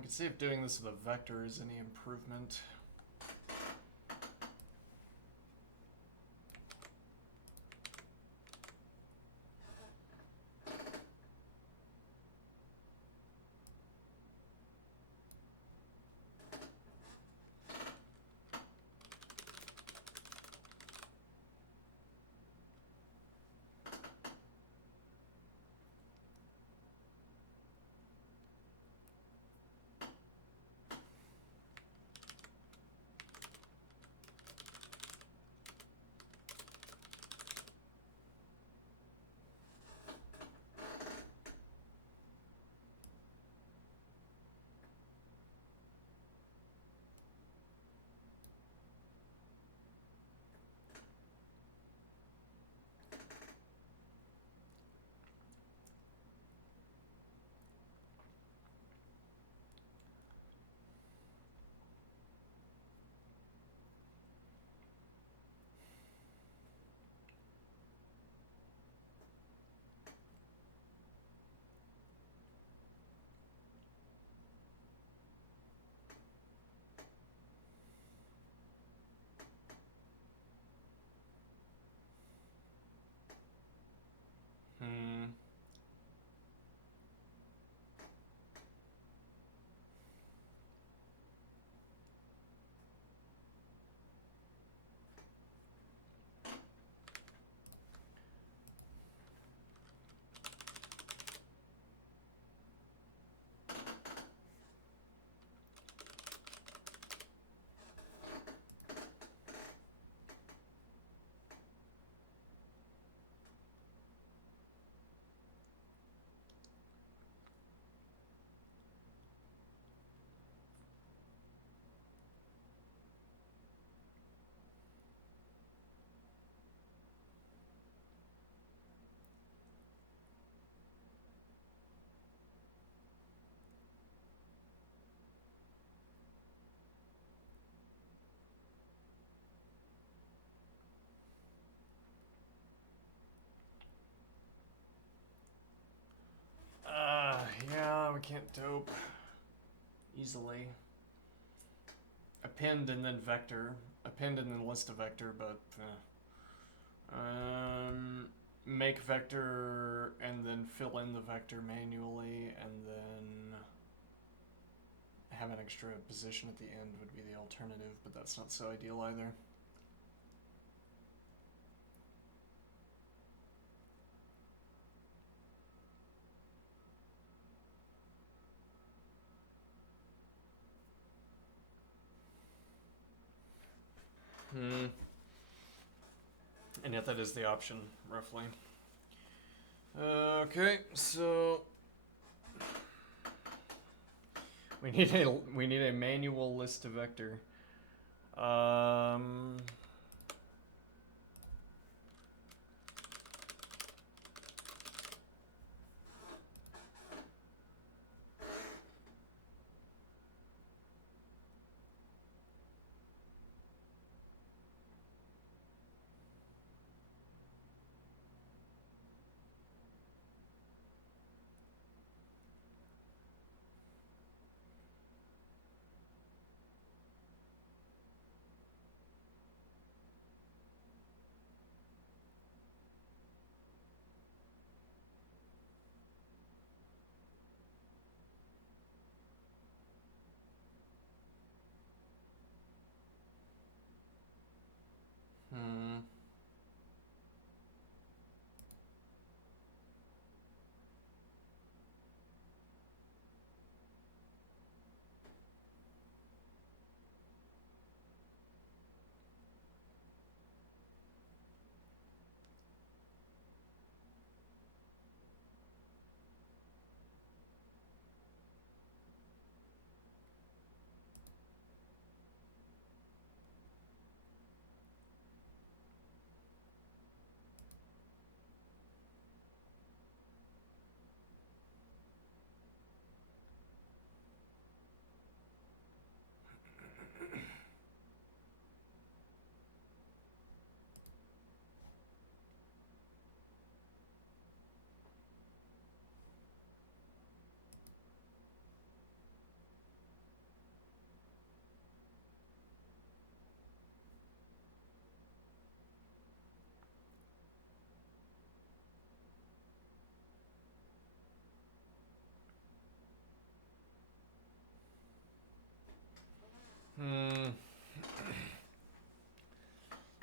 I can see if doing this with a vector is any improvement. Yeah, we can't dope easily. Append and then vector. Append and then list a vector, but make vector and then fill in the vector manually, and then have an extra position at the end would be the alternative, but that's not so ideal either. And yet that is the option, roughly. Okay, so we need a manual list of vector.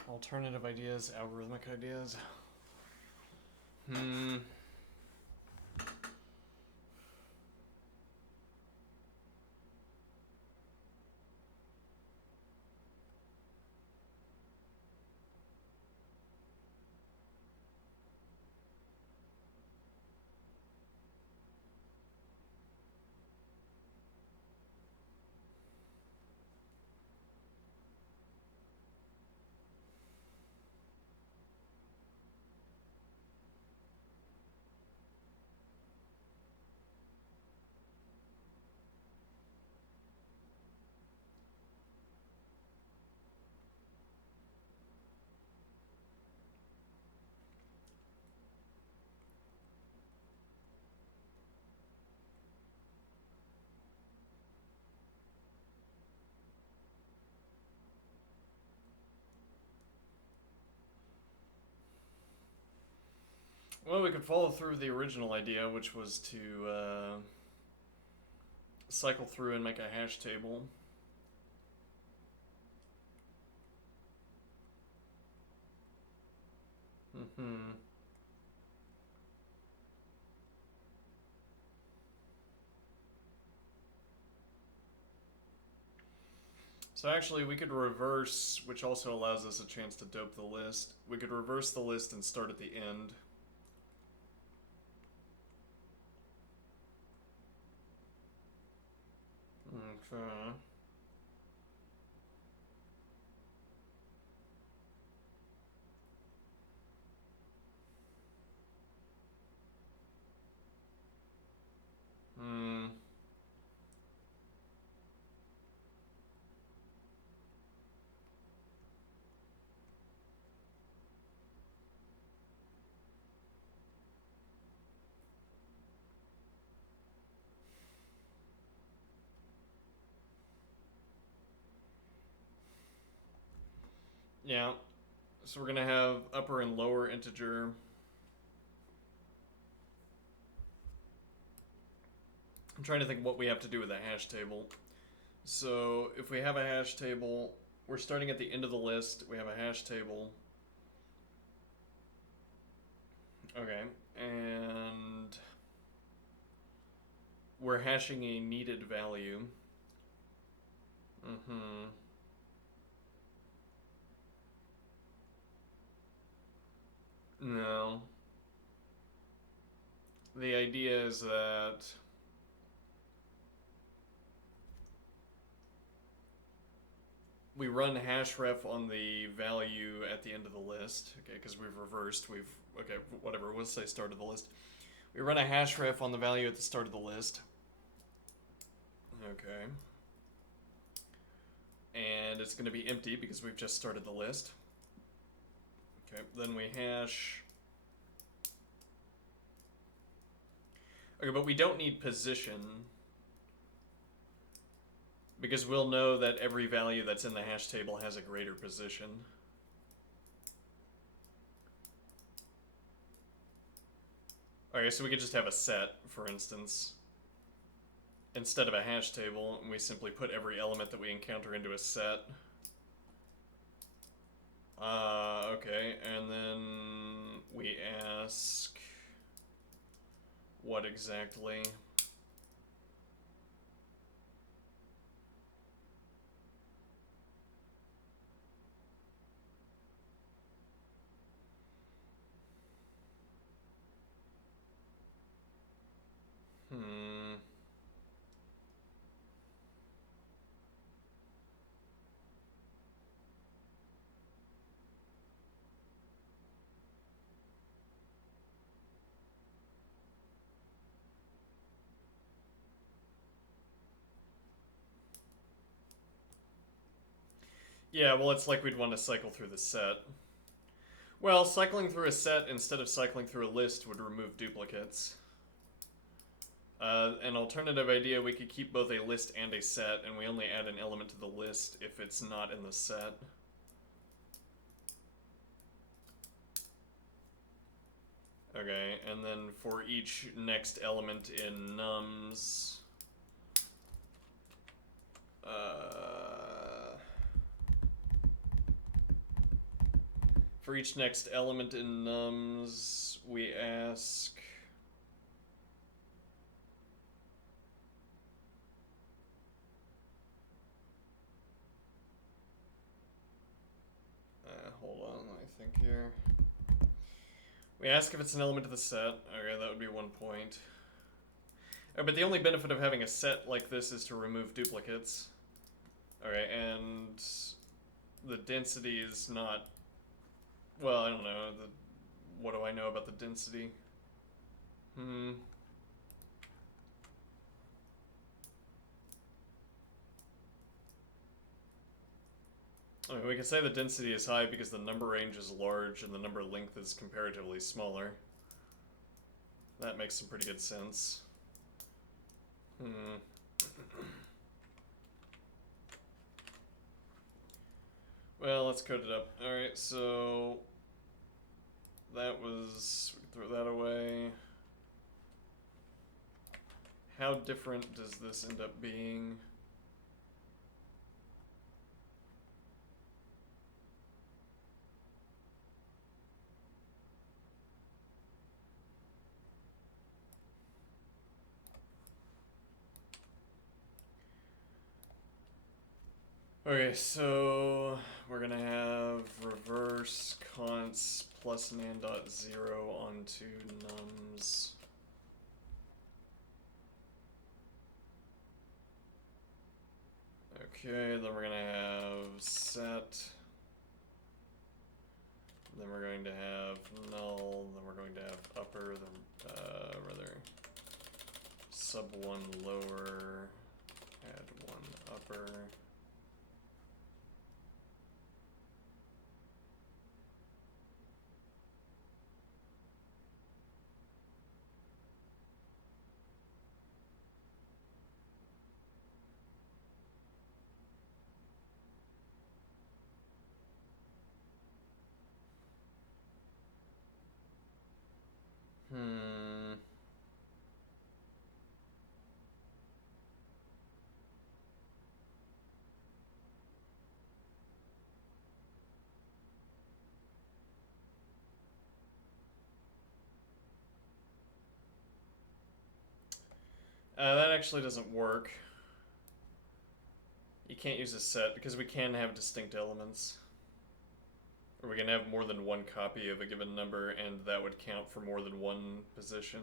Alternative ideas, algorithmic ideas. Well, we could follow through the original idea, which was to cycle through and make a hash table. So actually, we could reverse, which also allows us a chance to dope the list. We could reverse the list and start at the end. Okay. Yeah. So we're gonna have upper and lower integer. I'm trying to think what we have to do with a hash table. So if we have a hash table, we're starting at the end of the list. We have a hash table. Okay, and we're hashing a needed value. No. The idea is that we run hashref on the value at the end of the list, okay, because we've reversed, okay, whatever, we'll say start of the list. We run a hashref on the value at the start of the list. Okay. And it's going to be empty because we've just started the list. Okay, then we hash. Okay, but we don't need position because we'll know that every value that's in the hash table has a greater position. Okay, so we could just have a set, for instance. Instead of a hash table, and we simply put every element that we encounter into a set. Okay, and then we ask what exactly? Yeah, well, it's like we'd want to cycle through the set. Well, cycling through a set instead of cycling through a list would remove duplicates. An alternative idea, we could keep both a list and a set, and we only add an element to the list if it's not in the set. Okay, and then for each next element in nums, For each next element in nums, we ask... hold on, let me think here. We ask if it's an element of the set. Okay, that would be 1 point. Oh, but the only benefit of having a set like this is to remove duplicates. Okay, and the density is not... Well, I don't know. What do I know about the density? I mean, we can say the density is high because the number range is large and the number length is comparatively smaller. That makes some pretty good sense. Well, let's code it up. Alright, so... That was... We can throw that away. How different does this end up being? Okay, so we're gonna have reverse const plus nan.0 onto nums. Okay, then we're gonna have set. Then we're going to have null. Then we're going to have upper. Then rather sub 1 lower. Add 1 upper. That actually doesn't work. You can't use a set because we can have distinct elements. Or we can have more than one copy of a given number, and that would count for more than one position.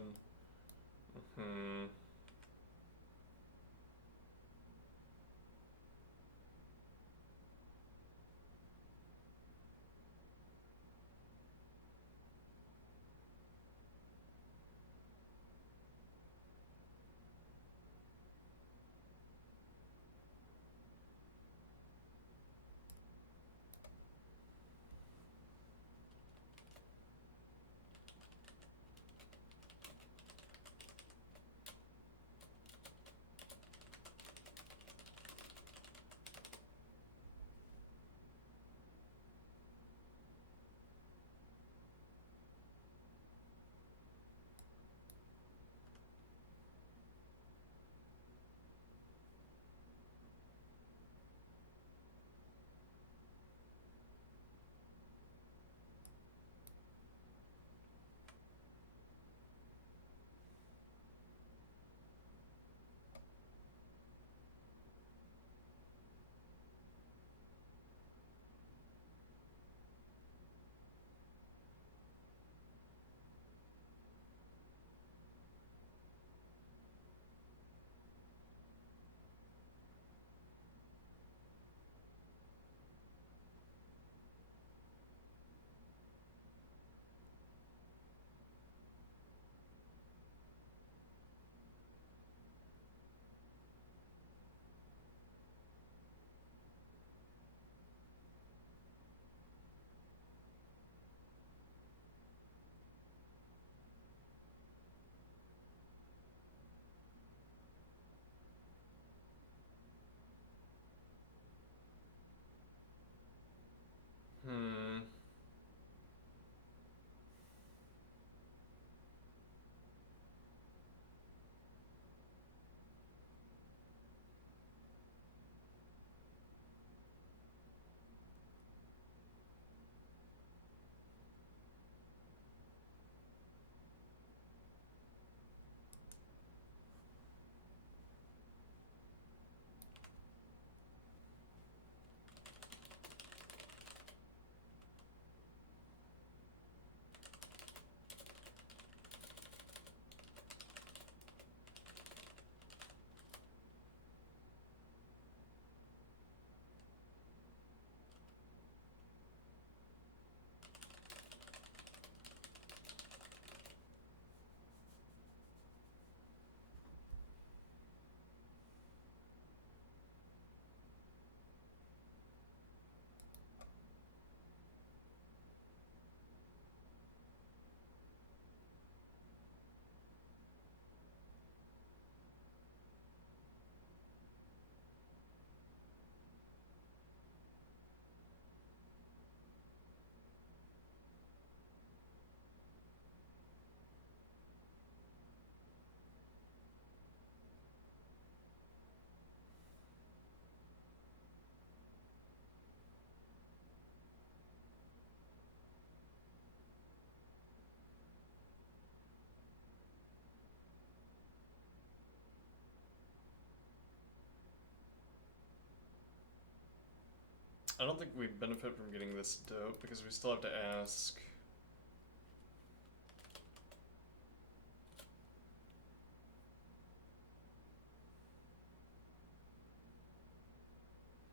I don't think we benefit from getting this dope because we still have to ask.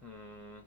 Hmm.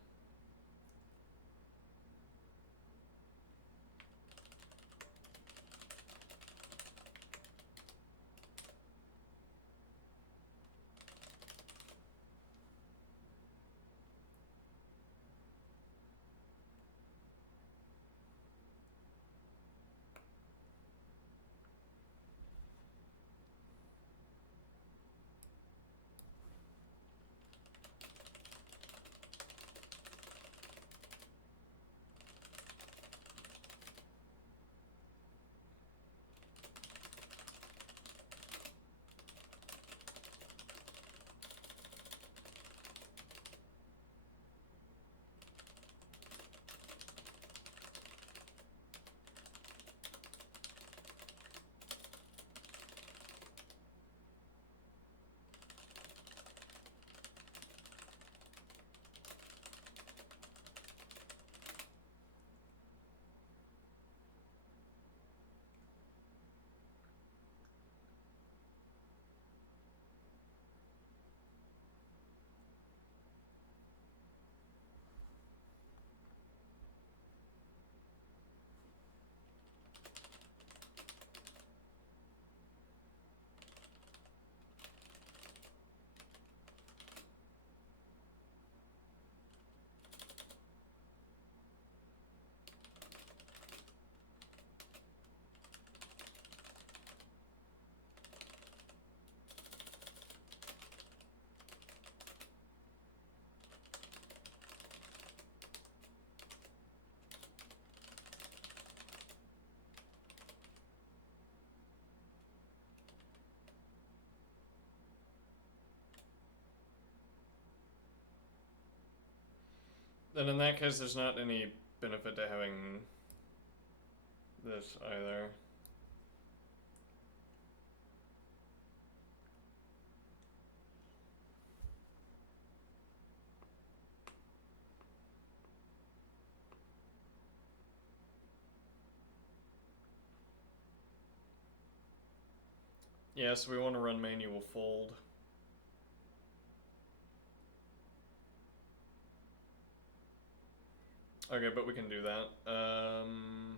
Then in that case, there's not any benefit to having this either. Yeah, so we want to run manual fold. Okay, but we can do that. Hmm.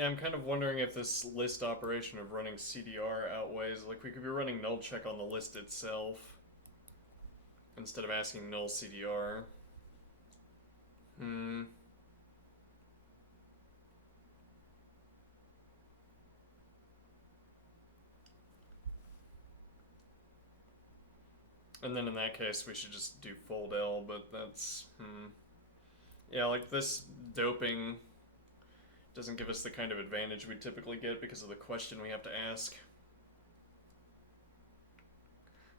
Yeah, I'm kind of wondering if this list operation of running CDR outweighs, like we could be running null check on the list itself instead of asking null CDR. And then in that case, we should just do fold L, but that's, Yeah, like this doping doesn't give us the kind of advantage we typically get because of the question we have to ask.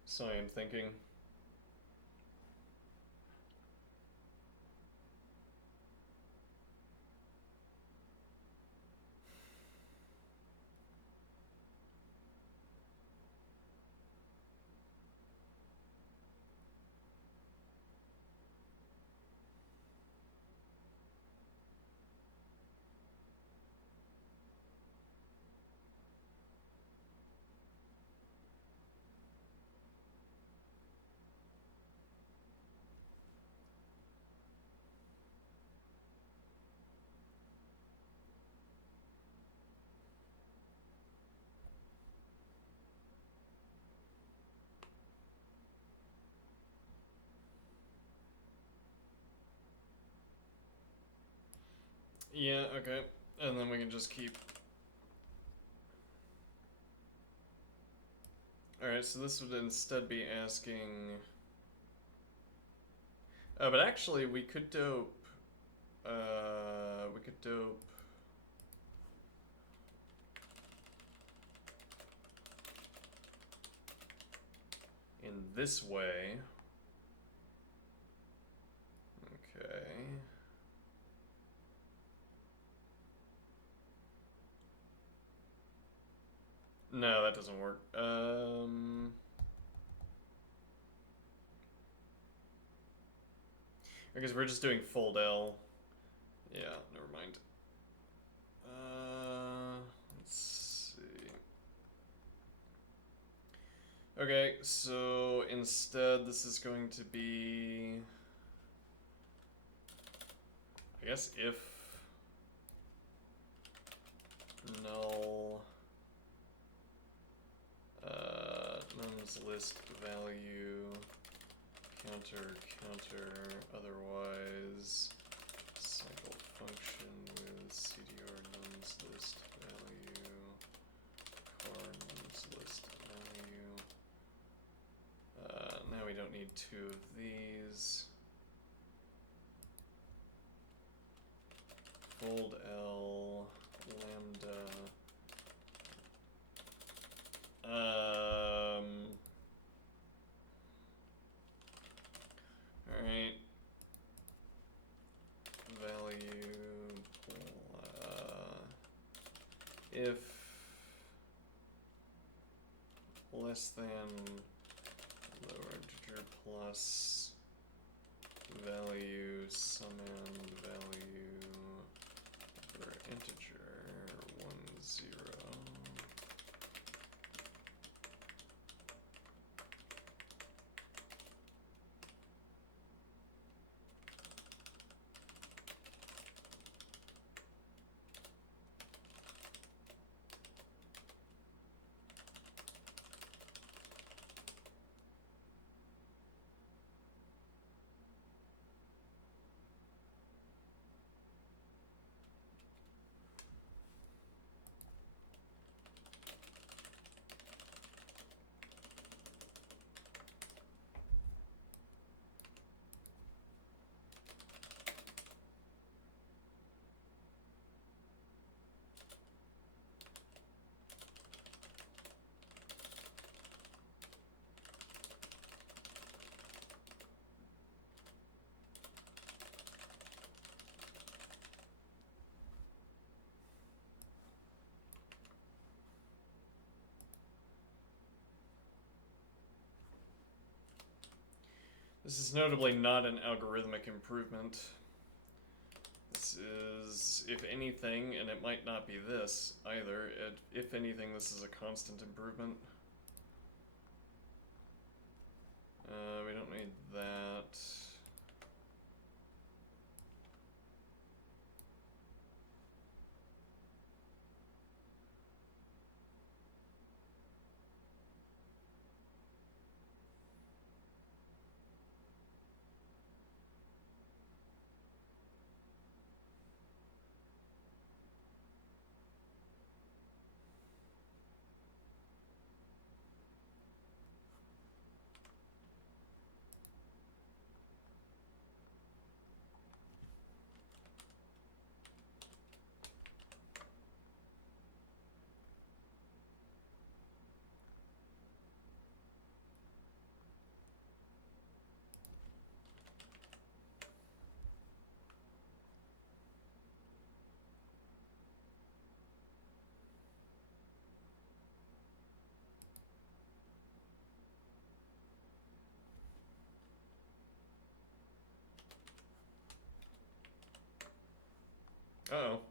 So I am thinking. Yeah, okay. And then we can just keep. Alright, so this would instead be asking. But actually, we could dope. We could dope. In this way. Okay. No, that doesn't work. Because we're just doing fold L. Yeah, never mind. Let's see. Okay, so instead this is going to be, I guess, if null nums list value counter otherwise cycle function with cdr nums list value car nums list value. Now we don't need two of these. Fold L lambda. Alright. Value if less than lower integer plus value summand value for integer 1 0. This is notably not an algorithmic improvement. This is, if anything, and it might not be this either, if anything, this is a constant improvement. We don't need that. Uh-oh.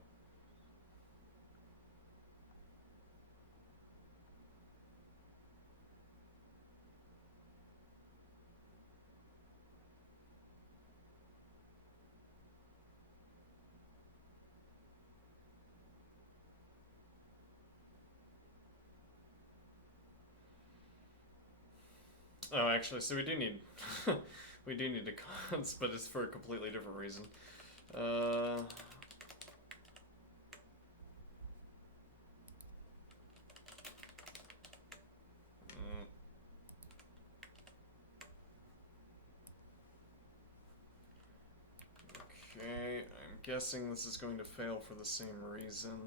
Oh, actually, so we do need we do need a cons, but it's for a completely different reason. Uh, mm, okay, I'm guessing this is going to fail for the same reason.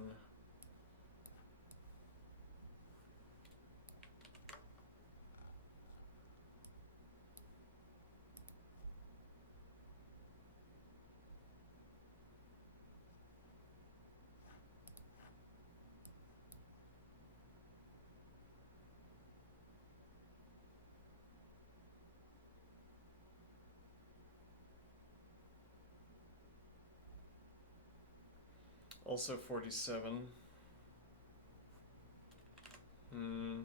Also 47. Hmm.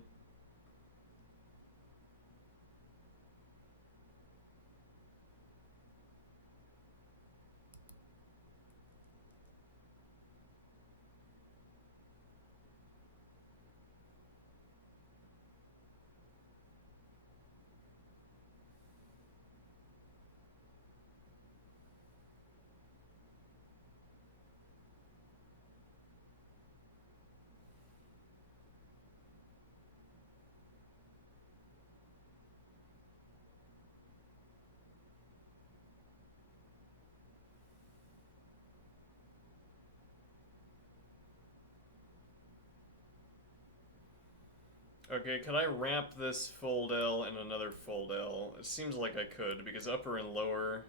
Okay, could I wrap this fold L in another fold L? It seems like I could, because upper and lower,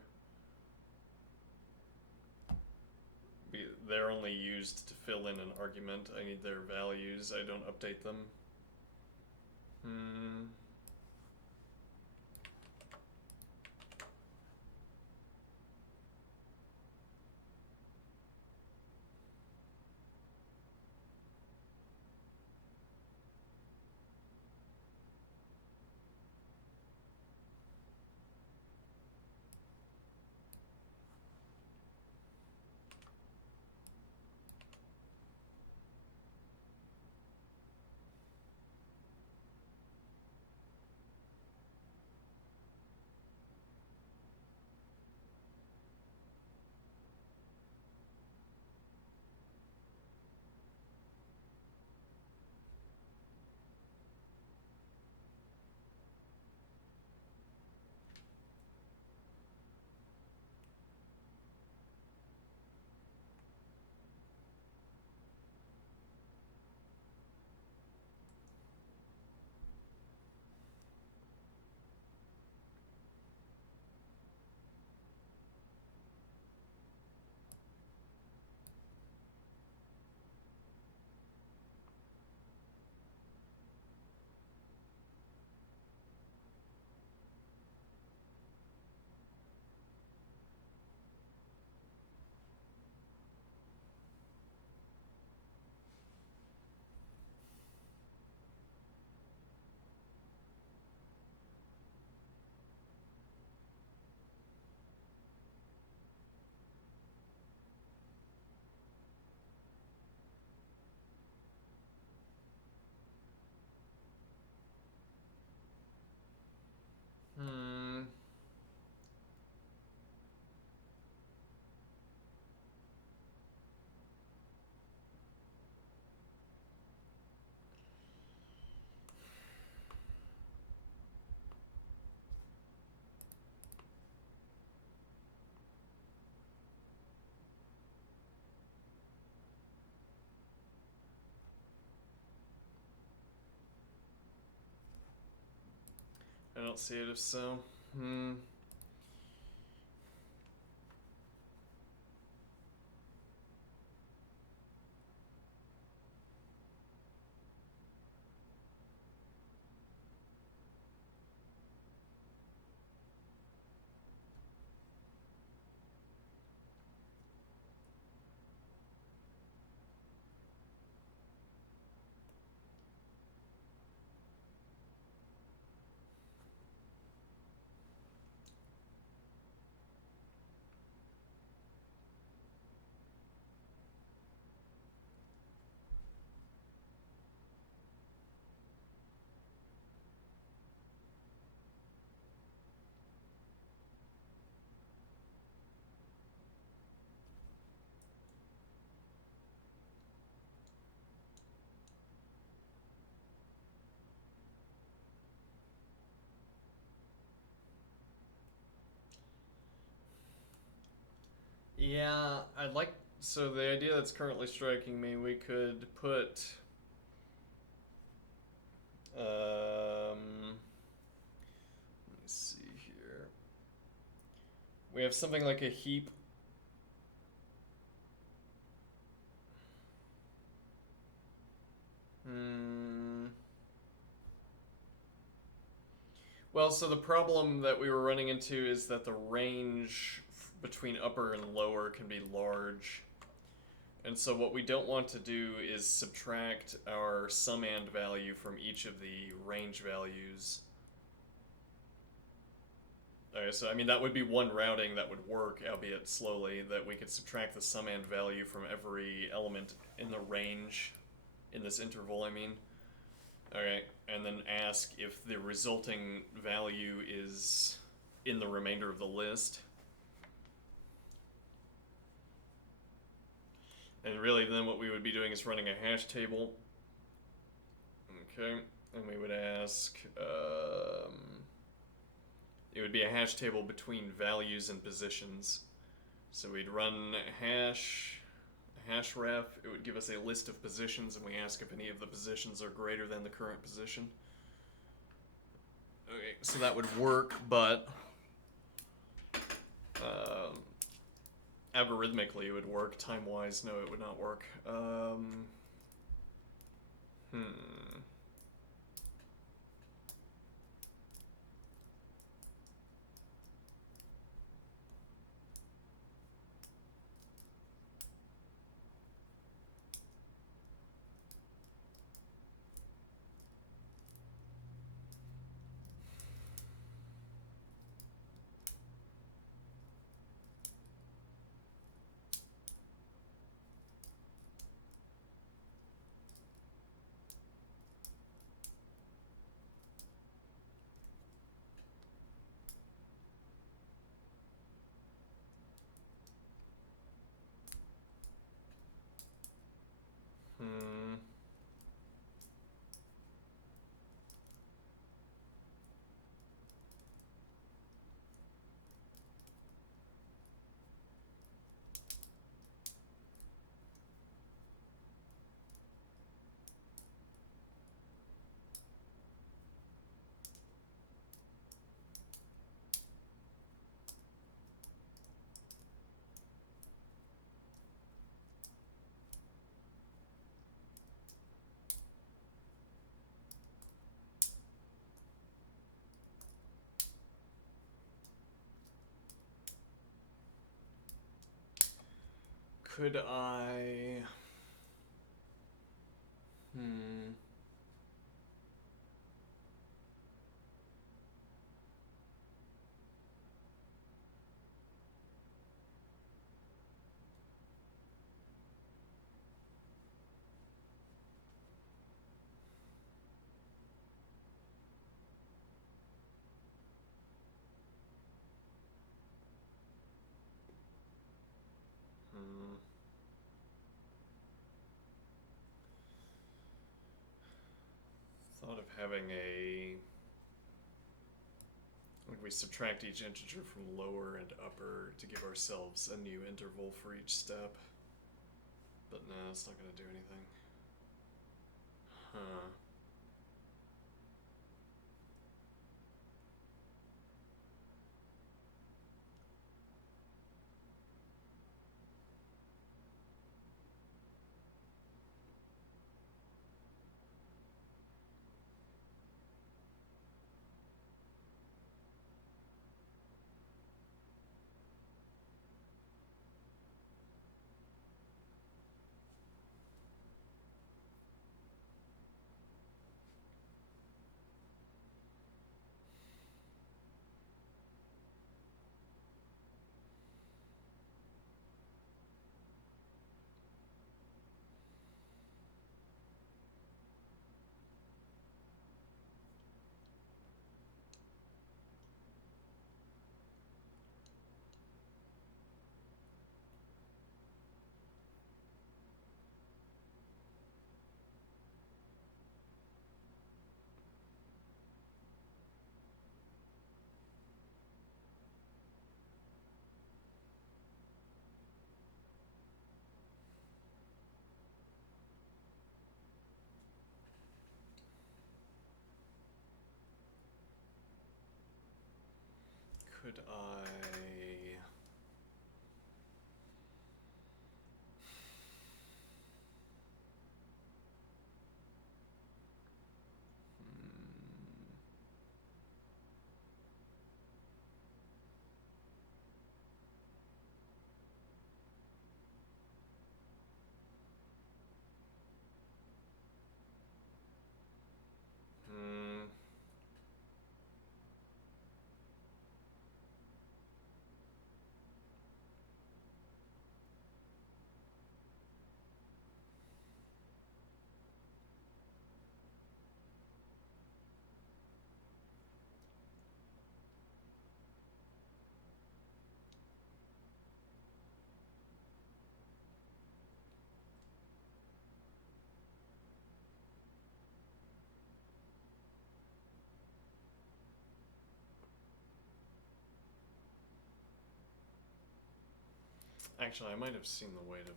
they're only used to fill in an argument. I need their values, I don't update them. Hmm. Hmm. I don't see it if so. Hmm. Yeah, I'd like. So the idea that's currently striking me, we could put. Let me see here. We have something like a heap. Hmm. Well, so the problem that we were running into is that the range between upper and lower can be large. And so what we don't want to do is subtract our summand value from each of the range values. Okay, so I mean that would be one routing that would work, albeit slowly, that we could subtract the summand value from every element in the range in this interval, I mean. Okay, and then ask if the resulting value is in the remainder of the list. And really then what we would be doing is running a hash table. Okay, and we would ask, it would be a hash table between values and positions. So we'd run hash ref, it would give us a list of positions, and we ask if any of the positions are greater than the current position. Okay, so that would work, but algorithmically it would work. Time-wise, no, it would not work. Could I... Thought of having a... Like we subtract each integer from lower and upper to give ourselves a new interval for each step. But no, it's not going to do anything. Huh. could I... Actually, I might have seen a way to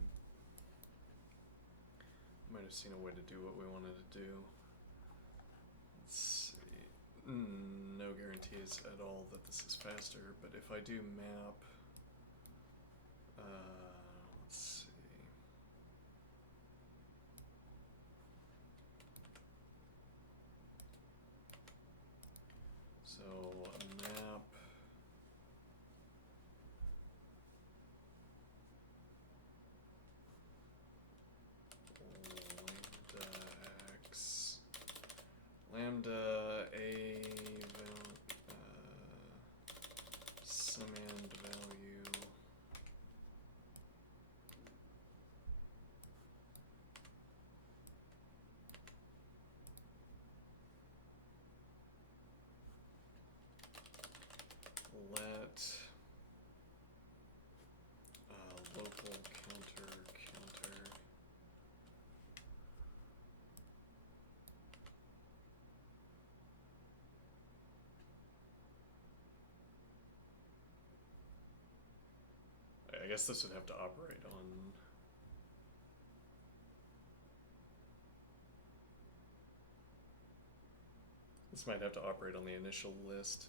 do what we wanted to do. Let's see. No guarantees at all that this is faster, but if I do map, let's see. So map lambda a summand value let local counter I guess this would have to operate on this might have to operate on the initial list.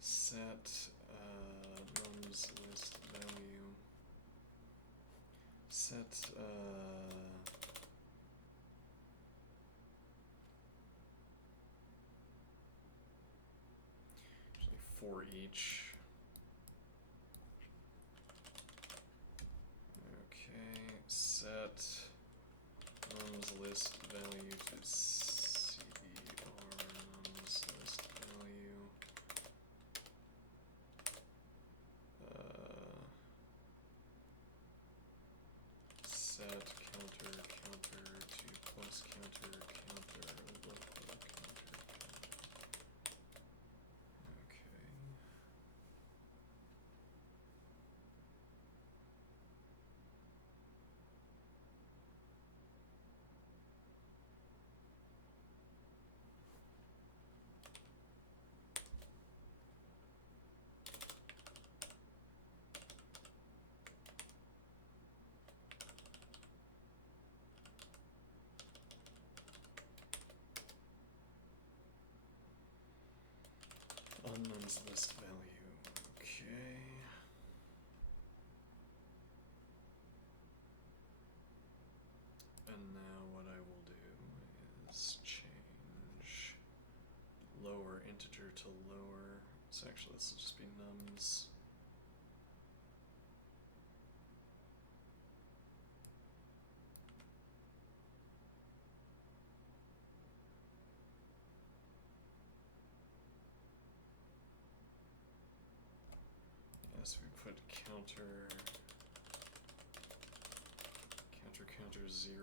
Set nums list value. Set actually for each. Okay, set nums list value to cbr nums list value. Set counter to plus counter local counter. Okay. Unknowns list value. Okay. And now what I will do is change lower integer to lower. So actually this will just be nums. Yes, we put counter 0,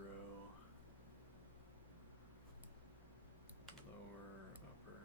lower, upper.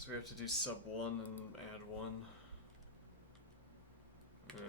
Because we have to do sub 1 and add 1. Yeah.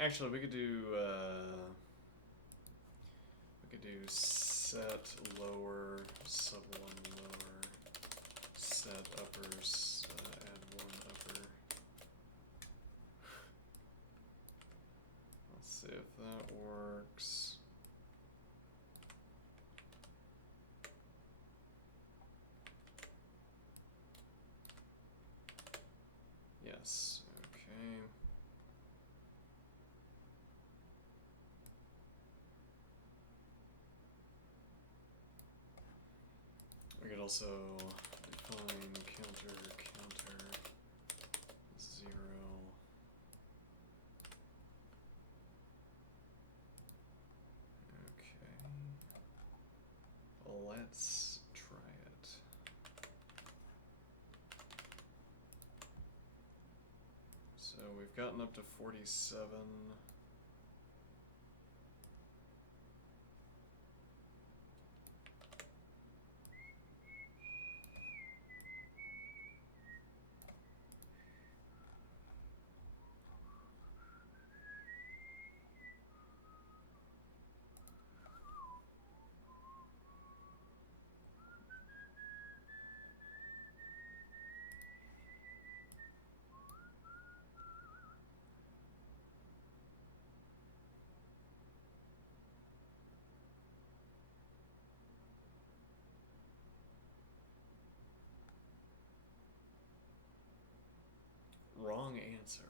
Actually, we could do set lower, sub 1 lower, set upper, add 1 upper. Let's see if that works. Yes, okay. We could also define counter 0. Okay. Let's try it. So we've gotten up to 47. Wrong answer.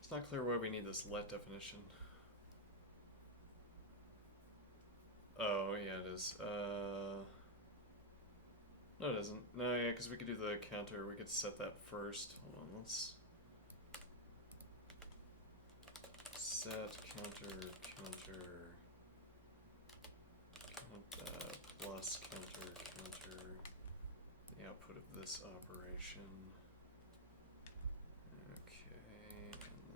It's not clear why we need this let definition. Oh, yeah, it is. No, it isn't. No, yeah, because we could do the counter. We could set that first. Hold on, let's set counter plus counter the output of this operation. Okay, and then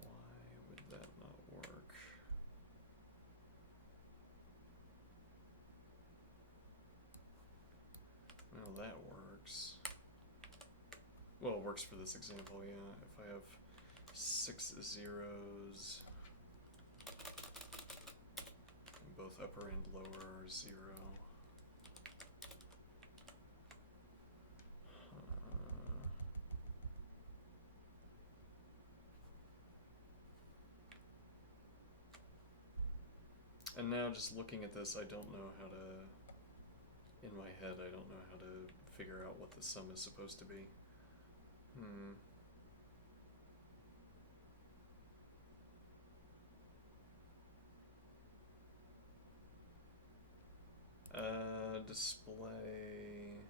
why would that not work? Well, that works. Well, it works for this example, yeah. If I have 6 zeros, both upper and lower are 0. And now just looking at this, I don't know how to In my head, I don't know how to figure out what the sum is supposed to be. Display.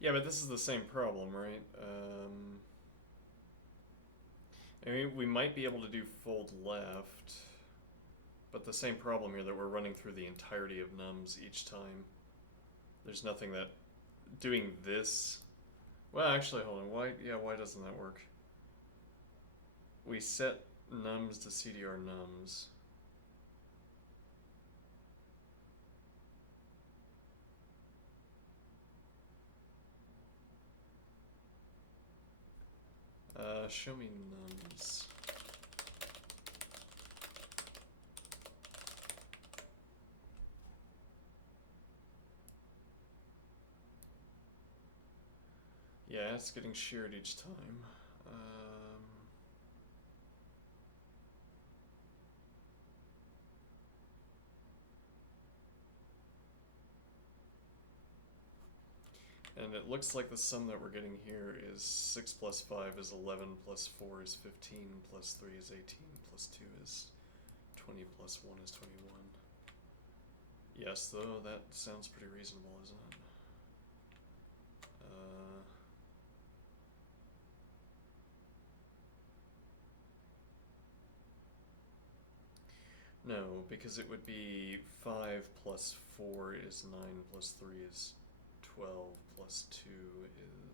Yeah, but this is the same problem, right? I mean, we might be able to do fold left, but the same problem here that we're running through the entirety of nums each time. There's nothing that doing this. Well, actually, hold on. Why doesn't that work? We set nums to CDR nums. Show me nums. Yeah, it's getting sheared each time. And it looks like the sum that we're getting here is 6 plus 5 is 11, plus 4 is 15, plus 3 is 18, plus 2 is 20, plus 1 is 21. Yes, though, that sounds pretty reasonable, isn't it? No, because it would be 5 plus 4 is 9, plus 3 is 12, plus 2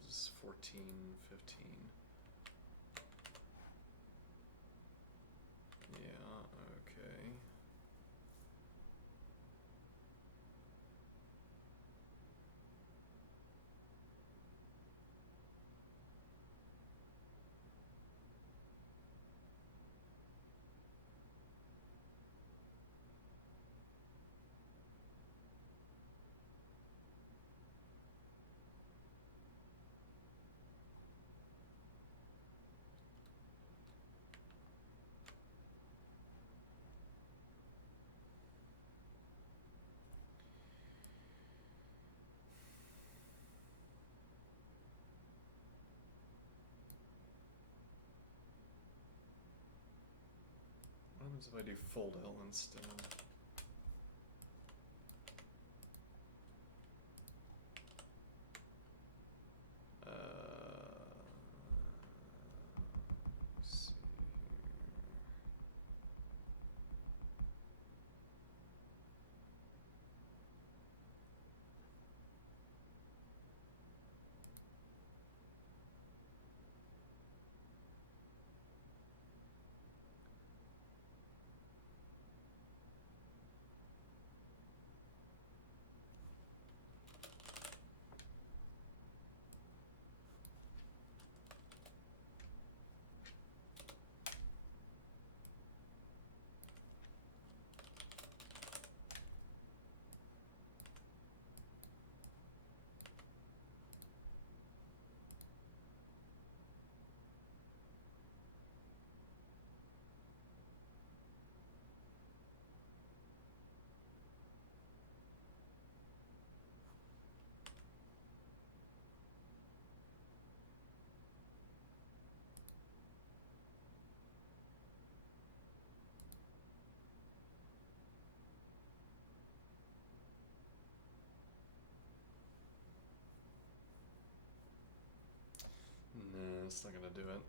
is 14, 15. Yeah, okay. What happens if I do fold L instead? Let's see No, it's not gonna do it.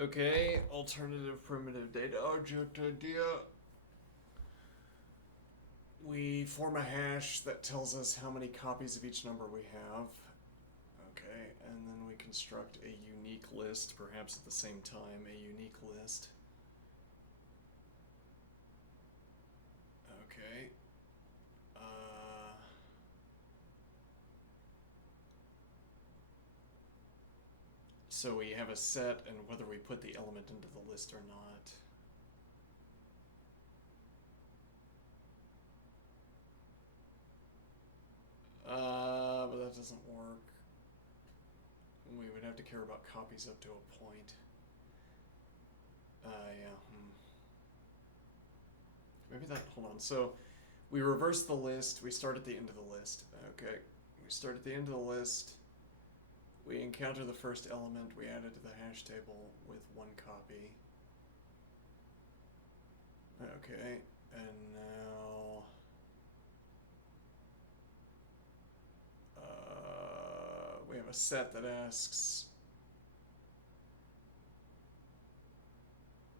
Okay, alternative primitive data object idea. We form a hash that tells us how many copies of each number we have. Okay, and then we construct a unique list, perhaps at the same time, a unique list. Okay. So we have a set, and whether we put the element into the list or not. But that doesn't work. We would have to care about copies up to a point. Yeah. Maybe that, hold on. So we reverse the list. We start at the end of the list. Okay. We start at the end of the list. We encounter the first element. We add it to the hash table with one copy. Okay. And now... we have a set that asks...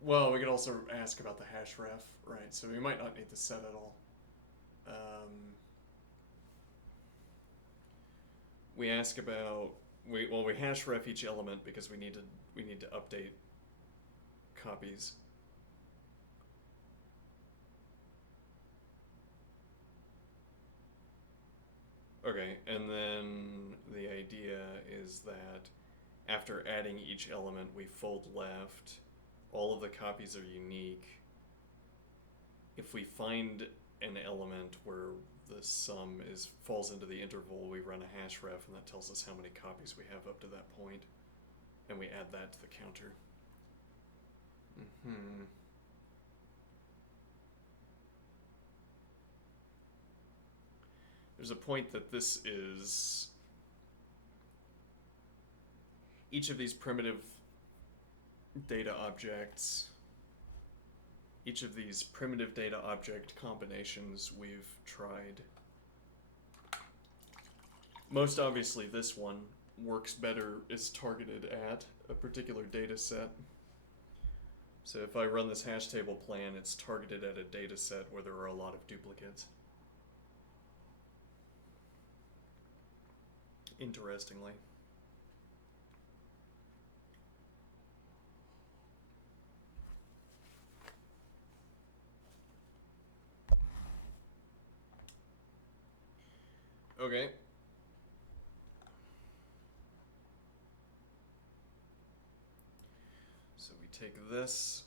Well, we could also ask about the hash ref, right? So we might not need the set at all. We ask about we hash ref each element because we need to update copies. Okay, and then the idea is that after adding each element, we fold left. All of the copies are unique. If we find an element where the sum falls into the interval, we run a hash ref, and that tells us how many copies we have up to that point, and we add that to the counter. There's a point that this is... Each of these primitive data objects, each of these primitive data object combinations we've tried. Most obviously this one works better, is targeted at a particular data set. So if I run this hash table plan, it's targeted at a data set where there are a lot of duplicates. Interestingly. Okay. So we take this.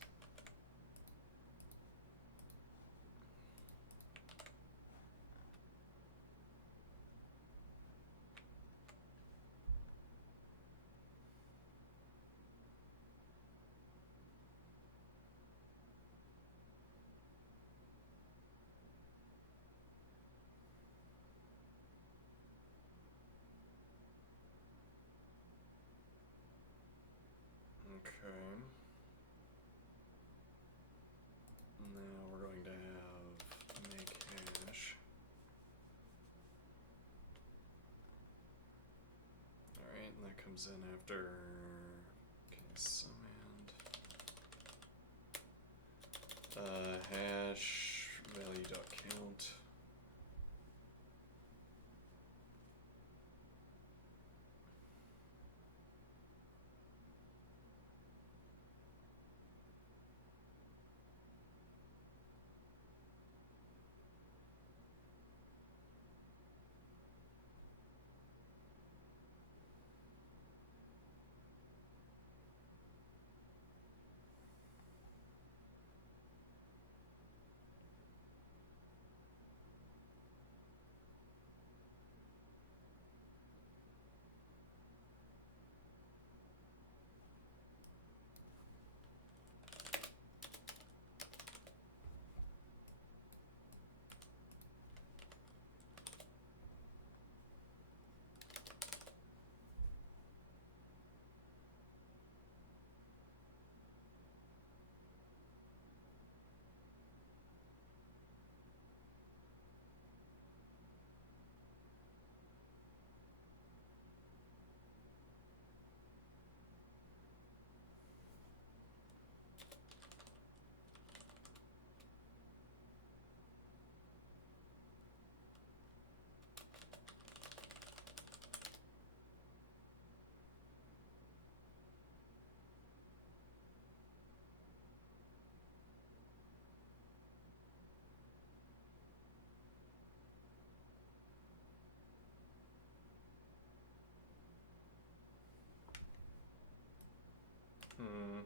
Okay. Now we're going to have make hash. Alright, and that comes in after hash value.count. Hmm.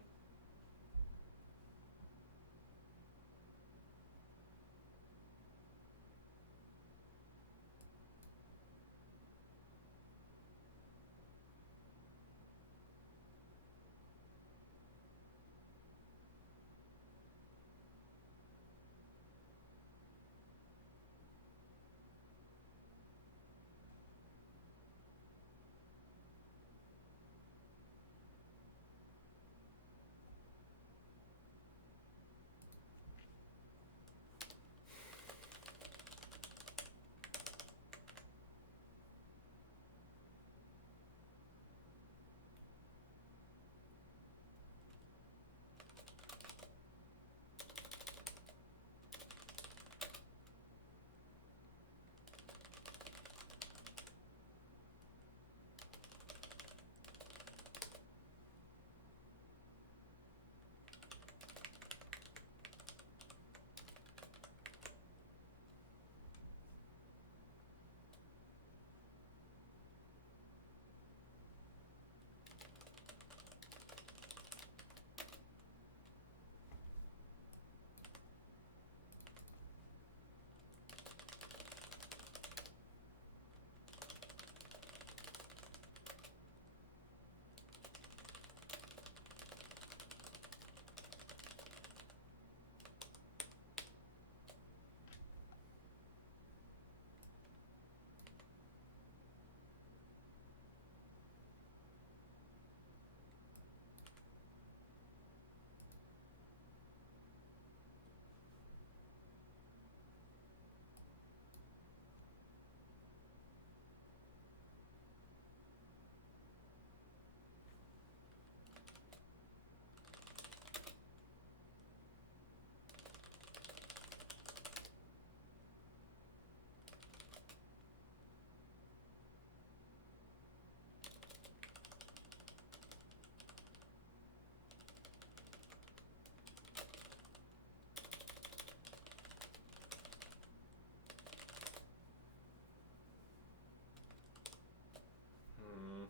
Hmm.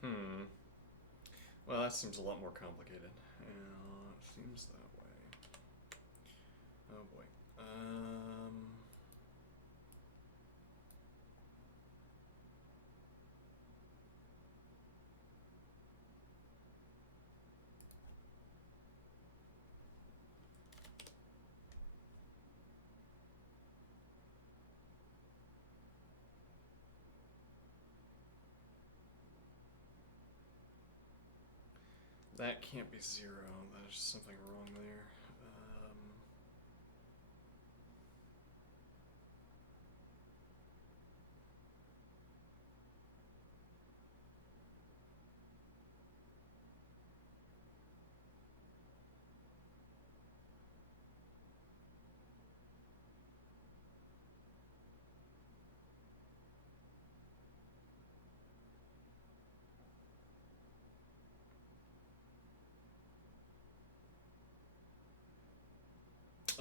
Hmm. Well, that seems a lot more complicated. Yeah, it seems that way. Oh boy. That can't be 0. There's something wrong there.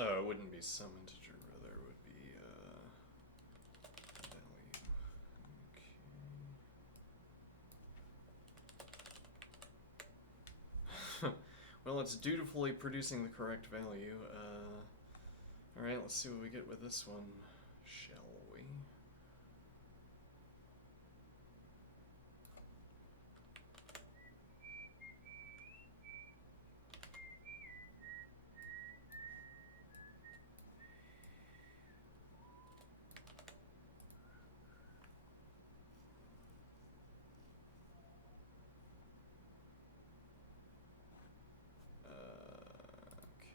Oh, it wouldn't be some integer, rather it would be value. Okay. Well, it's dutifully producing the correct value. Alright, let's see what we get with this one, shall we? Okay.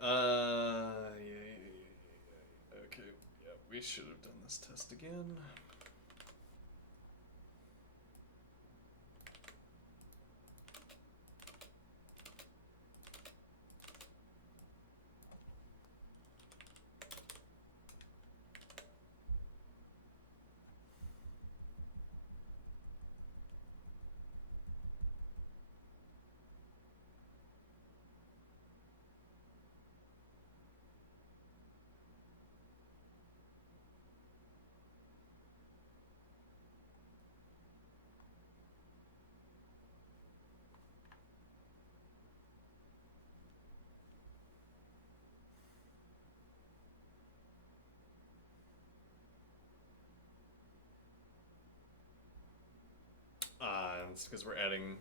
Yeah. Okay, yeah, we should have done this test again. It's because we're adding,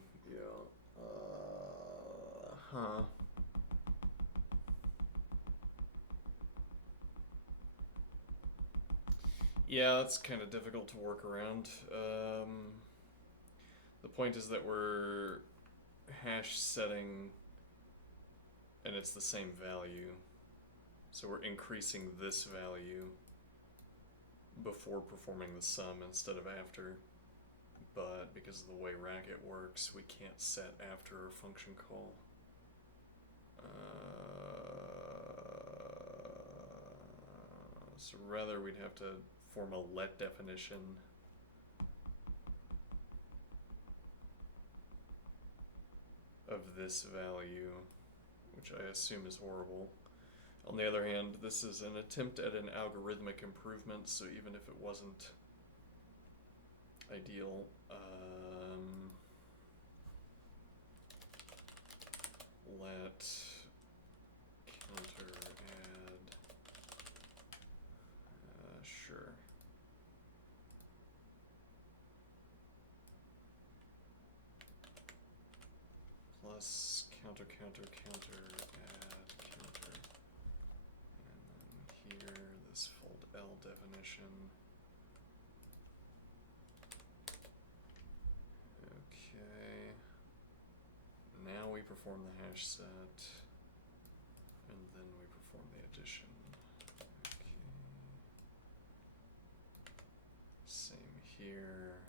huh. Yeah, that's kind of difficult to work around. The point is that we're hash setting and it's the same value. So we're increasing this value before performing the sum instead of after. But because of the way Racket works, we can't set after a function call. So rather we'd have to form a let definition of this value, which I assume is horrible. On the other hand, this is an attempt at an algorithmic improvement, so even if it wasn't ideal, let counter add, sure. Plus counter add counter, and then here this fold L definition. Okay. Now we perform the hash set, and then we perform the addition. Okay. Same here.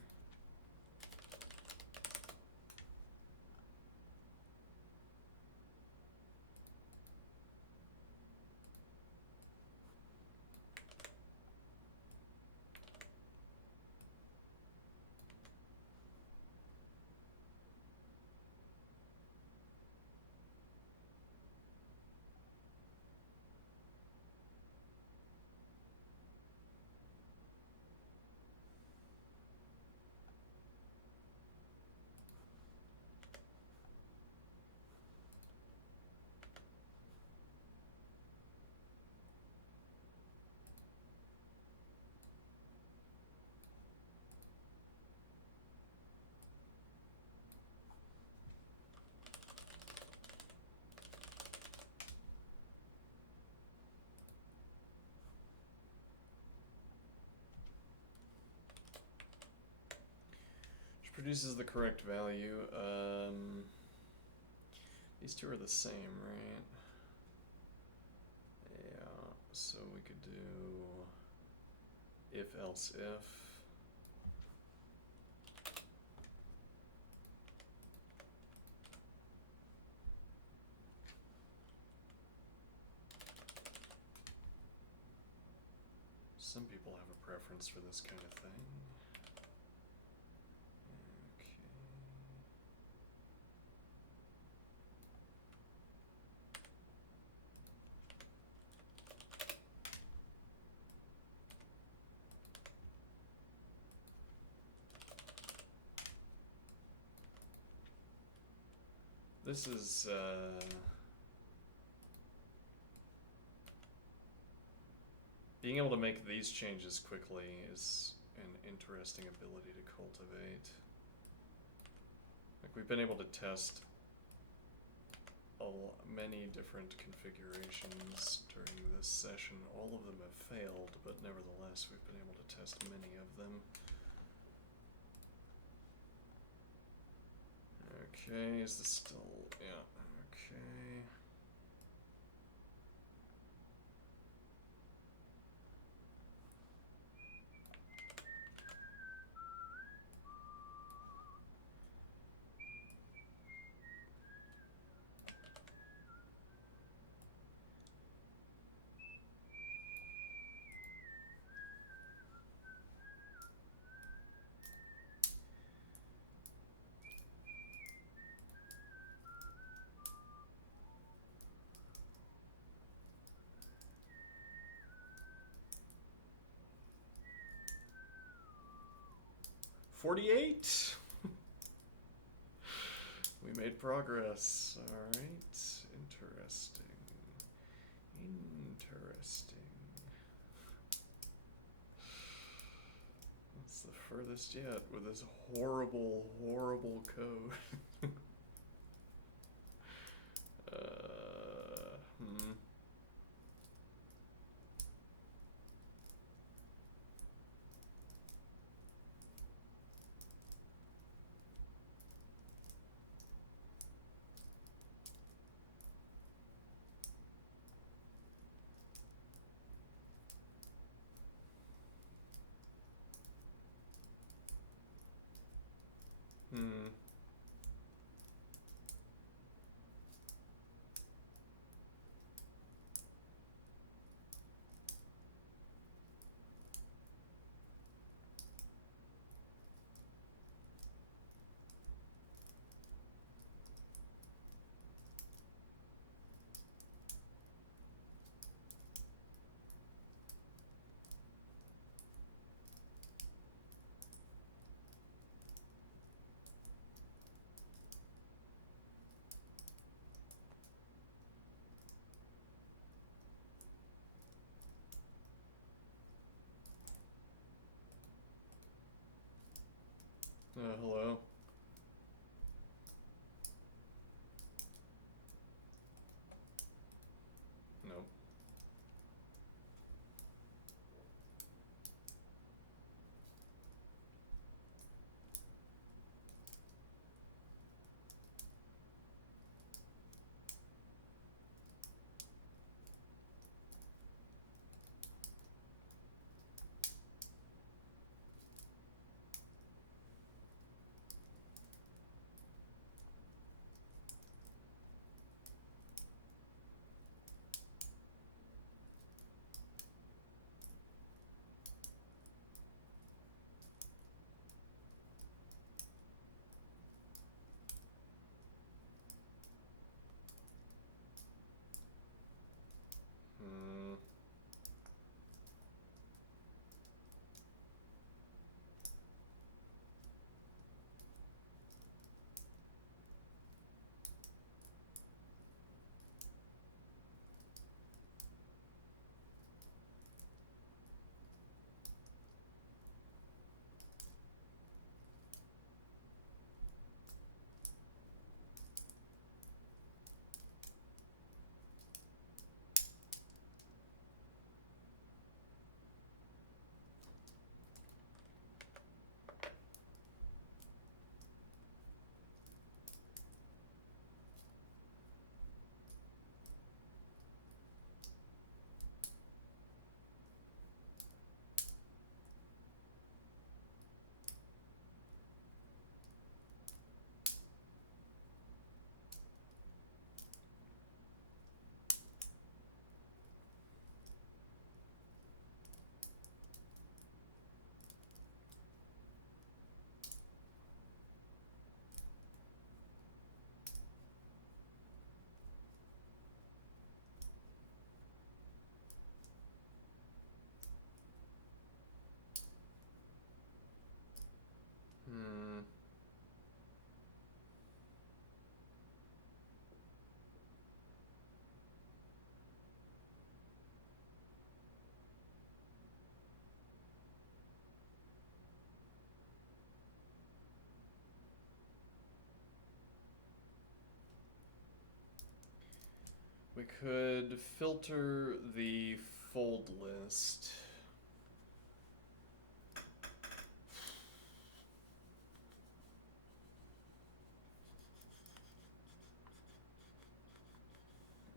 produces the correct value. These two are the same, right? Yeah, so we could do if else if. Some people have a preference for this kind of thing. Okay. This is being able to make these changes quickly is an interesting ability to cultivate. Like, we've been able to test many different configurations during this session. All of them have failed, but nevertheless we've been able to test many of them. Okay, is this still, yeah, okay. $48. We made progress. All right. Interesting. Interesting. That's the furthest yet with this horrible, horrible code. Hmm. Hmm. Hello. Nope. We could filter the fold list.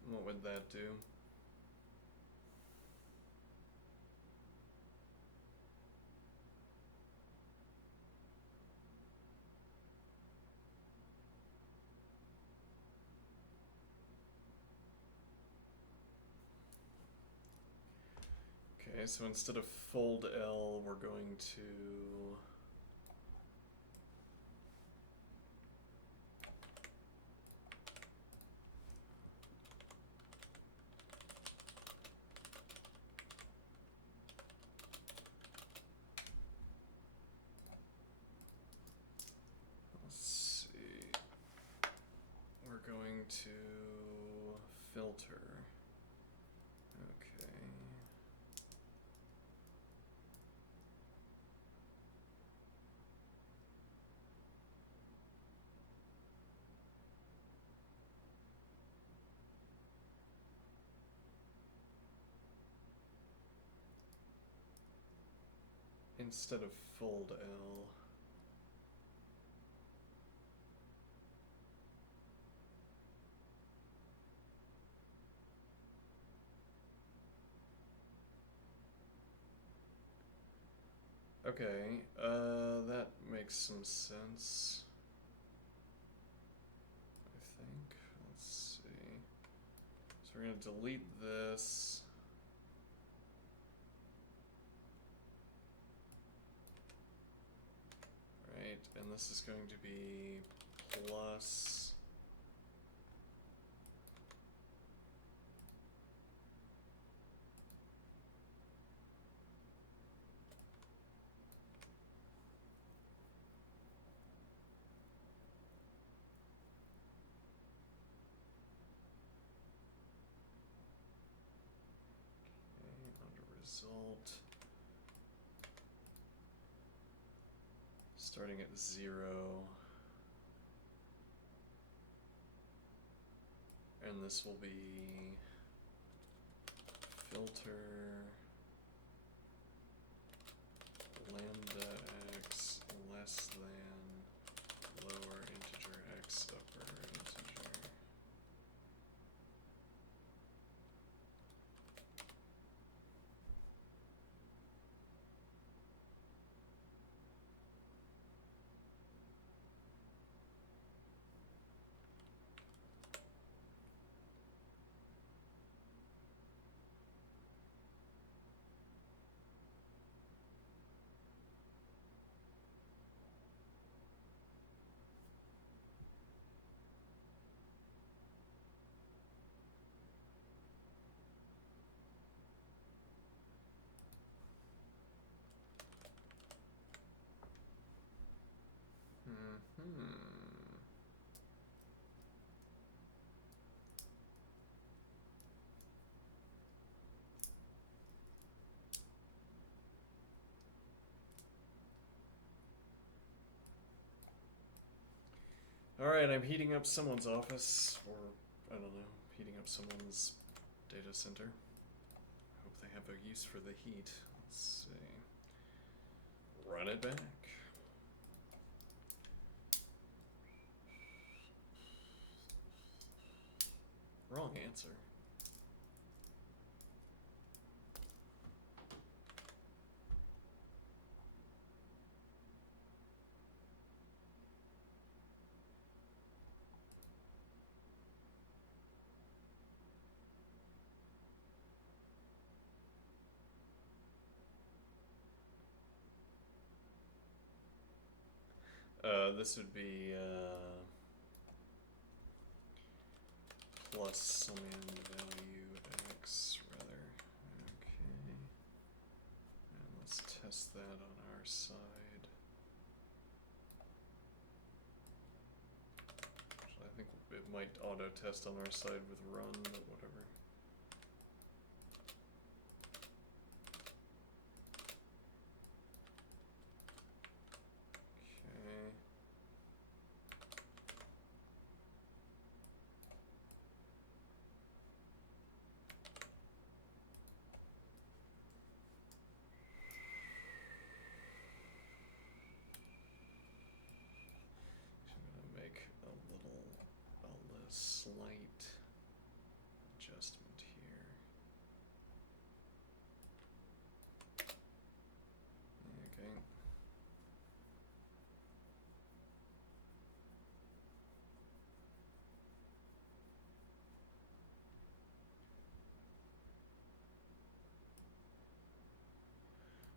What would that do? Okay, so instead of fold L, we're going to let's see. We're going to filter. Okay. Instead of fold L. Okay, that makes some sense. I think. Let's see. So we're gonna delete this. Right, and this is going to be plus result starting at 0, and this will be filter lambda x less than lower integer x upper integer. Alright, I'm heating up someone's office, or, I don't know, heating up someone's data center. Hope they have a use for the heat. Let's see. Run it back. Wrong answer. This would be plus some value x, rather. Okay. And let's test that on our side. Actually, I think it might auto-test on our side with run, but whatever. slight adjustment here. Okay.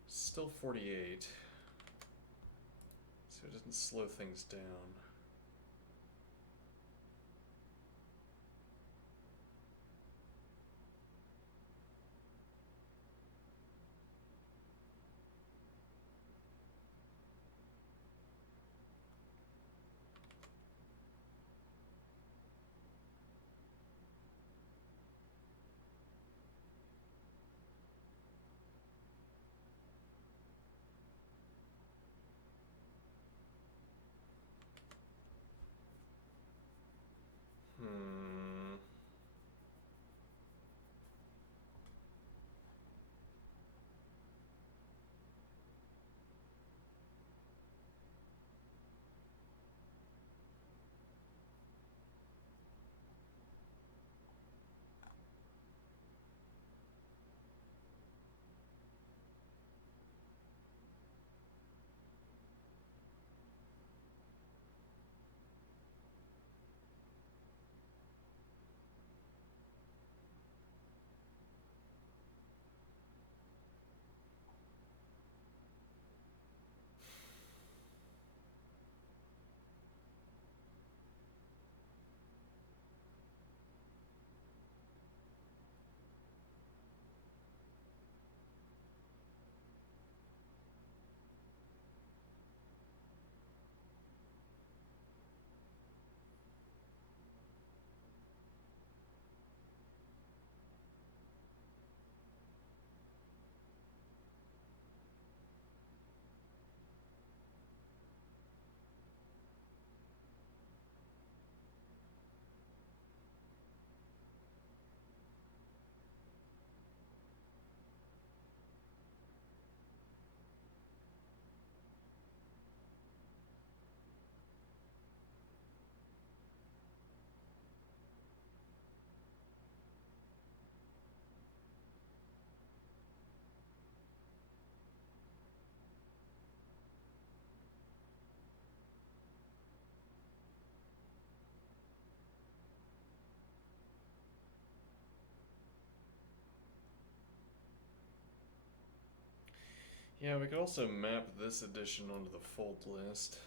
Still 48, so it doesn't slow things down. Yeah, we could also map this addition onto the fold list.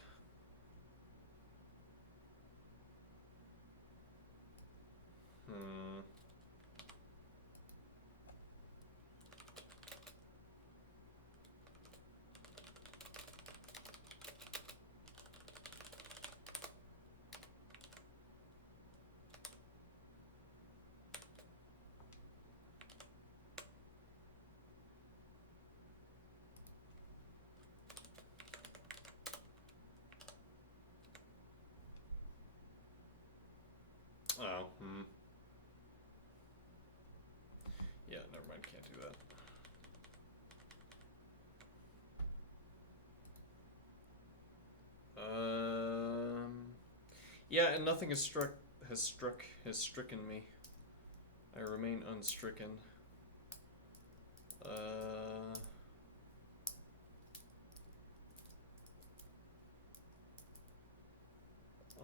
Oh, Yeah, never mind, can't do that. Yeah, and nothing has stricken me. I remain unstricken.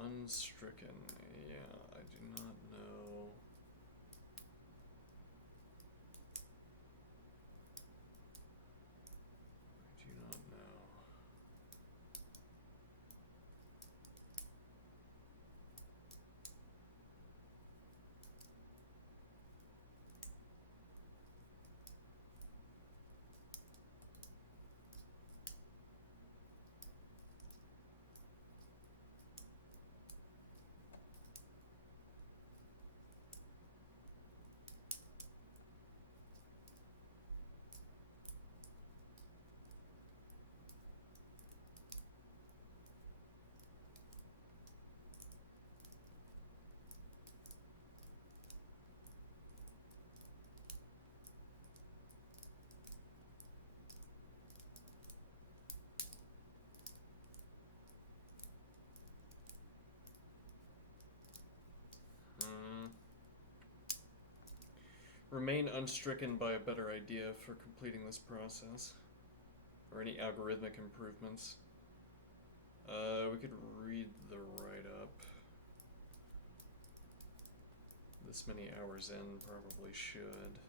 Unstricken. Yeah, I do not know. I do not know. Remain unstricken by a better idea for completing this process. Or any algorithmic improvements. We could read the write-up. This many hours in, probably should.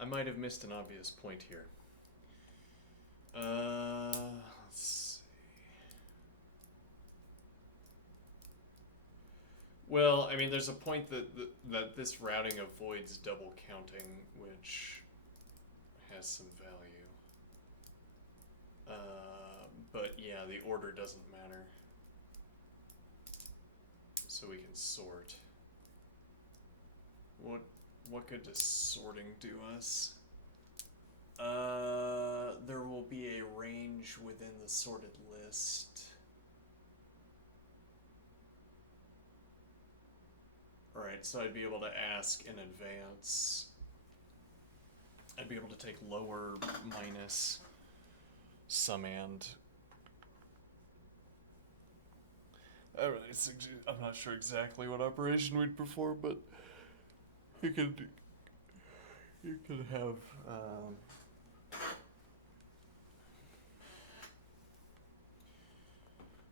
I might have missed an obvious point here. Let's see. Well, I mean, there's a point that this routing avoids double counting, which has some value. But yeah, the order doesn't matter. So we can sort. What good does sorting do us? There will be a range within the sorted list. Alright, so I'd be able to ask in advance. I'd be able to take lower minus summand. I'm not sure exactly what operation we'd perform, but you could have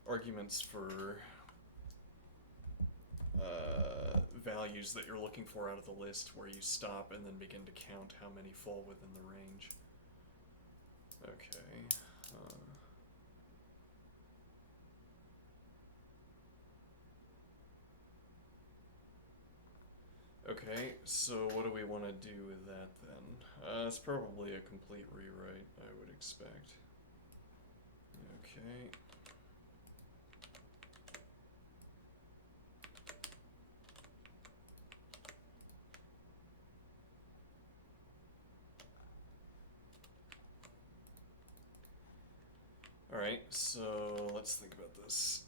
arguments for values that you're looking for out of the list, where you stop and then begin to count how many fall within the range. Okay. Okay, so what do we want to do with that then? It's probably a complete rewrite, I would expect. Okay. Alright, so let's think about this.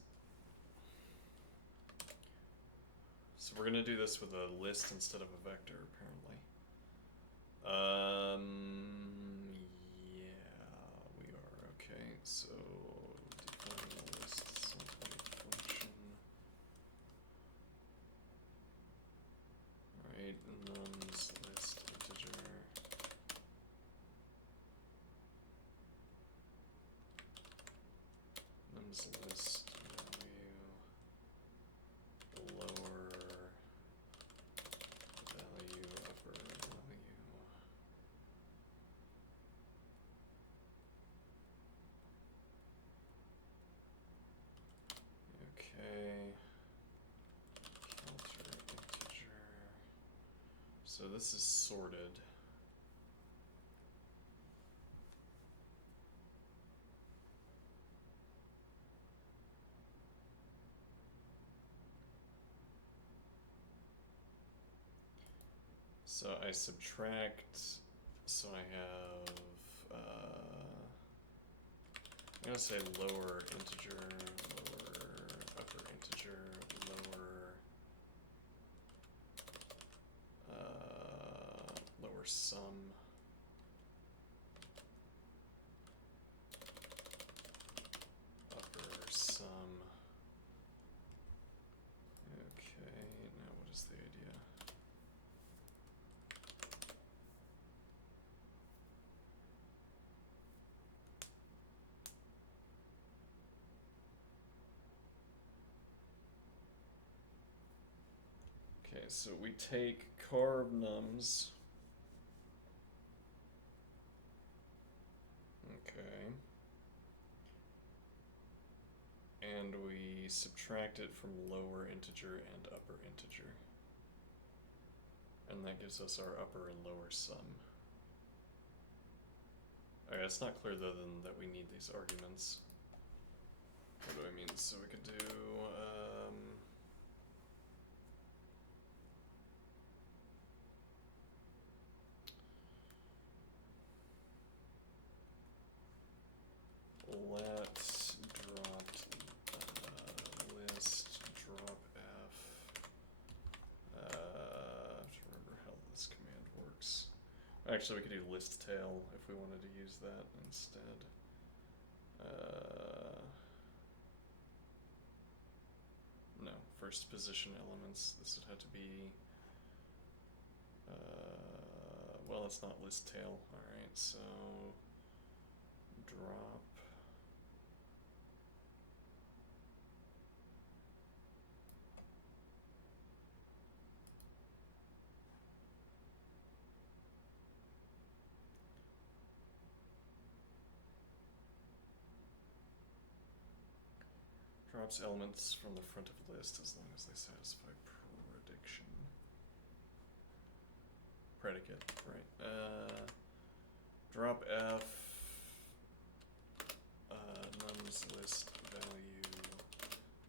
So we're gonna do this with a list instead of a vector, apparently. Yeah, we are. Okay, so define a list function. Alright, nums list integer. Nums list value lower value upper value. Okay. Counter integer. So this is sorted. So I subtract, so I have I'm gonna say lower integer, lower upper integer, lower sum. Upper sum. Okay, now what is the idea? Okay, so we take carb nums. Okay. And we subtract it from lower integer and upper integer. And that gives us our upper and lower sum. Okay, it's not clear though then that we need these arguments. What do I mean? So we could do let's drop list drop f. I have to remember how this command works. Actually, we could do list tail if we wanted to use that instead. No, first position elements. This would have to be. Well, it's not list tail. All right, so drop. Drops elements from the front of list as long as they satisfy prediction. Predicate, right. Drop f nums list value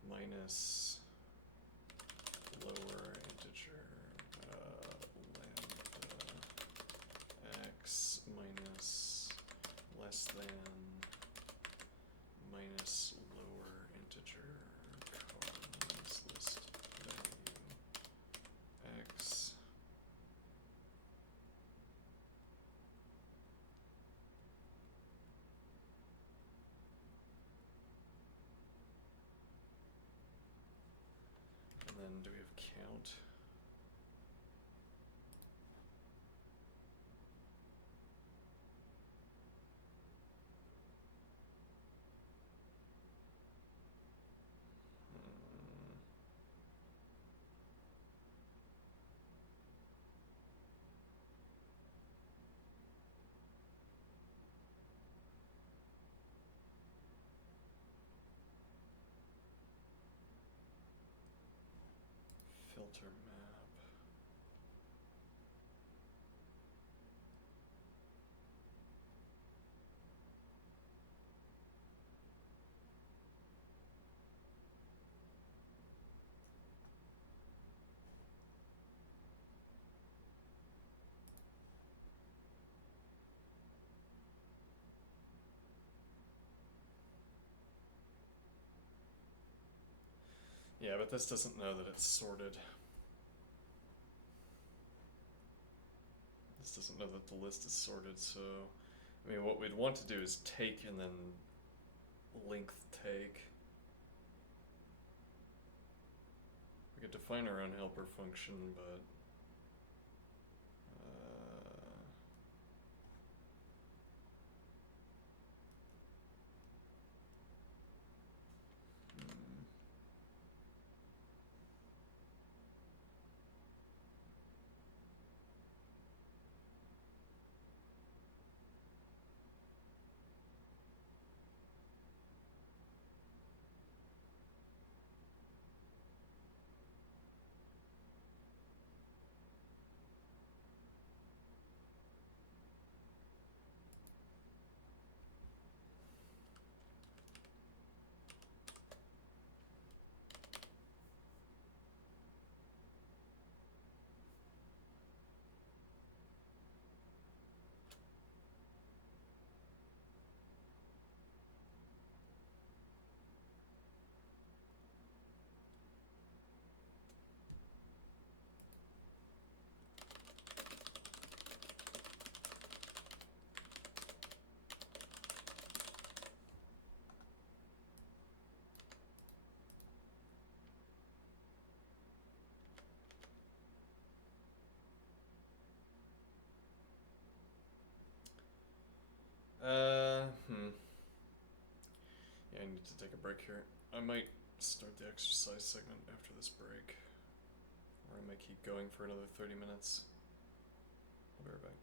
minus lower integer lambda x minus less than minus lower integer columns list value x and then do we have count? Filter map. Yeah, but this doesn't know that it's sorted. This doesn't know that the list is sorted, so I mean what we'd want to do is take and then length take. We could define our own helper function, but Yeah, I need to take a break here. I might start the exercise segment after this break, or I might keep going for another 30 minutes. I'll be right back.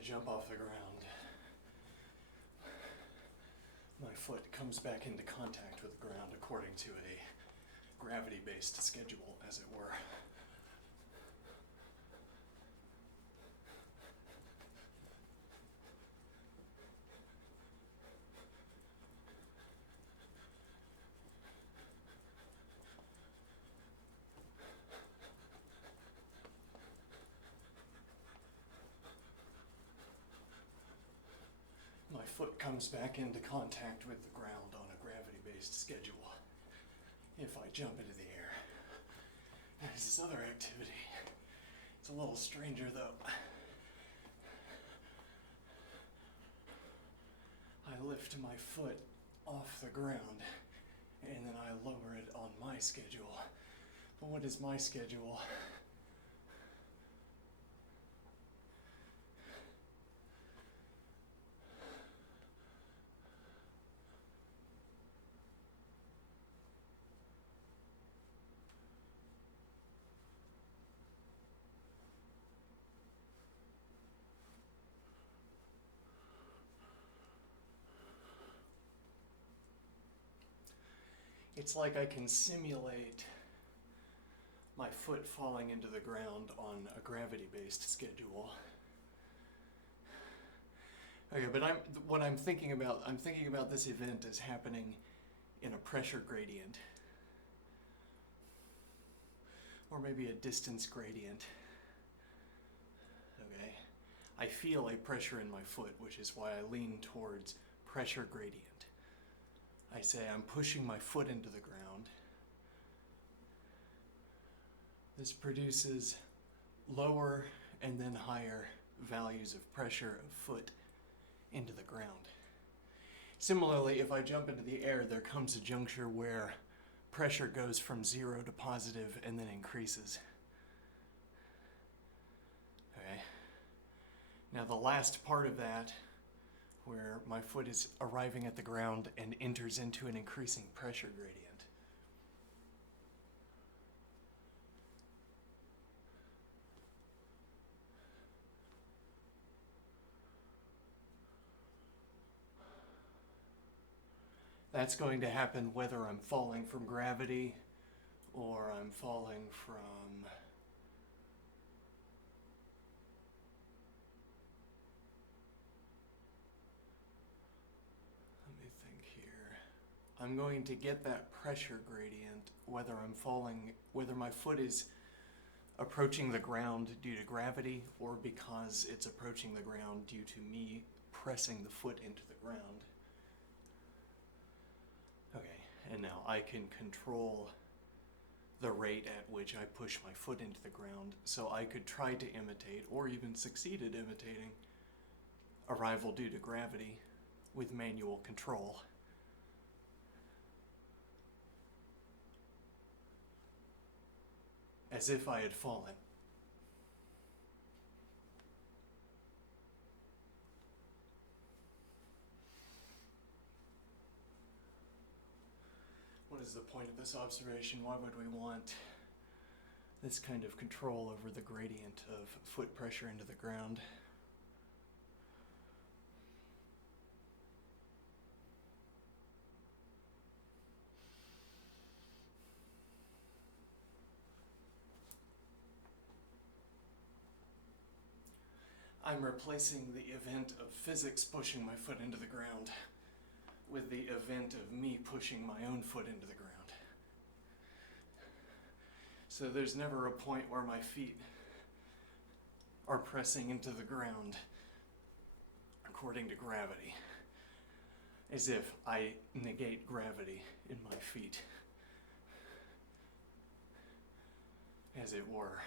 to jump off the ground. My foot comes back into contact with the ground according to a gravity-based schedule, as it were. My foot comes back into contact with the ground on a gravity-based schedule if I jump into the air. There's this other activity. It's a little stranger though. I lift my foot off the ground and then I lower it on my schedule. But what is my schedule? It's like I can simulate my foot falling into the ground on a gravity-based schedule. Okay, but what I'm thinking about this event as happening in a pressure gradient, or maybe a distance gradient. Okay, I feel a pressure in my foot, which is why I lean towards pressure gradient. I say I'm pushing my foot into the ground. This produces lower and then higher values of pressure of foot into the ground. Similarly, if I jump into the air, there comes a juncture where pressure goes from 0 to positive and then increases. Okay. Now the last part of that, where my foot is arriving at the ground and enters into an increasing pressure gradient. That's going to happen whether I'm falling from gravity or I'm falling from I'm going to get that pressure gradient whether my foot is approaching the ground due to gravity or because it's approaching the ground due to me pressing the foot into the ground. Okay, and now I can control the rate at which I push my foot into the ground, so I could try to imitate, or even succeed at imitating, arrival due to gravity with manual control. As if I had fallen. What is the point of this observation? Why would we want this kind of control over the gradient of foot pressure into the ground? I'm replacing the event of physics pushing my foot into the ground with the event of me pushing my own foot into the ground. So there's never a point where my feet are pressing into the ground according to gravity, as if I negate gravity in my feet, as it were.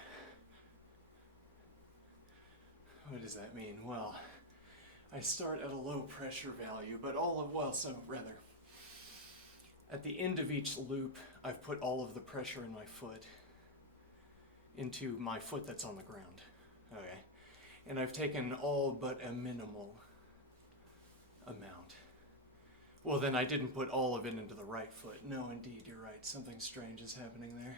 What does that mean? Well, I start at a low pressure value, but at the end of each loop, I've put all of the pressure in my foot into my foot that's on the ground. Okay. And I've taken all but a minimal amount. Well, then I didn't put all of it into the right foot. No, indeed, you're right. Something strange is happening there.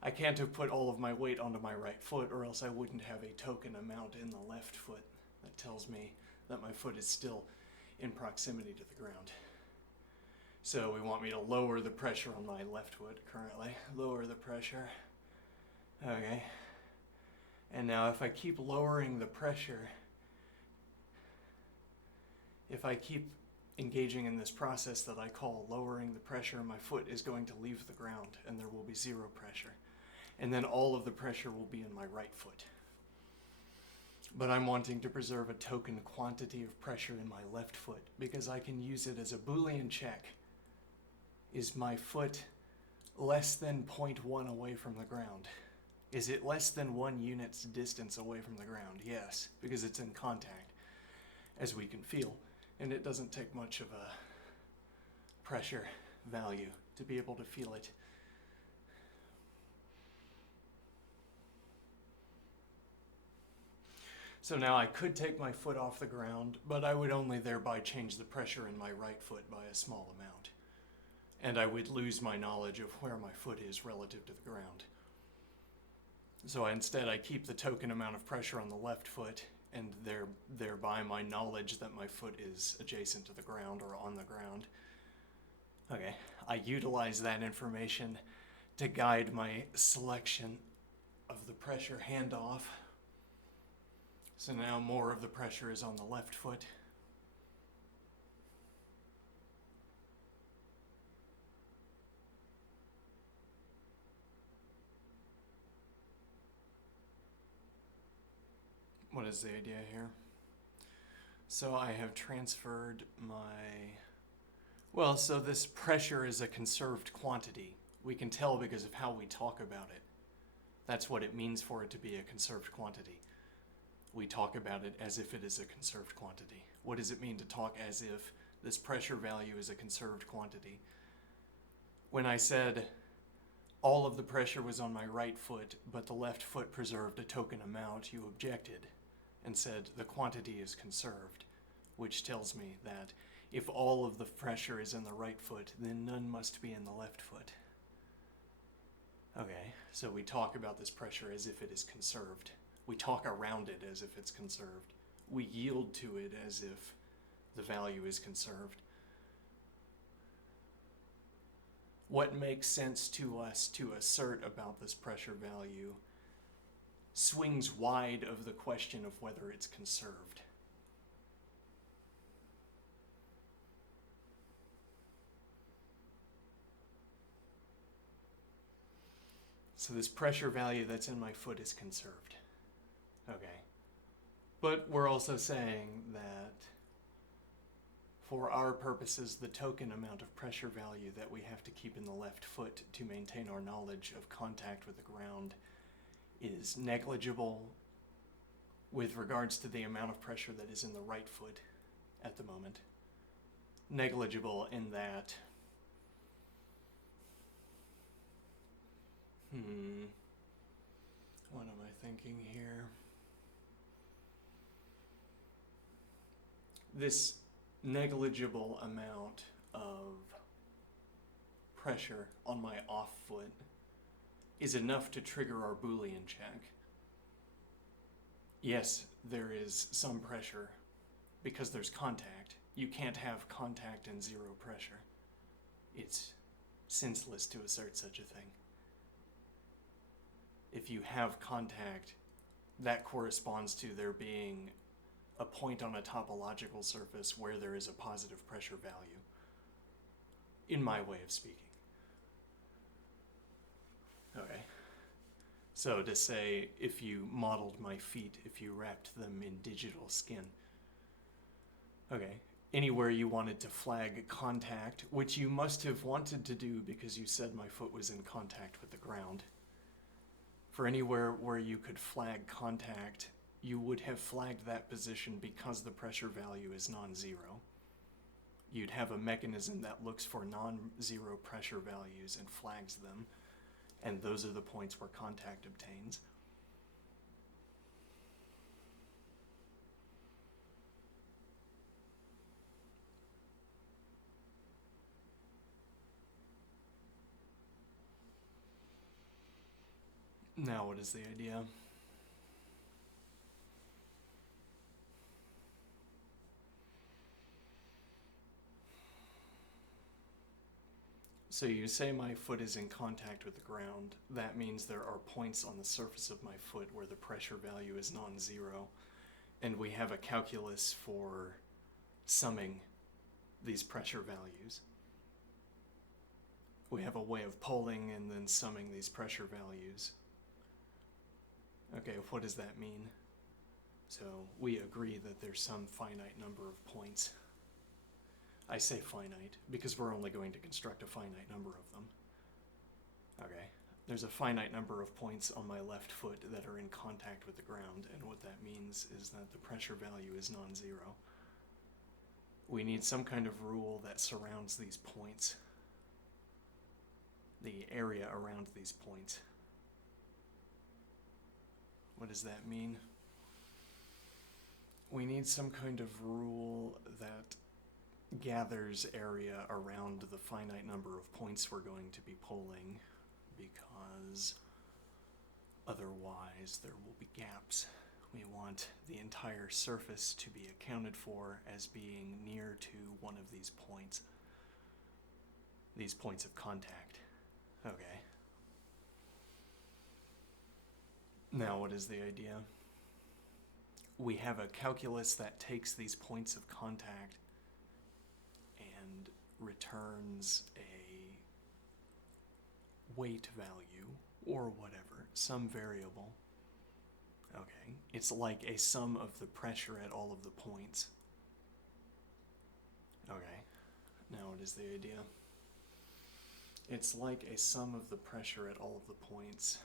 I can't have put all of my weight onto my right foot, or else I wouldn't have a token amount in the left foot. That tells me that my foot is still in proximity to the ground. So we want me to lower the pressure on my left foot currently. Lower the pressure. Okay. And now if I keep lowering the pressure, if I keep engaging in this process that I call lowering the pressure, my foot is going to leave the ground and there will be zero pressure. And then all of the pressure will be in my right foot. But I'm wanting to preserve a token quantity of pressure in my left foot because I can use it as a Boolean check. Is my foot less than 0.1 away from the ground? Is it less than 1 unit's distance away from the ground? Yes, because it's in contact, as we can feel. And it doesn't take much of a pressure value to be able to feel it. So now I could take my foot off the ground, but I would only thereby change the pressure in my right foot by a small amount. And I would lose my knowledge of where my foot is relative to the ground. So instead I keep the token amount of pressure on the left foot, and thereby my knowledge that my foot is adjacent to the ground or on the ground. Okay, I utilize that information to guide my selection of the pressure handoff. So now more of the pressure is on the left foot. What is the idea here? So I have transferred so this pressure is a conserved quantity. We can tell because of how we talk about it. That's what it means for it to be a conserved quantity. We talk about it as if it is a conserved quantity. What does it mean to talk as if this pressure value is a conserved quantity? When I said all of the pressure was on my right foot, but the left foot preserved a token amount, you objected and said the quantity is conserved, which tells me that if all of the pressure is in the right foot, then none must be in the left foot. Okay, so we talk about this pressure as if it is conserved. We talk around it as if it's conserved. We yield to it as if the value is conserved. What makes sense to us to assert about this pressure value swings wide of the question of whether it's conserved. So this pressure value that's in my foot is conserved. Okay. But we're also saying that for our purposes, the token amount of pressure value that we have to keep in the left foot to maintain our knowledge of contact with the ground is negligible with regards to the amount of pressure that is in the right foot at the moment. Negligible in that what am I thinking here? This negligible amount of pressure on my off foot is enough to trigger our Boolean check. Yes, there is some pressure because there's contact. You can't have contact and zero pressure. It's senseless to assert such a thing. If you have contact, that corresponds to there being a point on a topological surface where there is a positive pressure value, in my way of speaking. Okay. So to say, if you modeled my feet, if you wrapped them in digital skin, okay, anywhere you wanted to flag contact, which you must have wanted to do because you said my foot was in contact with the ground. For anywhere where you could flag contact, you would have flagged that position because the pressure value is non-zero. You'd have a mechanism that looks for non-zero pressure values and flags them, and those are the points where contact obtains. Now what is the idea? So you say my foot is in contact with the ground. That means there are points on the surface of my foot where the pressure value is non-zero. And we have a calculus for summing these pressure values. We have a way of polling and then summing these pressure values. Okay, what does that mean? So we agree that there's some finite number of points. I say finite because we're only going to construct a finite number of them. Okay, there's a finite number of points on my left foot that are in contact with the ground, and what that means is that the pressure value is non-zero. We need some kind of rule that surrounds these points, the area around these points. What does that mean? We need some kind of rule that gathers area around the finite number of points we're going to be polling, because otherwise there will be gaps. We want the entire surface to be accounted for as being near to one of these points of contact. Okay. Now what is the idea? We have a calculus that takes these points of contact and returns a weight value or whatever, some variable. Okay, it's like a sum of the pressure at all of the points. Okay, now what is the idea? It's like a sum of the pressure at all of the points.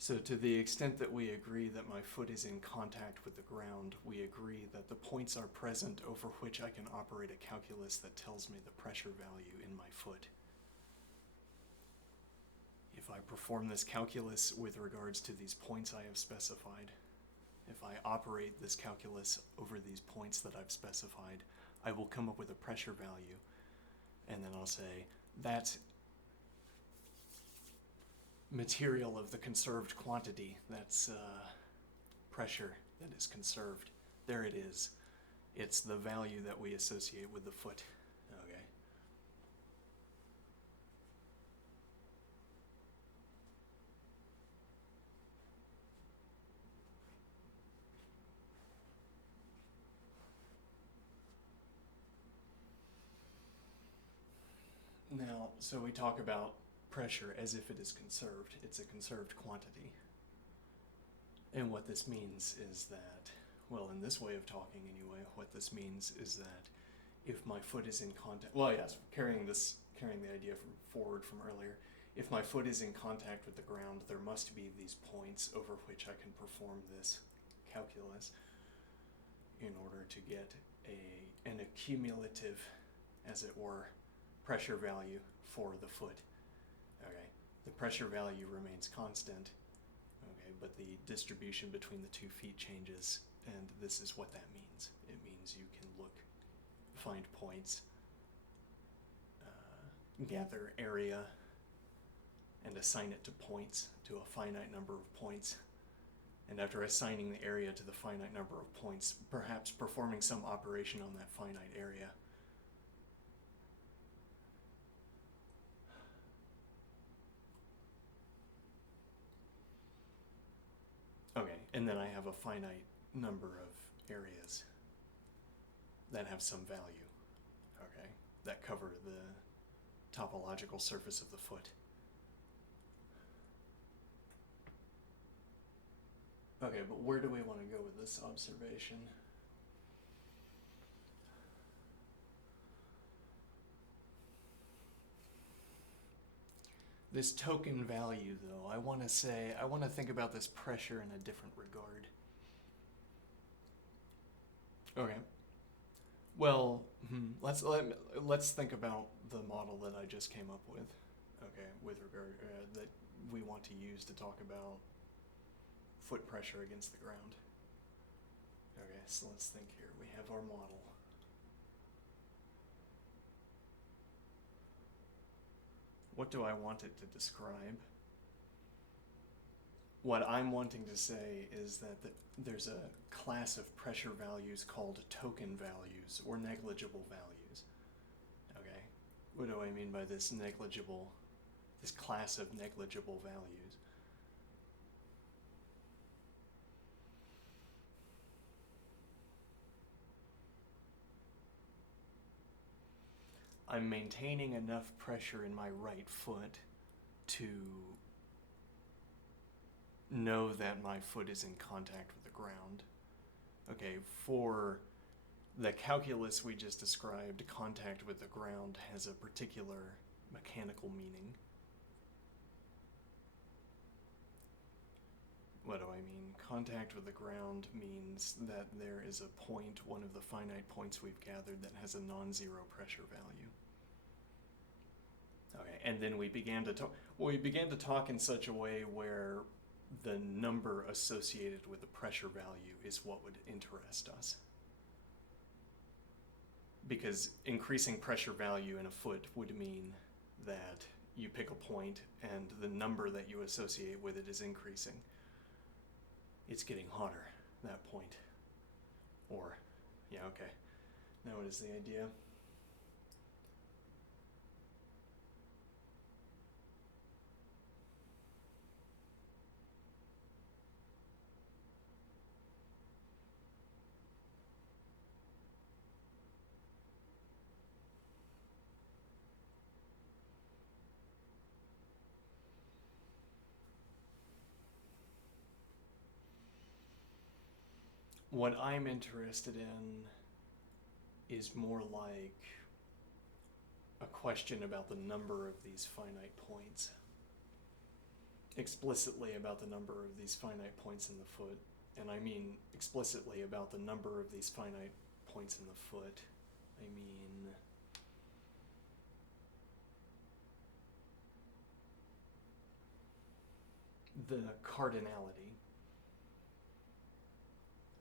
So to the extent that we agree that my foot is in contact with the ground, we agree that the points are present over which I can operate a calculus that tells me the pressure value in my foot. If I perform this calculus with regards to these points I have specified, if I operate this calculus over these points that I've specified, I will come up with a pressure value, and then I'll say, that's material of the conserved quantity, that's pressure that is conserved. There it is. It's the value that we associate with the foot. Okay. Now, so we talk about pressure as if it is conserved. It's a conserved quantity. And what this means is that, well, in this way of talking anyway, what this means is that if my foot is in contact, well, yes, carrying the idea forward from earlier, if my foot is in contact with the ground, there must be these points over which I can perform this calculus in order to get an accumulative, as it were, pressure value for the foot. Okay, the pressure value remains constant, okay, but the distribution between the 2 feet changes, and this is what that means. It means you can find points, gather area, and assign it to points, to a finite number of points. And after assigning the area to the finite number of points, perhaps performing some operation on that finite area. Okay, and then I have a finite number of areas that have some value, okay, that cover the topological surface of the foot. Okay, but where do we want to go with this observation? This token value, though, I want to think about this pressure in a different regard. Okay. Well, let's think about the model that I just came up with. Okay, with regard that we want to use to talk about foot pressure against the ground. Okay, so let's think here. We have our model. What do I want it to describe? What I'm wanting to say is that there's a class of pressure values called token values or negligible values. Okay, What do I mean by this negligible, this class of negligible values? I'm maintaining enough pressure in my right foot to know that my foot is in contact with the ground. Okay, for the calculus we just described, contact with the ground has a particular mechanical meaning. What do I mean? Contact with the ground means that there is a point, one of the finite points we've gathered, that has a non-zero pressure value. Okay, and then we began to talk in such a way where the number associated with the pressure value is what would interest us. Because increasing pressure value in a foot would mean that you pick a point and the number that you associate with it is increasing. It's getting hotter, that point. Or, yeah, okay. Now what is the idea? What I'm interested in is more like a question about the number of these finite points. Explicitly about the number of these finite points in the foot. And I mean explicitly about the number of these finite points in the foot. I mean the cardinality.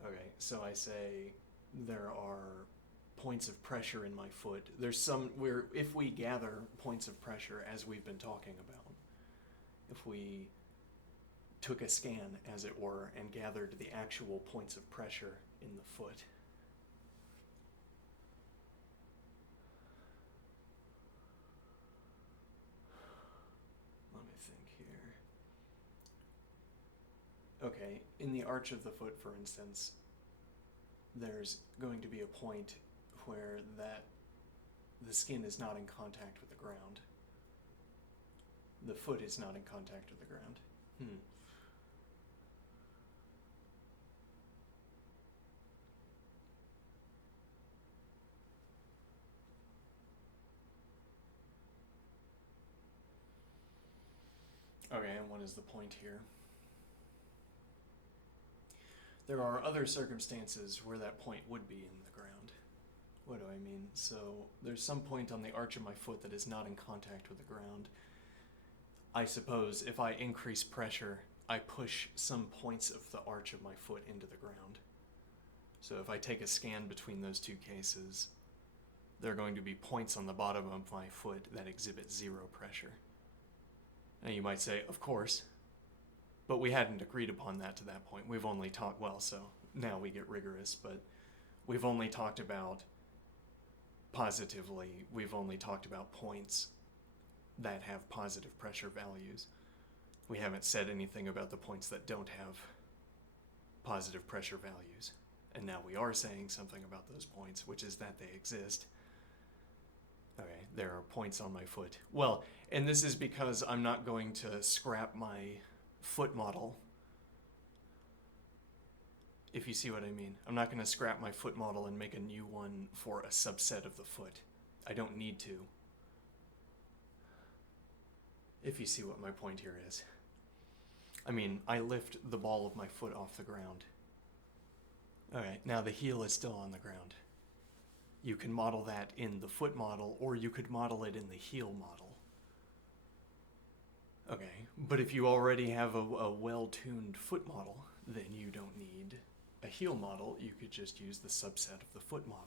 Okay, so I say there are points of pressure in my foot. There's some where if we gather points of pressure as we've been talking about, if we took a scan, as it were, and gathered the actual points of pressure in the foot, let me think here. Okay, in the arch of the foot, for instance, there's going to be a point where the skin is not in contact with the ground. The foot is not in contact with the ground. Okay, and what is the point here? There are other circumstances where that point would be in the ground. What do I mean? So there's some point on the arch of my foot that is not in contact with the ground. I suppose if I increase pressure, I push some points of the arch of my foot into the ground. So if I take a scan between those two cases, there are going to be points on the bottom of my foot that exhibit zero pressure. Now you might say, of course, but we hadn't agreed upon that to that point. We've only talked, well, so now we get rigorous, but we've only talked about positively, we've only talked about points that have positive pressure values. We haven't said anything about the points that don't have positive pressure values. And now we are saying something about those points, which is that they exist. Okay, there are points on my foot. Well, and this is because I'm not going to scrap my foot model, if you see what I mean. I'm not going to scrap my foot model and make a new one for a subset of the foot. I don't need to. If you see what my point here is. I mean, I lift the ball of my foot off the ground. Alright, now the heel is still on the ground. You can model that in the foot model, or you could model it in the heel model. Okay, but if you already have a well-tuned foot model, then you don't need a heel model. You could just use the subset of the foot model.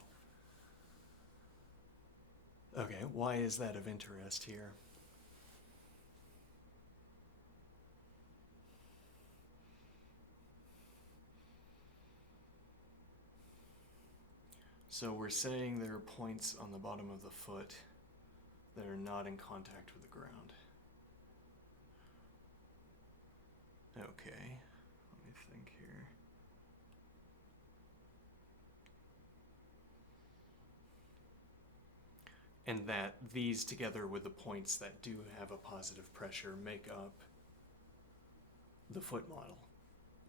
Okay, why is that of interest here? So we're saying there are points on the bottom of the foot that are not in contact with the ground. Okay, let me think here. And that these, together with the points that do have a positive pressure, make up the foot model.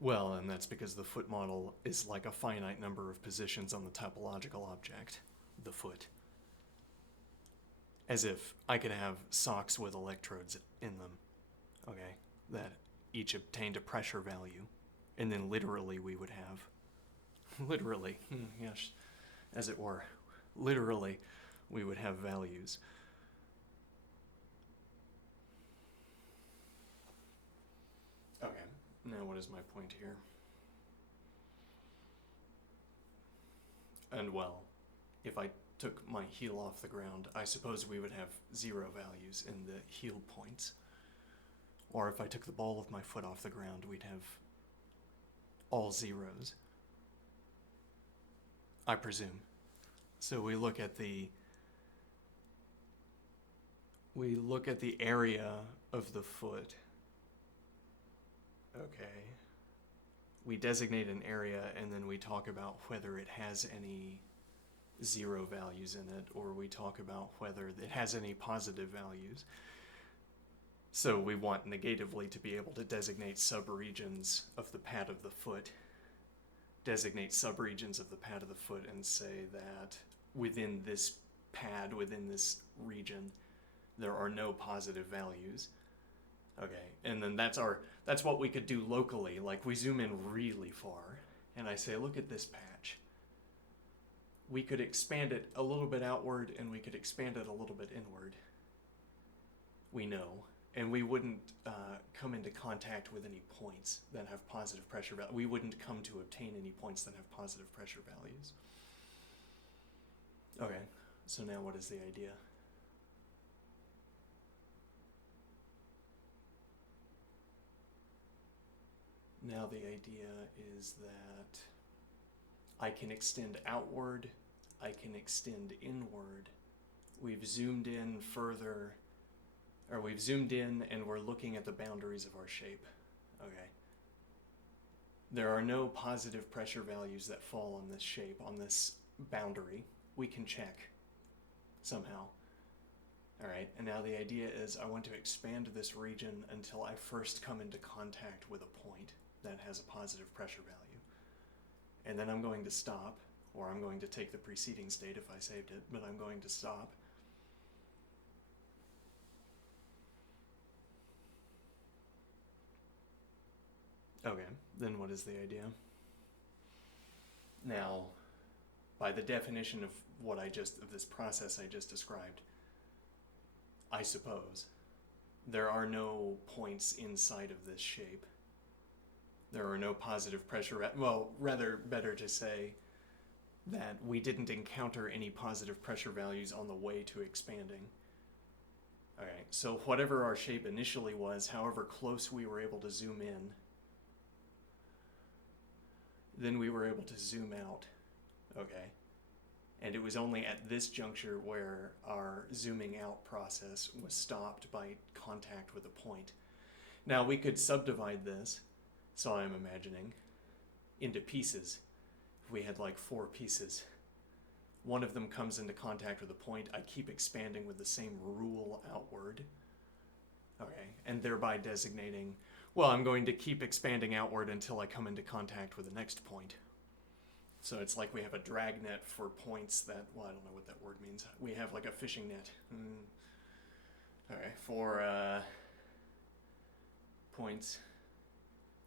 Well, and that's because the foot model is like a finite number of positions on the topological object, the foot. As if I could have socks with electrodes in them, okay, that each obtained a pressure value, and then literally we would have, literally, yes, as it were, literally we would have values. Okay, now what is my point here? And well, if I took my heel off the ground, I suppose we would have 0 values in the heel points. Or if I took the ball of my foot off the ground, we'd have all zeros, I presume. So we look at the area of the foot. Okay. We designate an area and then we talk about whether it has any 0 values in it, or we talk about whether it has any positive values. So we want negatively to be able to designate subregions of the pad of the foot, designate subregions of the pad of the foot, and say that within this pad, within this region, there are no positive values. Okay, and then that's what we could do locally. Like, we zoom in really far, and I say, look at this patch. We could expand it a little bit outward, and we could expand it a little bit inward. We know. And we wouldn't come into contact with any points that have positive pressure values. We wouldn't come to obtain any points that have positive pressure values. Okay, so now what is the idea? Now the idea is that I can extend outward, I can extend inward. We've zoomed in further, or we've zoomed in and we're looking at the boundaries of our shape. Okay. There are no positive pressure values that fall on this shape, on this boundary. We can check somehow. All right, and now the idea is I want to expand this region until I first come into contact with a point that has a positive pressure value. And then I'm going to stop, or I'm going to take the preceding state if I saved it, but I'm going to stop. Okay, then what is the idea? Now, by the definition of this process I just described, I suppose there are no points inside of this shape. There are no positive pressure, better to say that we didn't encounter any positive pressure values on the way to expanding. Okay, so whatever our shape initially was, however close we were able to zoom in, then we were able to zoom out, okay? And it was only at this juncture where our zooming out process was stopped by contact with a point. Now we could subdivide this, so I'm imagining, into pieces. If we had like 4 pieces, one of them comes into contact with a point, I keep expanding with the same rule outward, okay, and thereby designating, well, I'm going to keep expanding outward until I come into contact with the next point. So it's like we have a drag net for points that, well, I don't know what that word means. We have like a fishing net. Okay, for points.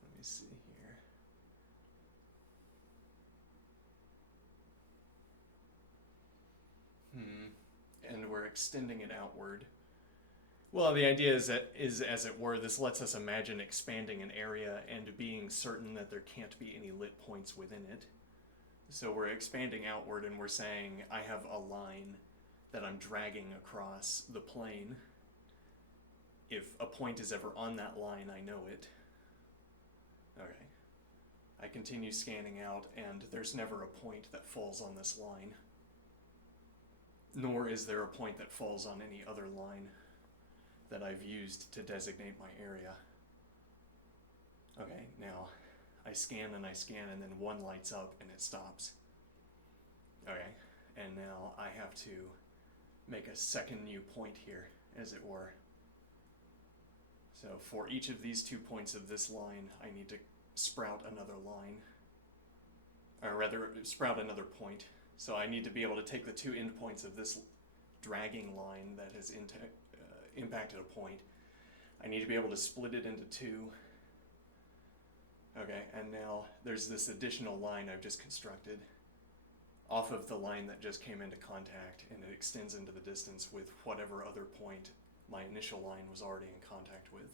Let me see here. And we're extending it outward. Well, the idea is, as it were, this lets us imagine expanding an area and being certain that there can't be any lit points within it. So we're expanding outward and we're saying, I have a line that I'm dragging across the plane. If a point is ever on that line, I know it. Okay. I continue scanning out and there's never a point that falls on this line. nor is there a point that falls on any other line that I've used to designate my area. Okay, now I scan and then one lights up and it stops. Okay, and now I have to make a second new point here, as it were. So for each of these 2 points of this line, I need to sprout another line, or rather sprout another point. So I need to be able to take the 2 endpoints of this dragging line that has impacted a point. I need to be able to split it into 2. Okay, and now there's this additional line I've just constructed off of the line that just came into contact, and it extends into the distance with whatever other point my initial line was already in contact with.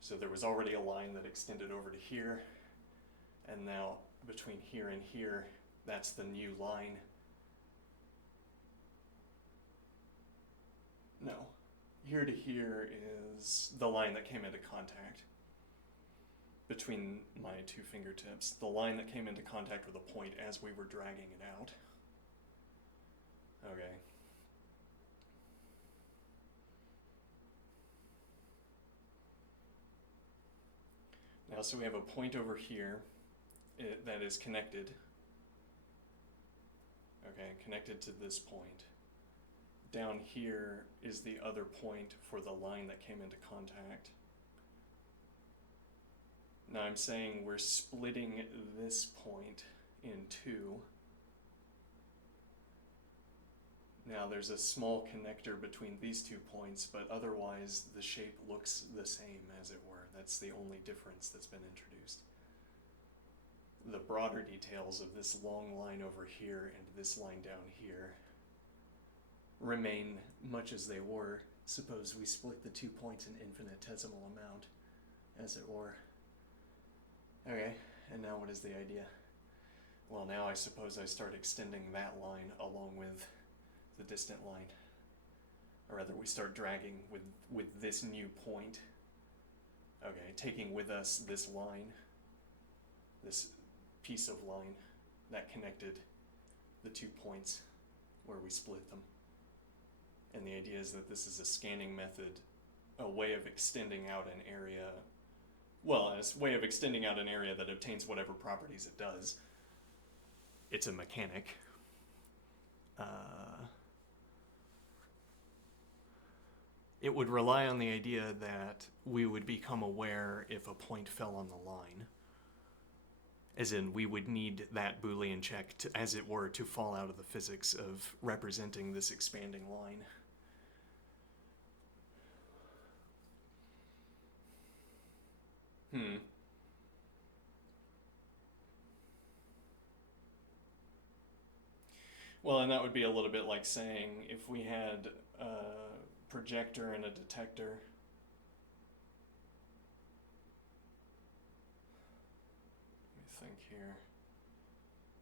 So there was already a line that extended over to here, and now between here and here, that's the new line. No, here to here is the line that came into contact between my 2 fingertips, the line that came into contact with a point as we were dragging it out. Okay. Now, so we have a point over here that is connected. Okay, connected to this point. Down here is the other point for the line that came into contact. Now I'm saying we're splitting this point in 2. Now there's a small connector between these 2 points, but otherwise the shape looks the same, as it were. That's the only difference that's been introduced. The broader details of this long line over here and this line down here remain much as they were. Suppose we split the 2 points an infinitesimal amount, as it were. Okay, and now what is the idea? Well, now I suppose I start extending that line along with the distant line. Or rather, we start dragging with this new point. Okay, taking with us this line, this piece of line that connected the 2 points where we split them. And the idea is that this is a scanning method, a way of extending out an area. Well, it's a way of extending out an area that obtains whatever properties it does. It's a mechanic. It would rely on the idea that we would become aware if a point fell on the line. As in, we would need that Boolean check, to, as it were, to fall out of the physics of representing this expanding line. Well, and that would be a little bit like saying if we had a projector and a detector. Let me think here.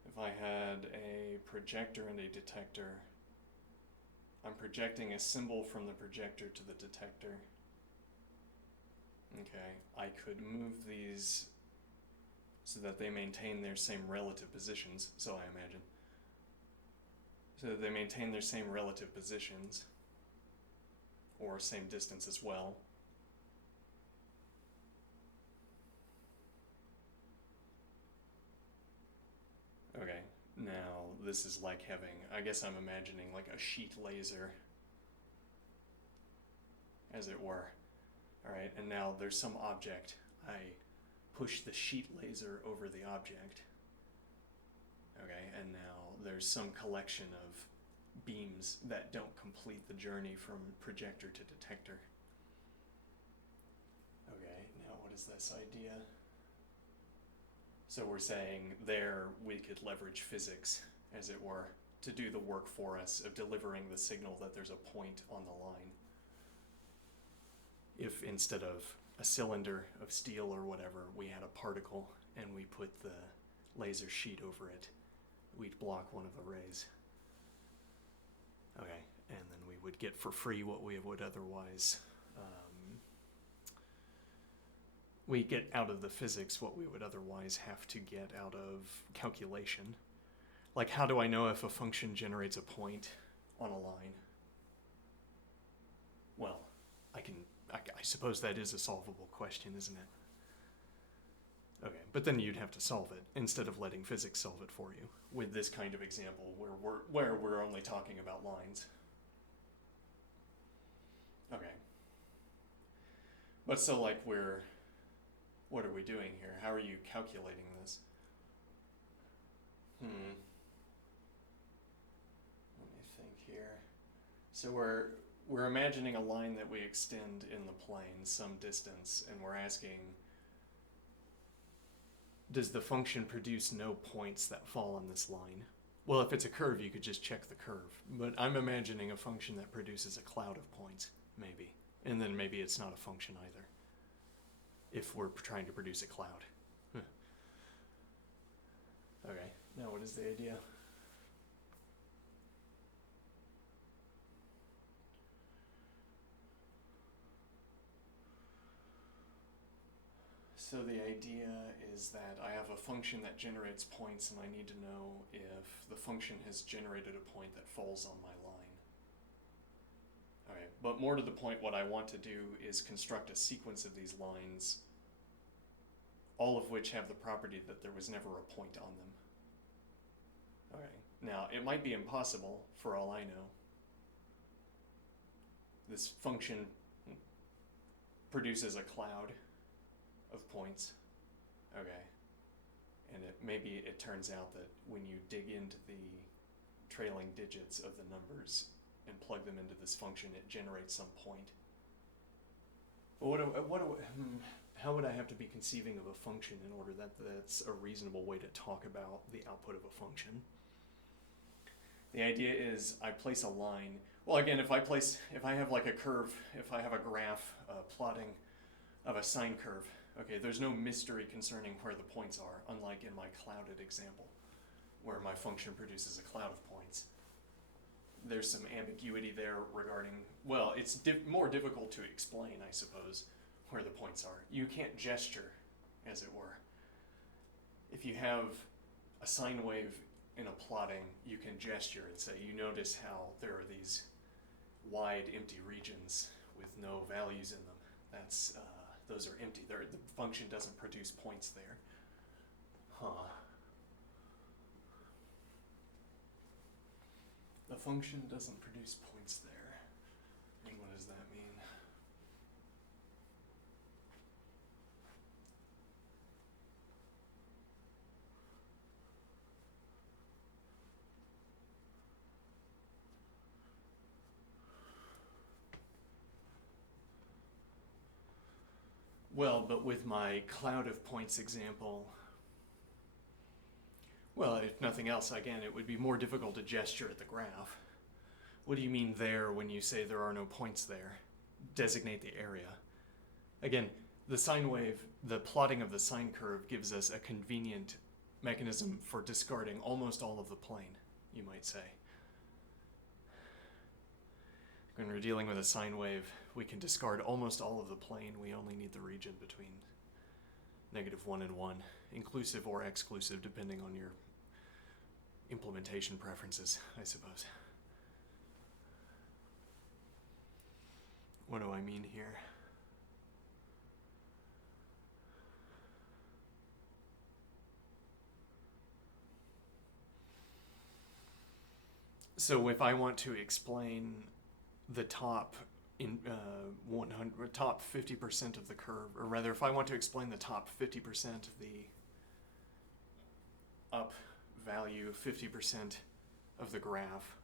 If I had a projector and a detector, I'm projecting a symbol from the projector to the detector. Okay, I could move these so that they maintain their same relative positions, so I imagine. So that they maintain their same relative positions, or same distance as well. Okay, now this is like having, I guess I'm imagining like a sheet laser, as it were. Alright, and now there's some object. I push the sheet laser over the object. Okay, and now there's some collection of beams that don't complete the journey from projector to detector. Okay, now what is this idea? So we're saying there we could leverage physics, as it were, to do the work for us of delivering the signal that there's a point on the line. If instead of a cylinder of steel or whatever, we had a particle and we put the laser sheet over it, we'd block one of the rays. Okay, and then we would get for free what we would otherwise, we get out of the physics what we would otherwise have to get out of calculation. Like, how do I know if a function generates a point on a line? Well, I suppose that is a solvable question, isn't it? Okay, but then you'd have to solve it instead of letting physics solve it for you with this kind of example where we're only talking about lines. Okay. But so like what are we doing here? How are you calculating this? Let me think here. So we're imagining a line that we extend in the plane some distance, and we're asking, does the function produce no points that fall on this line? Well, if it's a curve, you could just check the curve. But I'm imagining a function that produces a cloud of points, maybe. And then maybe it's not a function either, if we're trying to produce a cloud. Okay, now what is the idea? So the idea is that I have a function that generates points, and I need to know if the function has generated a point that falls on my line. Okay, but more to the point, what I want to do is construct a sequence of these lines, all of which have the property that there was never a point on them. Okay, now it might be impossible for all I know. This function produces a cloud of points. Okay. And maybe it turns out that when you dig into the trailing digits of the numbers and plug them into this function, it generates some point. How would I have to be conceiving of a function in order that's a reasonable way to talk about the output of a function? The idea is I place a line. Well, again, if I have like a curve, if I have a graph plotting of a sine curve, okay, there's no mystery concerning where the points are, unlike in my clouded example, where my function produces a cloud of points. There's some ambiguity there regarding, well, it's more difficult to explain, I suppose, where the points are. You can't gesture, as it were. If you have a sine wave in a plotting, you can gesture and say, you notice how there are these wide empty regions with no values in them. Those are empty. The function doesn't produce points there. The function doesn't produce points there. And what does that mean? Well, but with my cloud of points example, well, if nothing else, again, it would be more difficult to gesture at the graph. What do you mean there when you say there are no points there? Designate the area. Again, the sine wave, the plotting of the sine curve gives us a convenient mechanism for discarding almost all of the plane, you might say. When we're dealing with a sine wave, we can discard almost all of the plane. We only need the region between -1 and 1, inclusive or exclusive, depending on your implementation preferences, I suppose. What do I mean here? So if I want to explain the top top 50% of the curve, or rather, if I want to explain the top 50% of the up value, 50% of the graph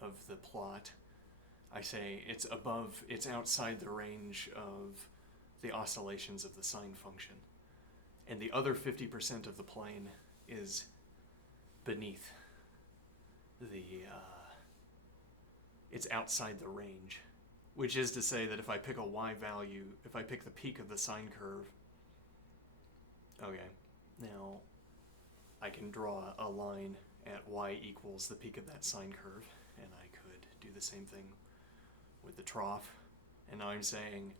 of the plot, I say it's outside the range of the oscillations of the sine function, and the other 50% of the plane is beneath it's outside the range, which is to say that if I pick a y value, if I pick the peak of the sine curve, okay, now I can draw a line at y equals the peak of that sine curve, and I could do the same thing with the trough. And now I'm saying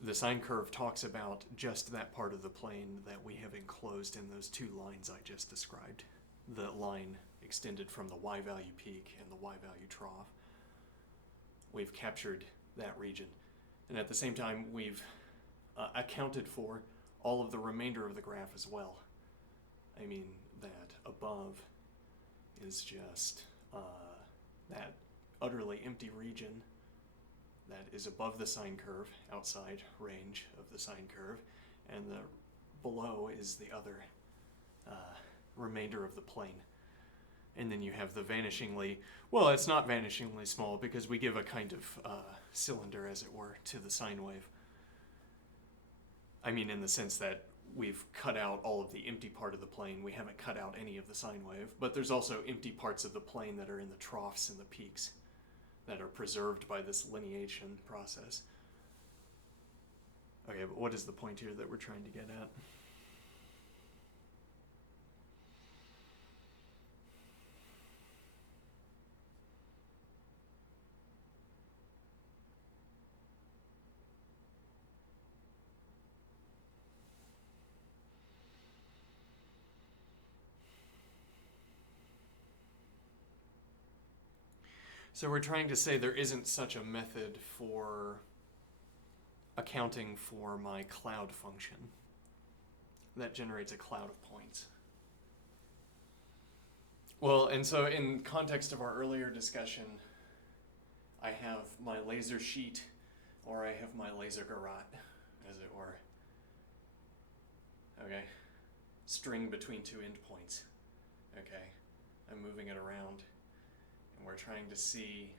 the sine curve talks about just that part of the plane that we have enclosed in those two lines I just described, the line extended from the y value peak and the y value trough. We've captured that region. And at the same time, we've accounted for all of the remainder of the graph as well. I mean, that above is just that utterly empty region that is above the sine curve, outside range of the sine curve, and the below is the other remainder of the plane. And then you have the vanishingly, well, it's not vanishingly small because we give a kind of cylinder, as it were, to the sine wave. I mean, in the sense that we've cut out all of the empty part of the plane. We haven't cut out any of the sine wave, but there's also empty parts of the plane that are in the troughs and the peaks that are preserved by this lineation process. Okay, but what is the point here that we're trying to get at? So we're trying to say there isn't such a method for accounting for my cloud function that generates a cloud of points. Well, and so in context of our earlier discussion, I have my laser sheet, or I have my laser garrote, as it were. Okay, string between two endpoints. Okay, I'm moving it around. And we're trying to see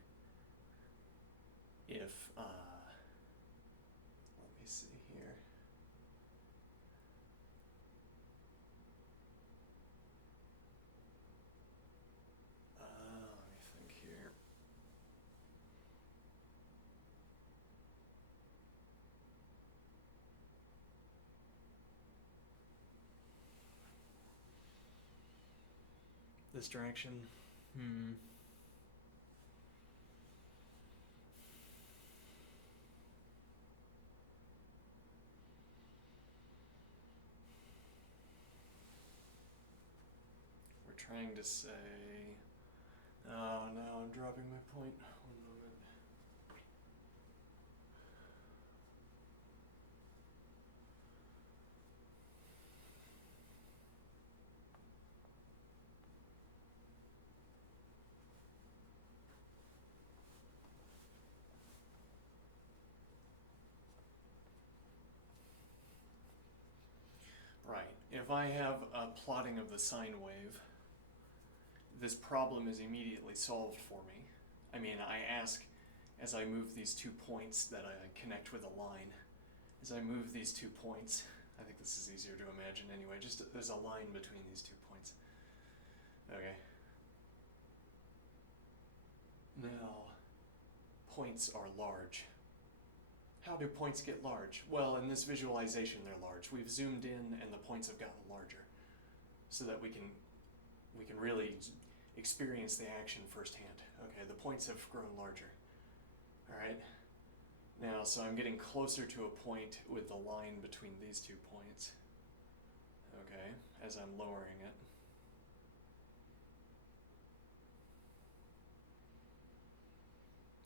if, let me see here. Let me think here. This direction? Trying to say, oh no, I'm dropping my point. One moment. Right, if I have a plotting of the sine wave, this problem is immediately solved for me. I mean, I ask, as I move these 2 points that I connect with a line, as I move these 2 points, I think this is easier to imagine anyway, just there's a line between these 2 points. Okay. Now, points are large. How do points get large? Well, in this visualization, they're large. We've zoomed in and the points have gotten larger so that we can really experience the action firsthand. Okay, the points have grown larger. All right. Now, so I'm getting closer to a point with the line between these 2 points. Okay, as I'm lowering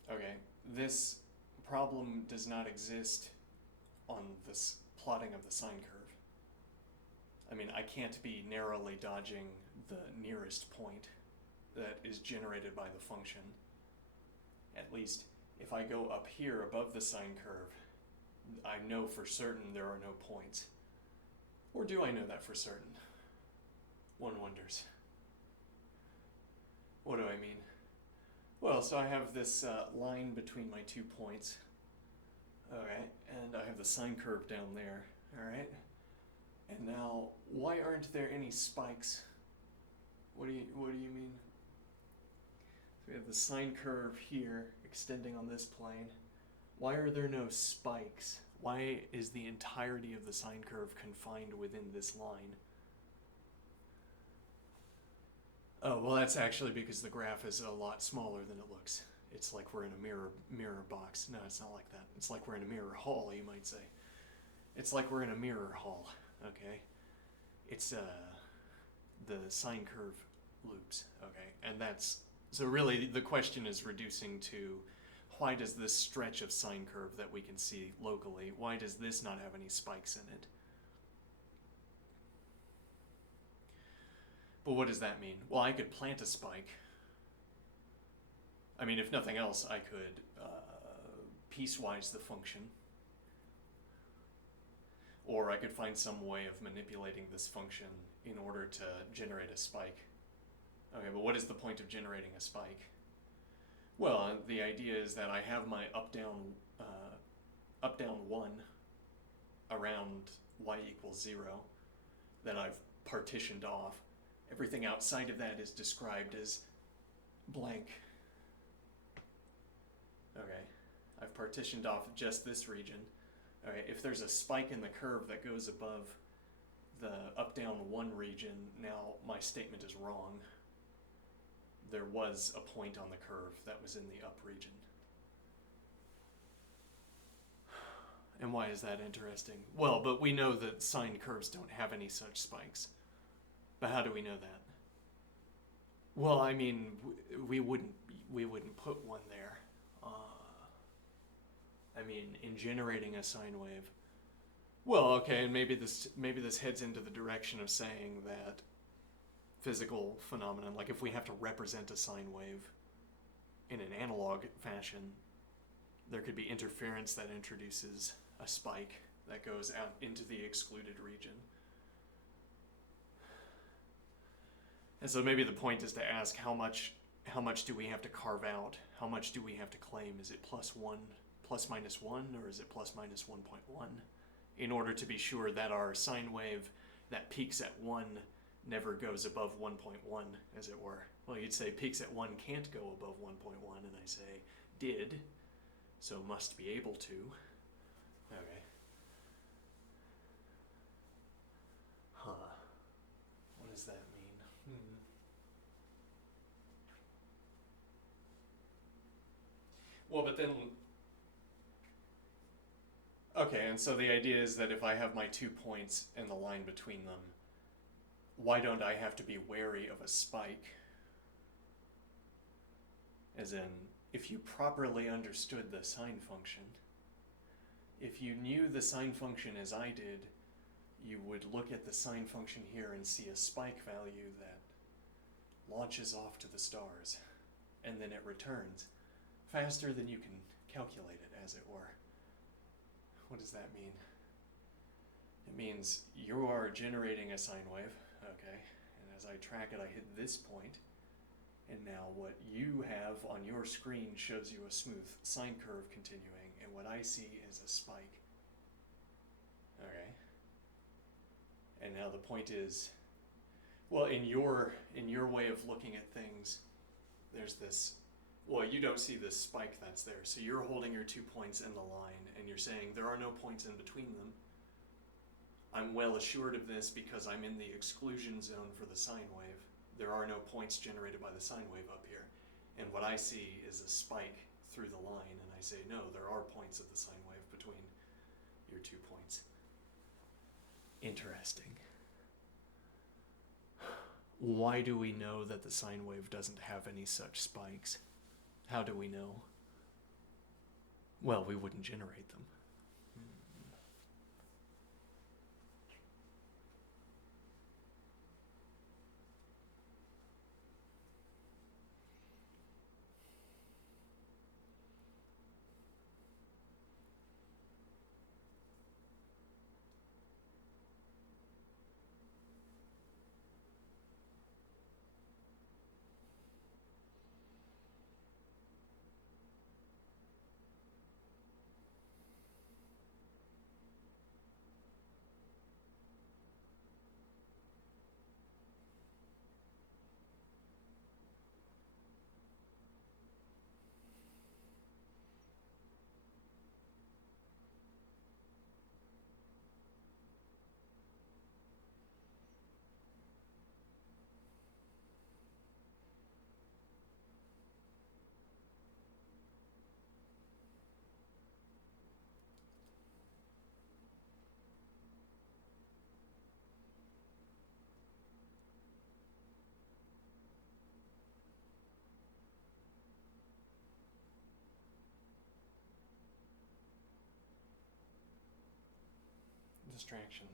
it. Okay, this problem does not exist on this plotting of the sine curve. I mean, I can't be narrowly dodging the nearest point that is generated by the function. At least, if I go up here above the sine curve, I know for certain there are no points. Or do I know that for certain? One wonders. What do I mean? Well, so I have this line between my 2 points. Alright, and I have the sine curve down there. Alright? And now, why aren't there any spikes? What do you mean? So we have the sine curve here extending on this plane. Why are there no spikes? Why is the entirety of the sine curve confined within this line? Oh, well, that's actually because the graph is a lot smaller than it looks. It's like we're in a mirror box. No, it's not like that. It's like we're in a mirror hall, you might say. It's like we're in a mirror hall, okay? It's the sine curve loops. Okay, and that's so really the question is reducing to why does this stretch of sine curve that we can see locally, why does this not have any spikes in it? But what does that mean? Well, I could plant a spike. I mean, if nothing else, I could piecewise the function. Or I could find some way of manipulating this function in order to generate a spike. Okay, but what is the point of generating a spike? Well, the idea is that I have my up-down 1 around y equals 0 that I've partitioned off. Everything outside of that is described as blank. Okay, I've partitioned off just this region. Okay, if there's a spike in the curve that goes above the up-down 1 region, now my statement is wrong. There was a point on the curve that was in the up region. And why is that interesting? Well, but we know that sine curves don't have any such spikes. But how do we know that? Well, I mean, we wouldn't put one there. I mean, in generating a sine wave. Well, okay, and maybe this heads into the direction of saying that physical phenomenon, like if we have to represent a sine wave in an analog fashion, there could be interference that introduces a spike that goes out into the excluded region. And so maybe the point is to ask how much do we have to carve out? How much do we have to claim? Is it plus minus 1, or is it plus minus 1.1? In order to be sure that our sine wave that peaks at 1 never goes above 1.1, as it were. Well, you'd say peaks at 1 can't go above 1.1, and I say did, so must be able to. Okay. Huh. What does that mean? Well, but then... Okay, and so the idea is that if I have my 2 points and the line between them, why don't I have to be wary of a spike? As in, if you properly understood the sine function, if you knew the sine function as I did, you would look at the sine function here and see a spike value that launches off to the stars, and then it returns faster than you can calculate it, as it were. What does that mean? It means you are generating a sine wave, okay, and as I track it, I hit this point, and now what you have on your screen shows you a smooth sine curve continuing, and what I see is a spike. Okay. And now the point is, well, in your way of looking at things, there's this, well, you don't see this spike that's there, so you're holding your 2 points in the line, and you're saying there are no points in between them. I'm well assured of this because I'm in the exclusion zone for the sine wave. There are no points generated by the sine wave up here. And what I see is a spike through the line, and I say, no, there are points of the sine wave between your 2 points. Interesting. Why do we know that the sine wave doesn't have any such spikes? How do we know? Well, we wouldn't generate them. Distraction.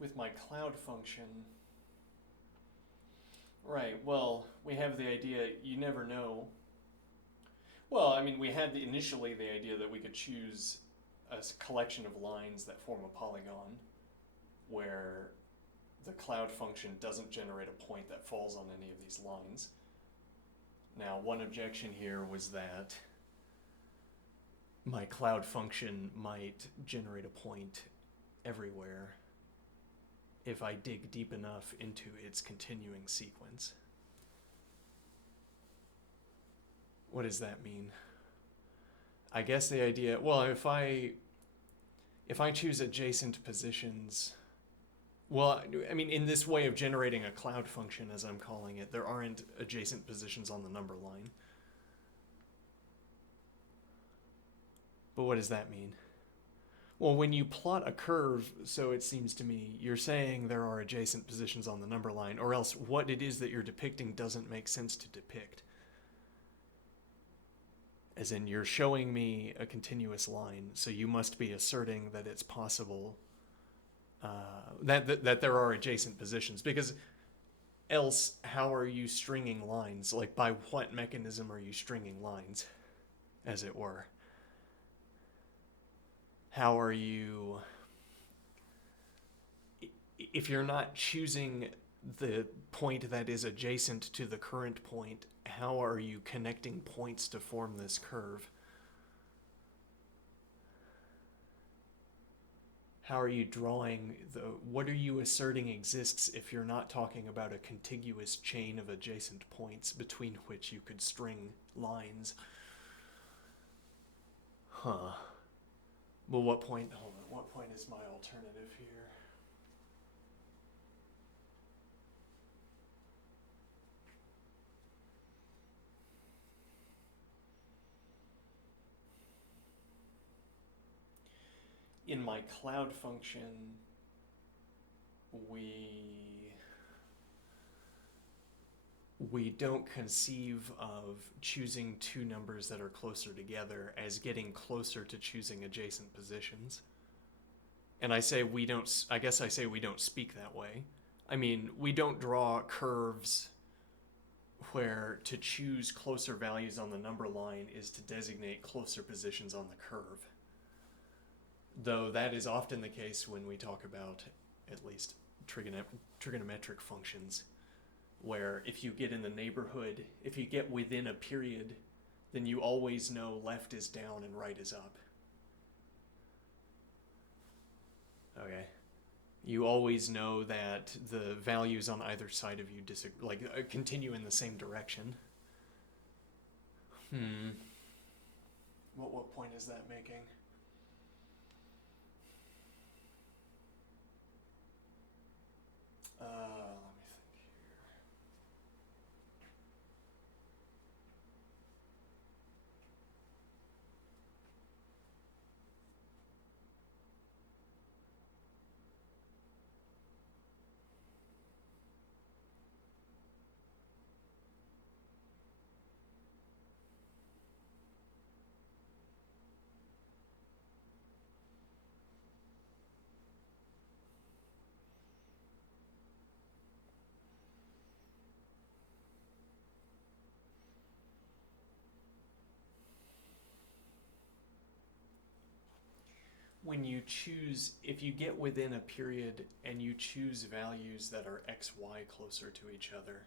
With my cloud function, right, well, we have the idea you never know. Well, I mean, we had initially the idea that we could choose a collection of lines that form a polygon where the cloud function doesn't generate a point that falls on any of these lines. Now, one objection here was that my cloud function might generate a point everywhere if I dig deep enough into its continuing sequence. What does that mean? I guess the idea, well, if I choose adjacent positions, well, I mean, in this way of generating a cloud function, as I'm calling it, there aren't adjacent positions on the number line. But what does that mean? Well, when you plot a curve, so it seems to me, you're saying there are adjacent positions on the number line, or else what it is that you're depicting doesn't make sense to depict. As in, you're showing me a continuous line, so you must be asserting that it's possible that there are adjacent positions, because else how are you stringing lines? Like, by what mechanism are you stringing lines, as it were? How are you, if you're not choosing the point that is adjacent to the current point, how are you connecting points to form this curve? How are you drawing what are you asserting exists if you're not talking about a contiguous chain of adjacent points between which you could string lines? Huh. Well, what point is my alternative here? In my cloud function, we don't conceive of choosing two numbers that are closer together as getting closer to choosing adjacent positions. And I say we don't speak that way. I mean, we don't draw curves where to choose closer values on the number line is to designate closer positions on the curve. Though that is often the case when we talk about, at least, trigonometric functions, where if you get in the neighborhood, if you get within a period, then you always know left is down and right is up. Okay. You always know that the values on either side of you continue in the same direction. What point is that making? Let me think here. when you choose, if you get within a period and you choose values that are x, y closer to each other,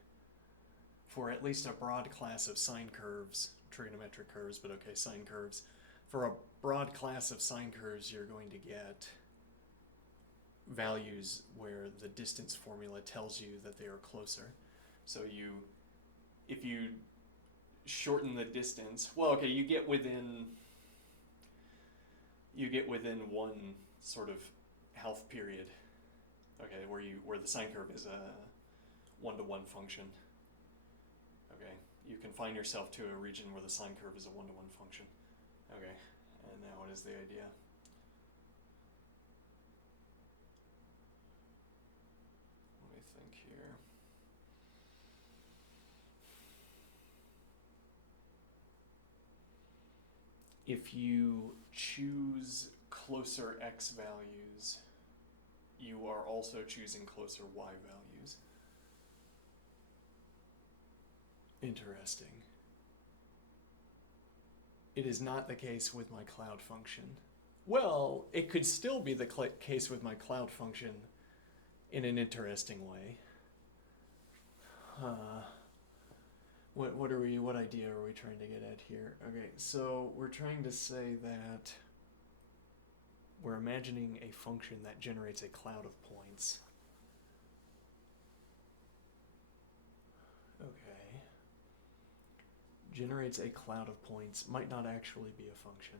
for at least a broad class of sine curves, trigonometric curves, but okay, sine curves, for a broad class of sine curves, you're going to get values where the distance formula tells you that they are closer. So if you shorten the distance, well, okay, you get within one sort of half period, okay, where the sine curve is a 1-to-1 function. Okay, you confine yourself to a region where the sine curve is a 1-to-1 function. Okay, and now what is the idea? Let me think here. If you choose closer x values, you are also choosing closer y values. Interesting. It is not the case with my cloud function. Well, it could still be the case with my cloud function in an interesting way. What idea are we trying to get at here? Okay, so we're trying to say that we're imagining a function that generates a cloud of points. Okay. Generates a cloud of points, might not actually be a function.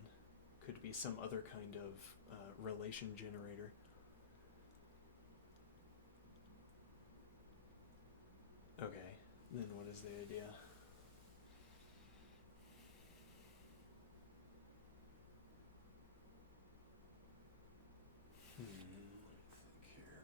Could be some other kind of relation generator. Okay, then what is the idea? Let me think here.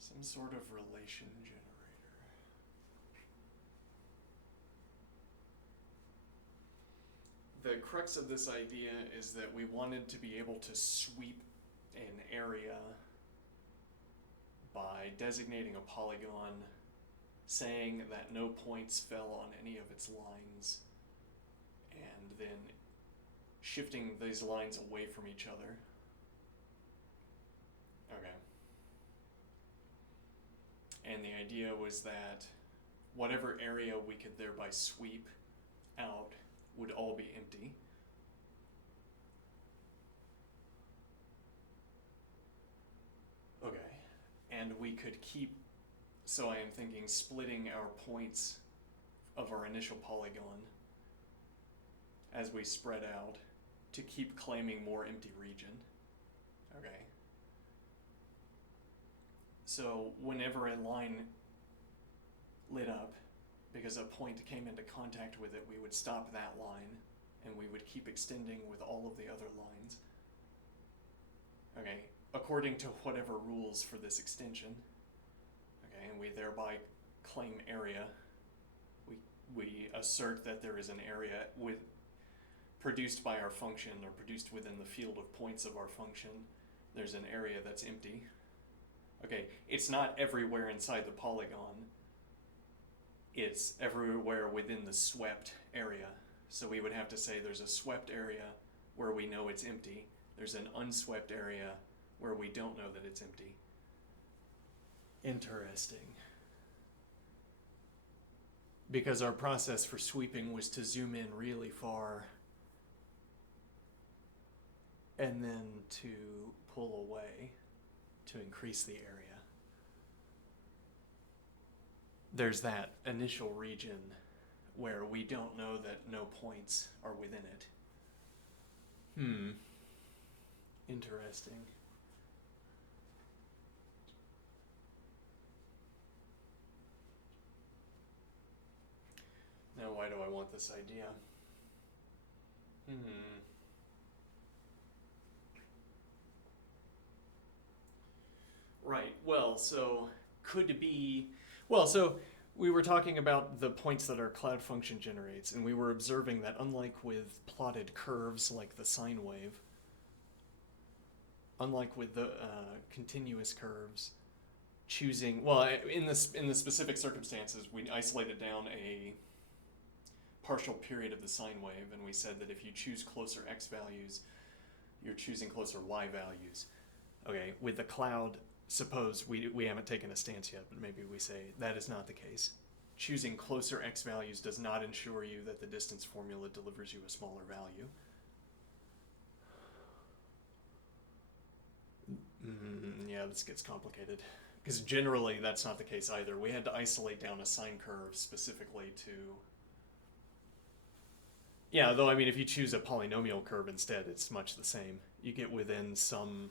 Some sort of relation generator. The crux of this idea is that we wanted to be able to sweep an area by designating a polygon, saying that no points fell on any of its lines, and then shifting these lines away from each other. Okay. And the idea was that whatever area we could thereby sweep out would all be empty. Okay. And we could keep, so I am thinking splitting our points of our initial polygon as we spread out to keep claiming more empty region. Okay. So whenever a line lit up, because a point came into contact with it, we would stop that line and we would keep extending with all of the other lines. Okay, according to whatever rules for this extension. Okay, and we thereby claim area. We assert that there is an area produced by our function, or produced within the field of points of our function. There's an area that's empty. Okay, it's not everywhere inside the polygon. It's everywhere within the swept area. So we would have to say there's a swept area where we know it's empty. There's an unswept area where we don't know that it's empty. Interesting. Because our process for sweeping was to zoom in really far and then to pull away to increase the area. There's that initial region where we don't know that no points are within it. Interesting. Now, why do I want this idea? Right, well, so could be, well, so We were talking about the points that our cloud function generates, and we were observing that unlike with plotted curves like the sine wave, unlike with the continuous curves, choosing, well, in the specific circumstances, we isolated down a partial period of the sine wave, and we said that if you choose closer x values, you're choosing closer y values. Okay, with the cloud, suppose we haven't taken a stance yet, but maybe we say that is not the case. Choosing closer x values does not ensure you that the distance formula delivers you a smaller value. Yeah, this gets complicated. Because generally that's not the case either. We had to isolate down a sine curve specifically to... Yeah, though, I mean, if you choose a polynomial curve instead, it's much the same. You get within some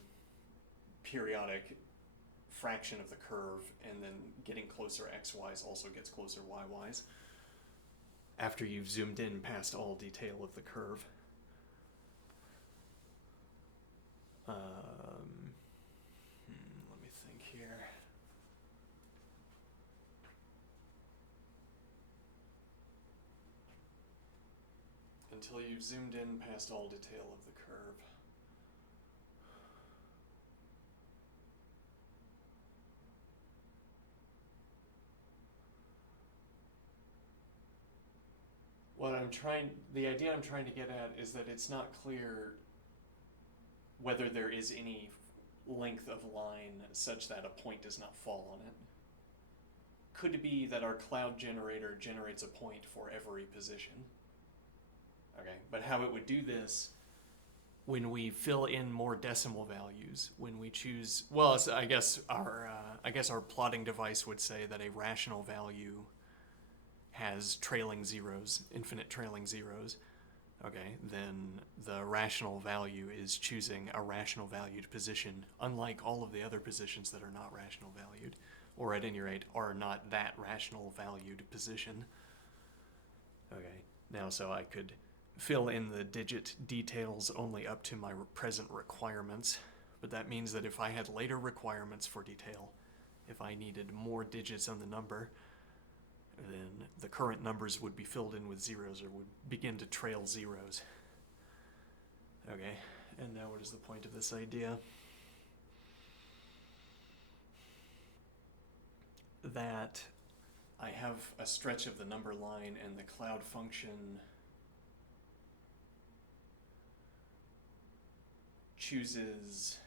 periodic fraction of the curve, and then getting closer xy's also gets closer yy's after you've zoomed in past all detail of the curve. Let me think here. Until you've zoomed in past all detail of the curve. The idea I'm trying to get at is that it's not clear whether there is any length of line such that a point does not fall on it. Could it be that our cloud generator generates a point for every position? Okay, but how it would do this when we fill in more decimal values, when we choose, well, I guess our plotting device would say that a rational value has trailing zeros, infinite trailing zeros. Okay, then the rational value is choosing a rational valued position, unlike all of the other positions that are not rational valued, or at any rate are not that rational valued position. Okay, now so I could fill in the digit details only up to my present requirements, but that means that if I had later requirements for detail, if I needed more digits on the number, then the current numbers would be filled in with zeros or would begin to trail zeros. Okay, and now what is the point of this idea? That I have a stretch of the number line and the cloud function chooses,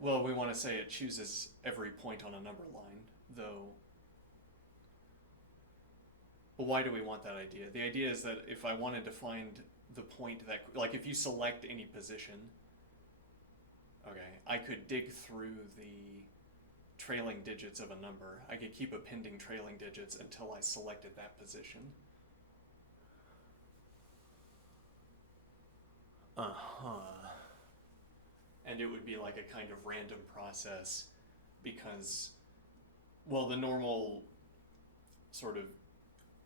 well, we want to say it chooses every point on a number line, though. Well, why do we want that idea? The idea is that if I wanted to find the point that, like if you select any position, okay, I could dig through the trailing digits of a number. I could keep appending trailing digits until I selected that position. And it would be like a kind of random process because, well, the normal sort of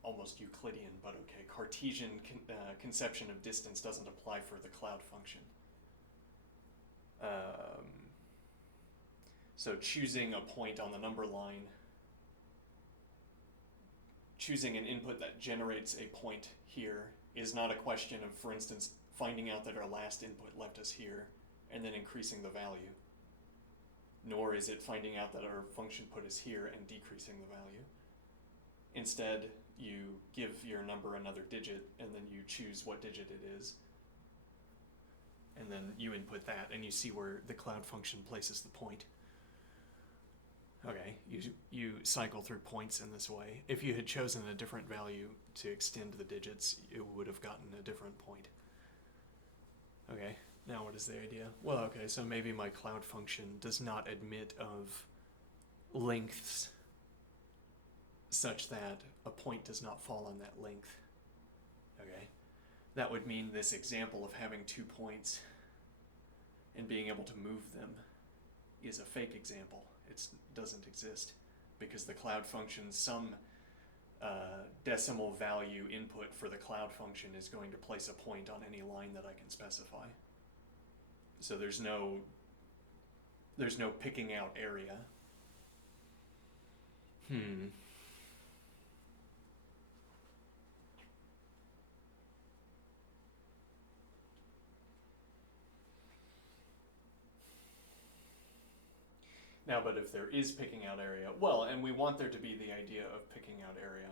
almost Euclidean, but okay, Cartesian conception of distance doesn't apply for the cloud function. So choosing a point on the number line, choosing an input that generates a point here is not a question of, for instance, finding out that our last input left us here and then increasing the value. Nor is it finding out that our function put us here and decreasing the value. Instead, you give your number another digit and then you choose what digit it is. And then you input that and you see where the cloud function places the point. Okay, you cycle through points in this way. If you had chosen a different value to extend the digits, it would have gotten a different point. Okay, now what is the idea? Well, okay, so maybe my cloud function does not admit of lengths such that a point does not fall on that length. Okay, that would mean this example of having 2 points and being able to move them is a fake example. It doesn't exist because the cloud function, some decimal value input for the cloud function is going to place a point on any line that I can specify. So there's no picking out area. Hmm. Now, but if there is picking out area, well, and we want there to be the idea of picking out area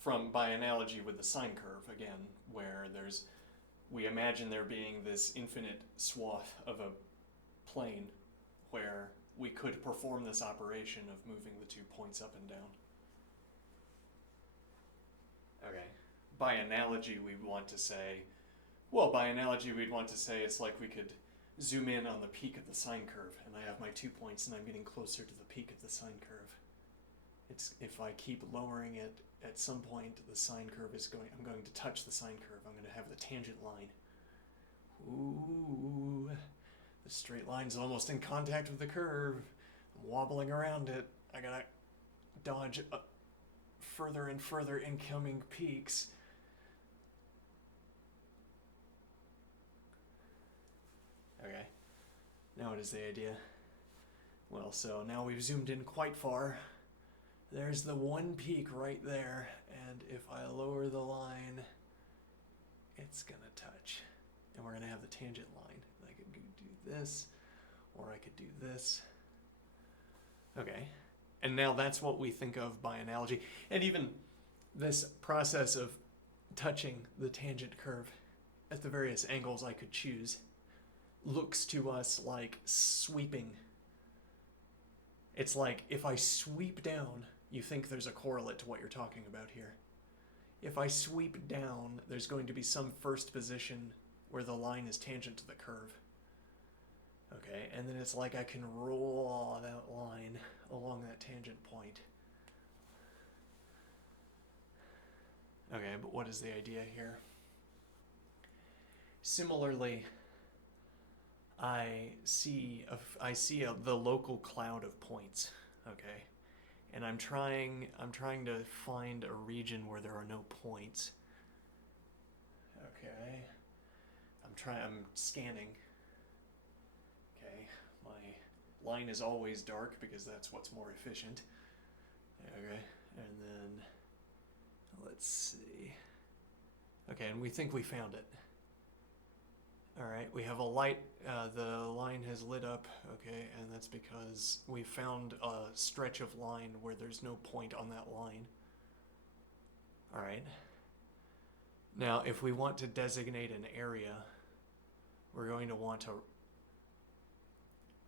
from, by analogy with the sine curve, again, where we imagine there being this infinite swath of a plane where we could perform this operation of moving the 2 points up and down. Okay. By analogy, we'd want to say, it's like we could zoom in on the peak of the sine curve, and I have my 2 points, and I'm getting closer to the peak of the sine curve. If I keep lowering it, at some point the sine curve I'm going to touch the sine curve. I'm going to have the tangent line. Ooh, the straight line's almost in contact with the curve. I'm wobbling around it. I gotta dodge further and further incoming peaks. Okay, now what is the idea? Well, so now we've zoomed in quite far. There's the one peak right there, and if I lower the line, it's gonna touch. And we're gonna have the tangent line. I could do this, or I could do this. Okay, and now that's what we think of by analogy. And even this process of touching the tangent curve at the various angles I could choose looks to us like sweeping. It's like if I sweep down, you think there's a correlate to what you're talking about here. If I sweep down, there's going to be some first position where the line is tangent to the curve. Okay, and then it's like I can roll that line along that tangent point. Okay, but what is the idea here? Similarly, I see the local cloud of points. Okay, and I'm trying to find a region where there are no points. Okay, I'm scanning. Okay, my line is always dark because that's what's more efficient. Okay, and then let's see. Okay, and we think we found it. All right, we have a light, the line has lit up, okay, and that's because we found a stretch of line where there's no point on that line. All right. Now, if we want to designate an area, we're going to want to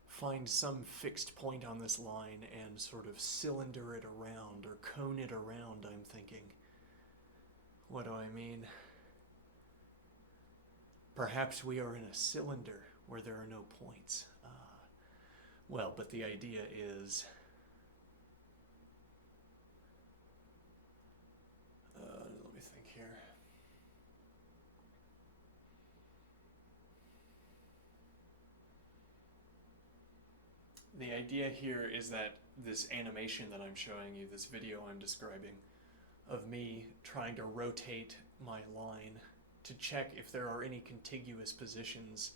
find some fixed point on this line and sort of cylinder it around or cone it around, I'm thinking. What do I mean? Perhaps we are in a cylinder where there are no points. Well, but the idea is let me think here. The idea here is that this animation that I'm showing you, this video I'm describing, of me trying to rotate my line to check if there are any contiguous positions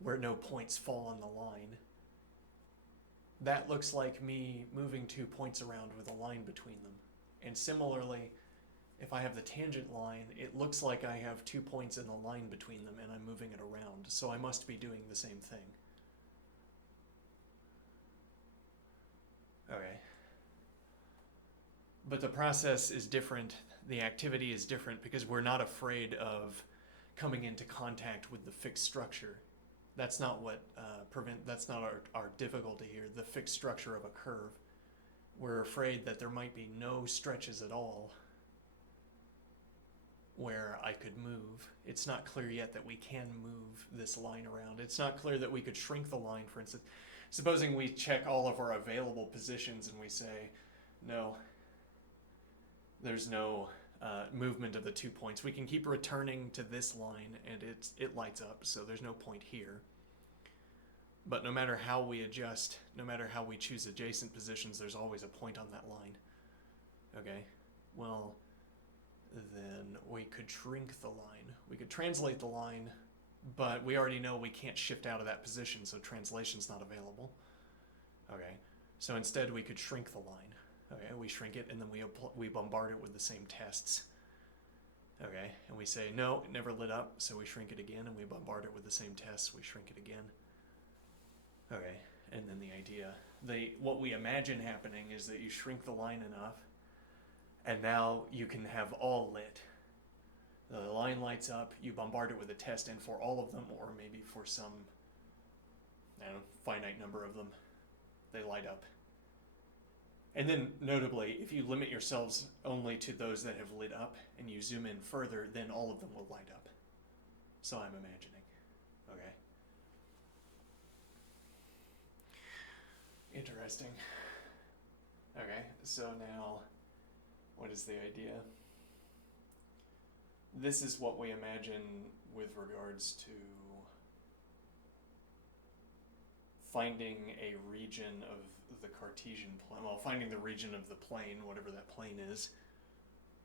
where no points fall on the line. That looks like me moving 2 points around with a line between them. And similarly, if I have the tangent line, it looks like I have 2 points in the line between them and I'm moving it around. So I must be doing the same thing. Okay. But the process is different. The activity is different because we're not afraid of coming into contact with the fixed structure. That's not what that's not our difficulty here, the fixed structure of a curve. We're afraid that there might be no stretches at all where I could move. It's not clear yet that we can move this line around. It's not clear that we could shrink the line, for instance. Supposing we check all of our available positions and we say, no, there's no movement of the 2 points. We can keep returning to this line and it lights up, so there's no point here. But no matter how we adjust, no matter how we choose adjacent positions, there's always a point on that line. Okay, well, then we could shrink the line. We could translate the line, but we already know we can't shift out of that position, so translation's not available. Okay, So instead we could shrink the line. Okay, we shrink it and then we bombard it with the same tests. Okay, and we say, no, it never lit up, so we shrink it again and we bombard it with the same tests, we shrink it again. Okay, and then the idea, what we imagine happening is that you shrink the line enough and now you can have all lit. The line lights up, you bombard it with a test, and for all of them, or maybe for some, I don't know, finite number of them, they light up. And then, notably, if you limit yourselves only to those that have lit up, and you zoom in further, then all of them will light up. So I'm imagining. Okay. Interesting. Okay, so now, what is the idea? This is what we imagine with regards to finding a region of the Cartesian plane, well, finding the region of the plane, whatever that plane is,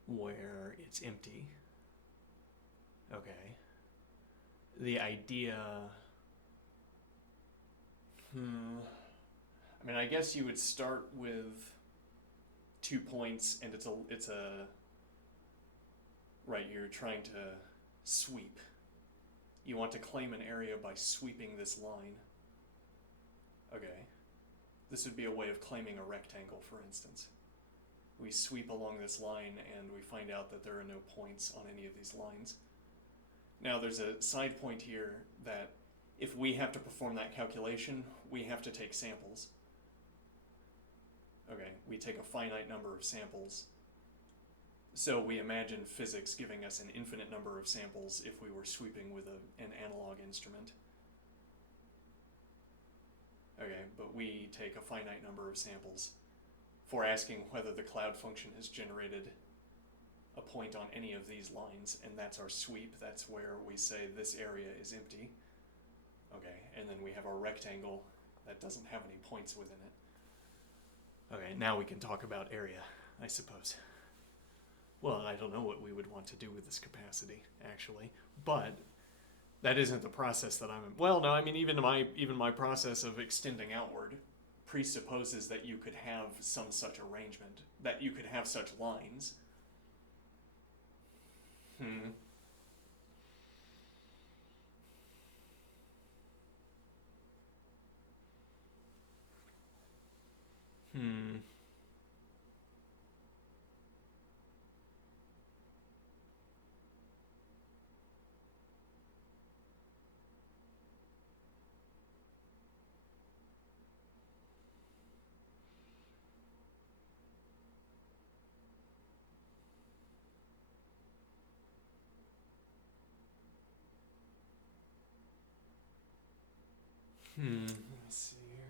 where it's empty. Okay. The idea, I mean, I guess you would start with 2 points, and it's a right, you're trying to sweep. You want to claim an area by sweeping this line. Okay. This would be a way of claiming a rectangle, for instance. We sweep along this line and we find out that there are no points on any of these lines. Now there's a side point here that if we have to perform that calculation, we have to take samples. Okay, we take a finite number of samples. So we imagine physics giving us an infinite number of samples if we were sweeping with an analog instrument. Okay, but we take a finite number of samples for asking whether the cloud function has generated a point on any of these lines, and that's our sweep. That's where we say this area is empty. Okay, and then we have our rectangle that doesn't have any points within it. Okay, now we can talk about area, I suppose. Well, I don't know what we would want to do with this capacity, actually, but that isn't the process that I'm in. Well, no, I mean, even my process of extending outward presupposes that you could have some such arrangement, that you could have such lines. Let me see here.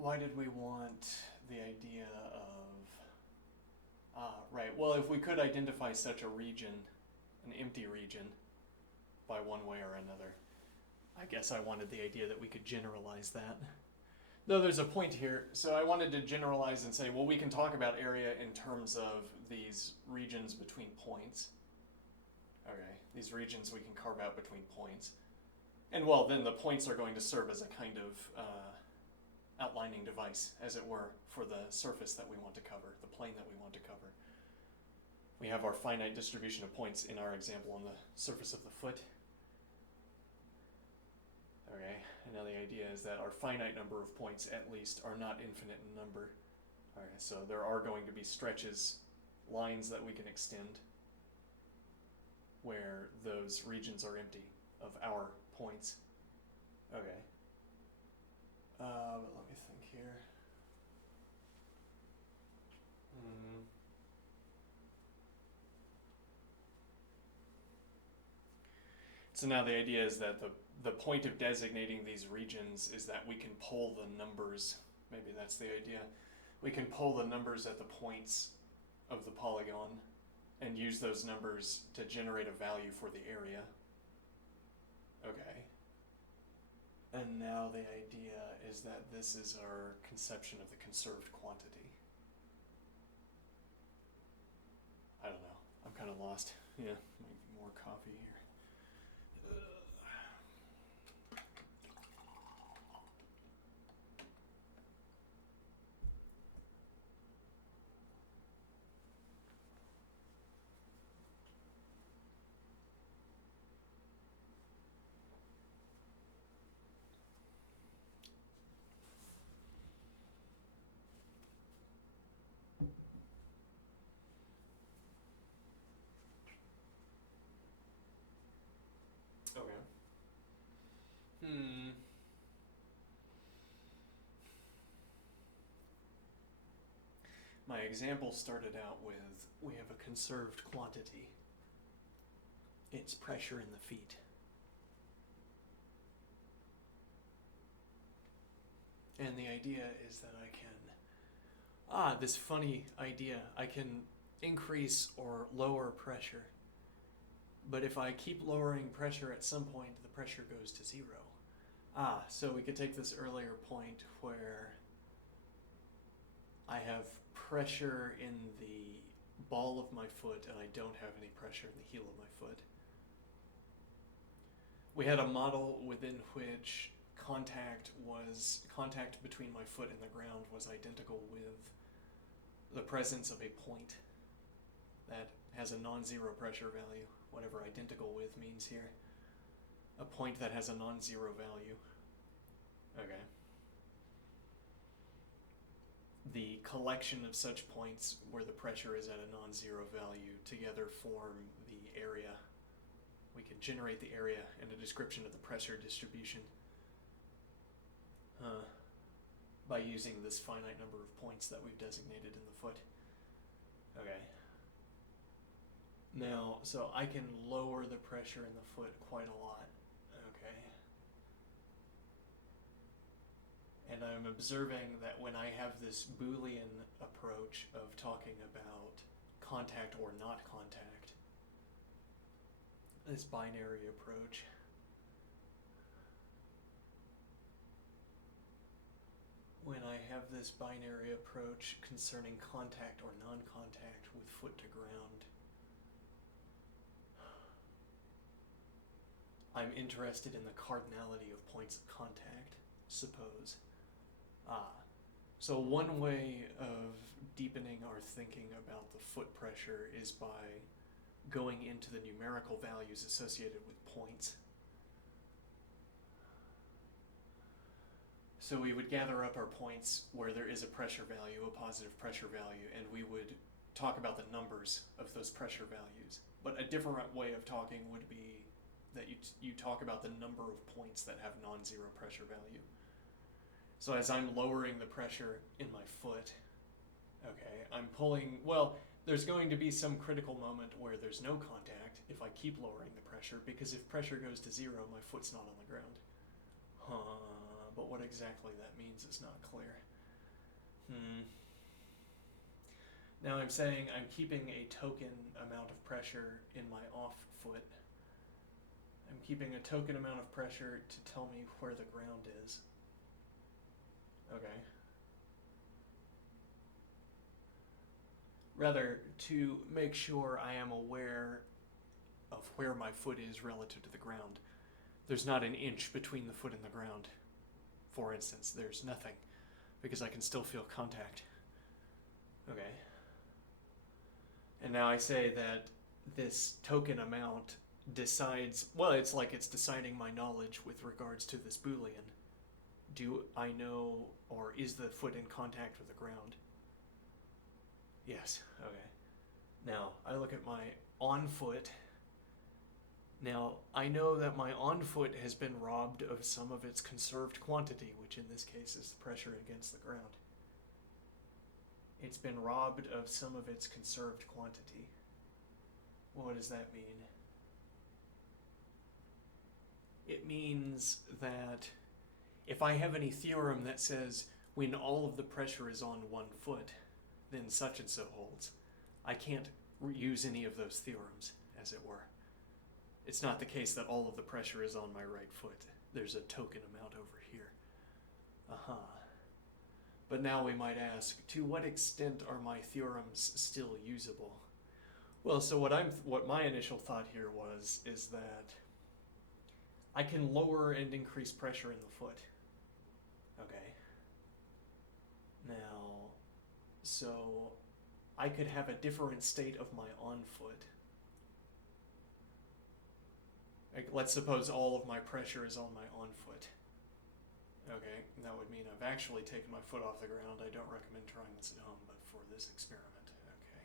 Why did we want the idea of, right, well, if we could identify such a region, an empty region, by one way or another, I guess I wanted the idea that we could generalize that. Though there's a point here, so I wanted to generalize and say, well, we can talk about area in terms of these regions between points. Okay, these regions we can carve out between points. And well, then the points are going to serve as a kind of outlining device, as it were, for the surface that we want to cover, the plane that we want to cover. We have our finite distribution of points in our example on the surface of the foot. Okay, and now the idea is that our finite number of points, at least, are not infinite in number. Alright, so there are going to be stretches, lines that we can extend, where those regions are empty of our points. Okay. But let me think here. So now the idea is that the point of designating these regions is that we can pull the numbers Maybe that's the idea. We can pull the numbers at the points of the polygon and use those numbers to generate a value for the area. Okay. And now the idea is that this is our conception of the conserved quantity. I don't know. I'm kind of lost. Yeah, maybe more coffee here. Okay. My example started out with, we have a conserved quantity. It's pressure in the feet. And the idea is that I can, this funny idea, I can increase or lower pressure. But if I keep lowering pressure, at some point the pressure goes to zero. So we could take this earlier point where I have pressure in the ball of my foot and I don't have any pressure in the heel of my foot. We had a model within which contact between my foot and the ground was identical with the presence of a point that has a non-zero pressure value, whatever identical with means here. A point that has a non-zero value. Okay. The collection of such points where the pressure is at a non-zero value together form the area. We can generate the area and a description of the pressure distribution by using this finite number of points that we've designated in the foot. Okay. Now, so I can lower the pressure in the foot quite a lot. Okay. And I'm observing that when I have this Boolean approach of talking about contact or not contact, this binary approach, when I have this binary approach concerning contact or non-contact with foot to ground, I'm interested in the cardinality of points of contact, suppose. So one way of deepening our thinking about the foot pressure is by going into the numerical values associated with points. So we would gather up our points where there is a pressure value, a positive pressure value, and we would talk about the numbers of those pressure values. But a different way of talking would be that you talk about the number of points that have non-zero pressure value. So as I'm lowering the pressure in my foot, okay, I'm pulling, well, there's going to be some critical moment where there's no contact if I keep lowering the pressure, because if pressure goes to zero, my foot's not on the ground. But what exactly that means is not clear. Now I'm saying I'm keeping a token amount of pressure in my off foot. I'm keeping a token amount of pressure to tell me where the ground is. Okay. Rather, to make sure I am aware of where my foot is relative to the ground. There's not an inch between the foot and the ground. For instance, there's nothing, because I can still feel contact. Okay. And now I say that this token amount decides, well, it's like it's deciding my knowledge with regards to this Boolean. Do I know, or is the foot in contact with the ground? Yes, okay. Now, I look at my on foot. Now, I know that my on foot has been robbed of some of its conserved quantity, which in this case is the pressure against the ground. It's been robbed of some of its conserved quantity. What does that mean? It means that if I have any theorem that says when all of the pressure is on one foot, then such and so holds. I can't use any of those theorems, as it were. It's not the case that all of the pressure is on my right foot. There's a token amount over here. But now we might ask, to what extent are my theorems still usable? Well, so what my initial thought here is that I can lower and increase pressure in the foot. Okay. Now, so I could have a different state of my on foot. Like, let's suppose all of my pressure is on my on foot. Okay, that would mean I've actually taken my foot off the ground. I don't recommend trying this at home, but for this experiment, okay.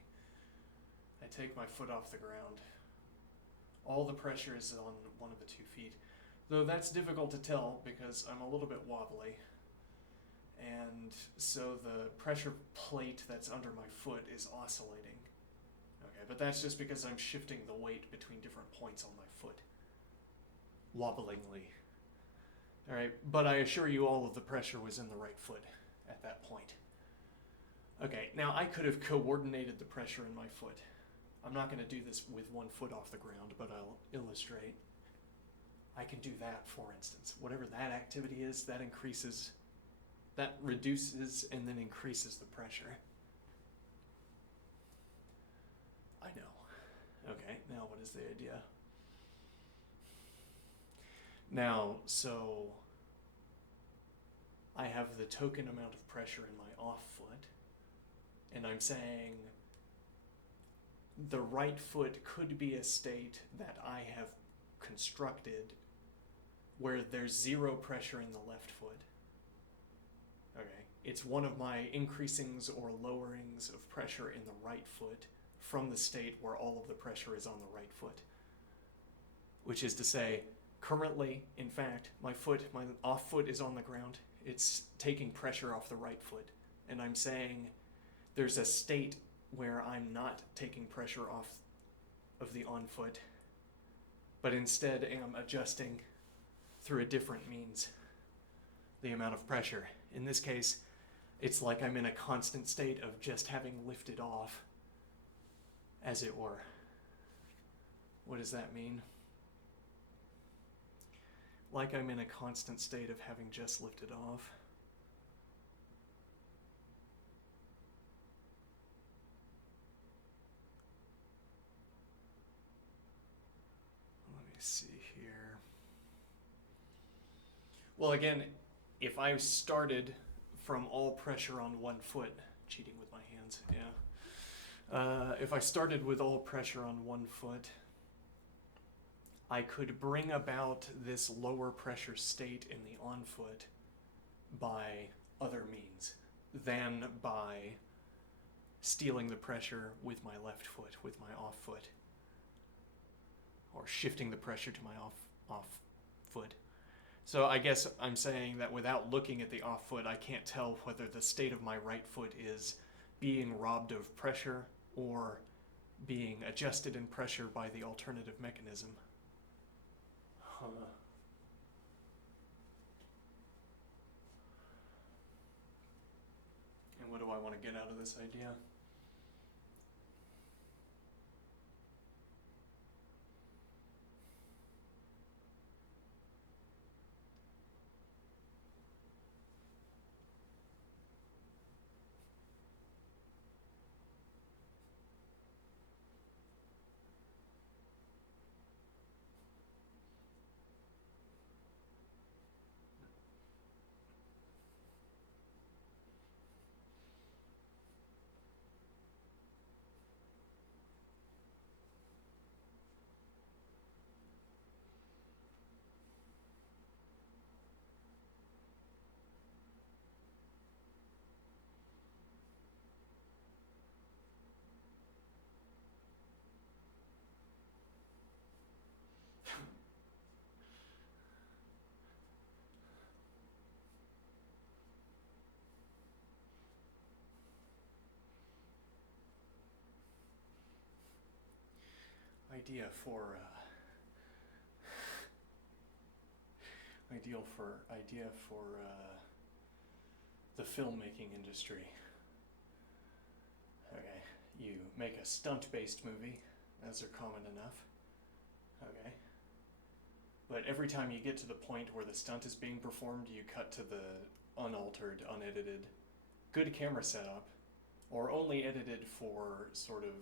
I take my foot off the ground. All the pressure is on one of the 2 feet. Though that's difficult to tell because I'm a little bit wobbly. And so the pressure plate that's under my foot is oscillating. Okay, but that's just because I'm shifting the weight between different points on my foot. Wobblingly. Alright, but I assure you all of the pressure was in the right foot at that point. Okay, now I could have coordinated the pressure in my foot. I'm not going to do this with one foot off the ground, but I'll illustrate. I can do that, for instance. Whatever that activity is, that reduces and then increases the pressure. I know. Okay, now what is the idea? Now, so I have the token amount of pressure in my off foot, and I'm saying the right foot could be a state that I have constructed where there's 0 pressure in the left foot. Okay, it's one of my increasings or lowerings of pressure in the right foot from the state where all of the pressure is on the right foot. Which is to say, currently, in fact, my off foot is on the ground. It's taking pressure off the right foot. And I'm saying there's a state where I'm not taking pressure off of the on foot, but instead am adjusting through a different means the amount of pressure. In this case, it's like I'm in a constant state of just having lifted off, as it were. What does that mean? Like I'm in a constant state of having just lifted off. Let me see here. Well, again, if I started from all pressure on one foot, cheating with my hands, yeah. If I started with all pressure on one foot, I could bring about this lower pressure state in the on foot by other means than by stealing the pressure with my left foot, with my off foot, or shifting the pressure to my off foot. So I guess I'm saying that without looking at the off foot, I can't tell whether the state of my right foot is being robbed of pressure or being adjusted in pressure by the alternative mechanism. And what do I want to get out of this idea? Idea for the filmmaking industry. Okay, you make a stunt-based movie, as are common enough. Okay. But every time you get to the point where the stunt is being performed, you cut to the unaltered, unedited, good camera setup, or only edited for sort of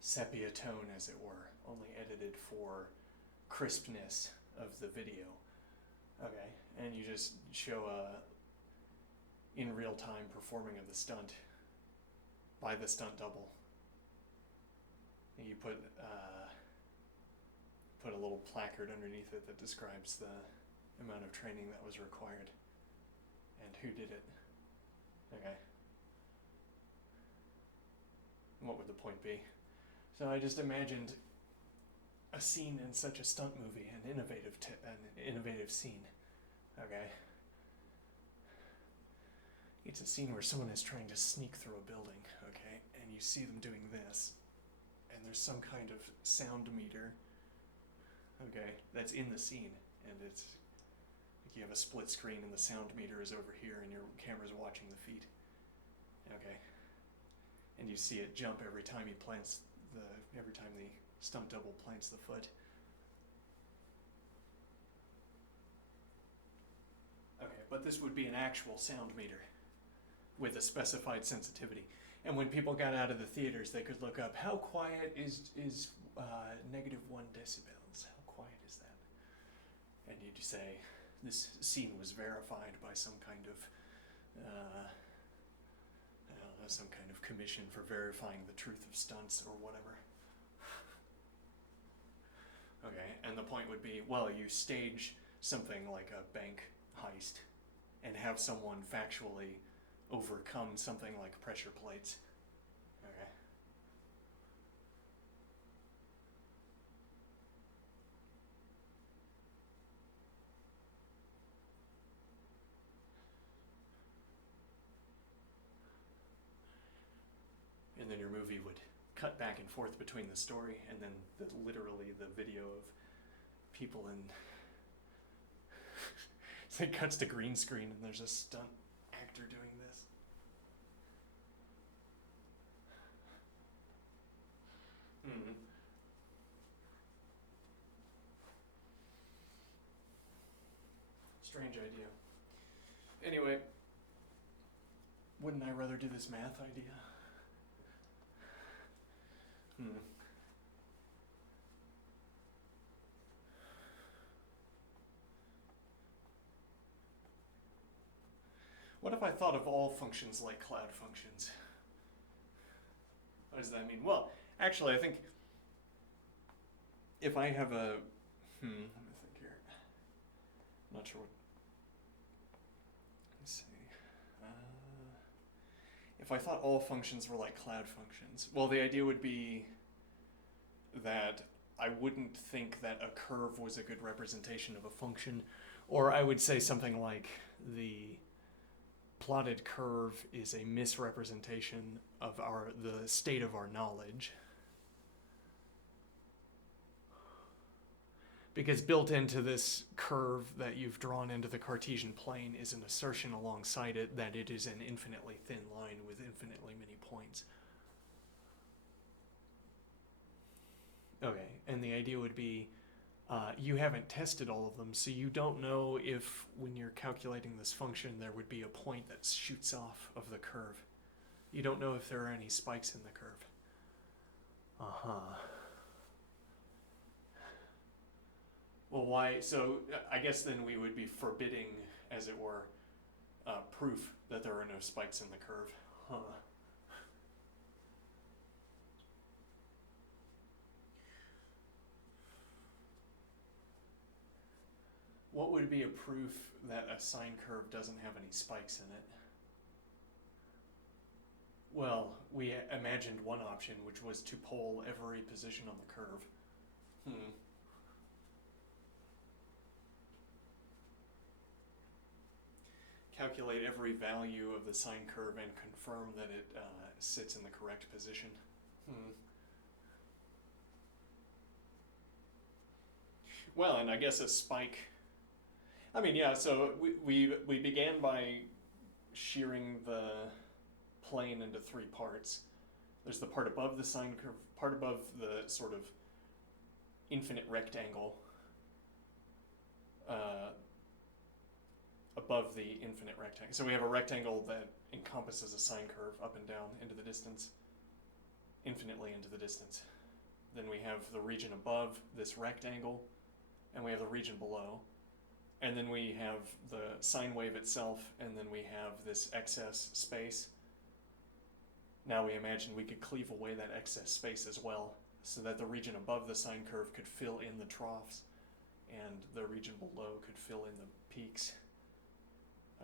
sepia tone, as it were, only edited for crispness of the video. Okay, and you just show a in real time performing of the stunt by the stunt double. And you put a little placard underneath it that describes the amount of training that was required and who did it. Okay. What would the point be? So I just imagined a scene in such a stunt movie, an innovative scene. Okay. It's a scene where someone is trying to sneak through a building, okay, and you see them doing this, and there's some kind of sound meter, okay, that's in the scene, and it's like you have a split screen and the sound meter is over here and your camera's watching the feet, okay, and you see it jump every time every time the stunt double plants the foot. Okay, but this would be an actual sound meter with a specified sensitivity. And when people got out of the theaters, they could look up, how quiet is -1 decibels? How quiet is that? And you'd say, this scene was verified by some kind of, some kind of commission for verifying the truth of stunts or whatever. Okay, and the point would be, well, you stage something like a bank heist and have someone factually overcome something like pressure plates. Okay. And then your movie would cut back and forth between the story and then literally the video of people in so it cuts to green screen and there's a stunt actor doing this. Strange idea. Anyway, wouldn't I rather do this math idea? What if I thought of all functions like cloud functions? What does that mean? Well, actually, I think if I have a, let me think here. I'm not sure what, let's see. If I thought all functions were like cloud functions, well, the idea would be that I wouldn't think that a curve was a good representation of a function, or I would say something like the plotted curve is a misrepresentation of the state of our knowledge. Because built into this curve that you've drawn into the Cartesian plane is an assertion alongside it that it is an infinitely thin line with infinitely many points. Okay, and the idea would be you haven't tested all of them, so you don't know if when you're calculating this function there would be a point that shoots off of the curve. You don't know if there are any spikes in the curve. Well, why? So I guess then we would be forbidding, as it were, proof that there are no spikes in the curve. What would be a proof that a sine curve doesn't have any spikes in it? Well, we imagined one option, which was to pole every position on the curve. Calculate every value of the sine curve and confirm that it sits in the correct position. Well, and I guess a spike, I mean, yeah, so we began by shearing the plane into three parts. There's the part above the sine curve, part above the sort of infinite rectangle, above the infinite rectangle. So we have a rectangle that encompasses a sine curve up and down into the distance, infinitely into the distance. Then we have the region above this rectangle, and we have the region below. And then we have the sine wave itself, and then we have this excess space. Now we imagine we could cleave away that excess space as well, so that the region above the sine curve could fill in the troughs, and the region below could fill in the peaks.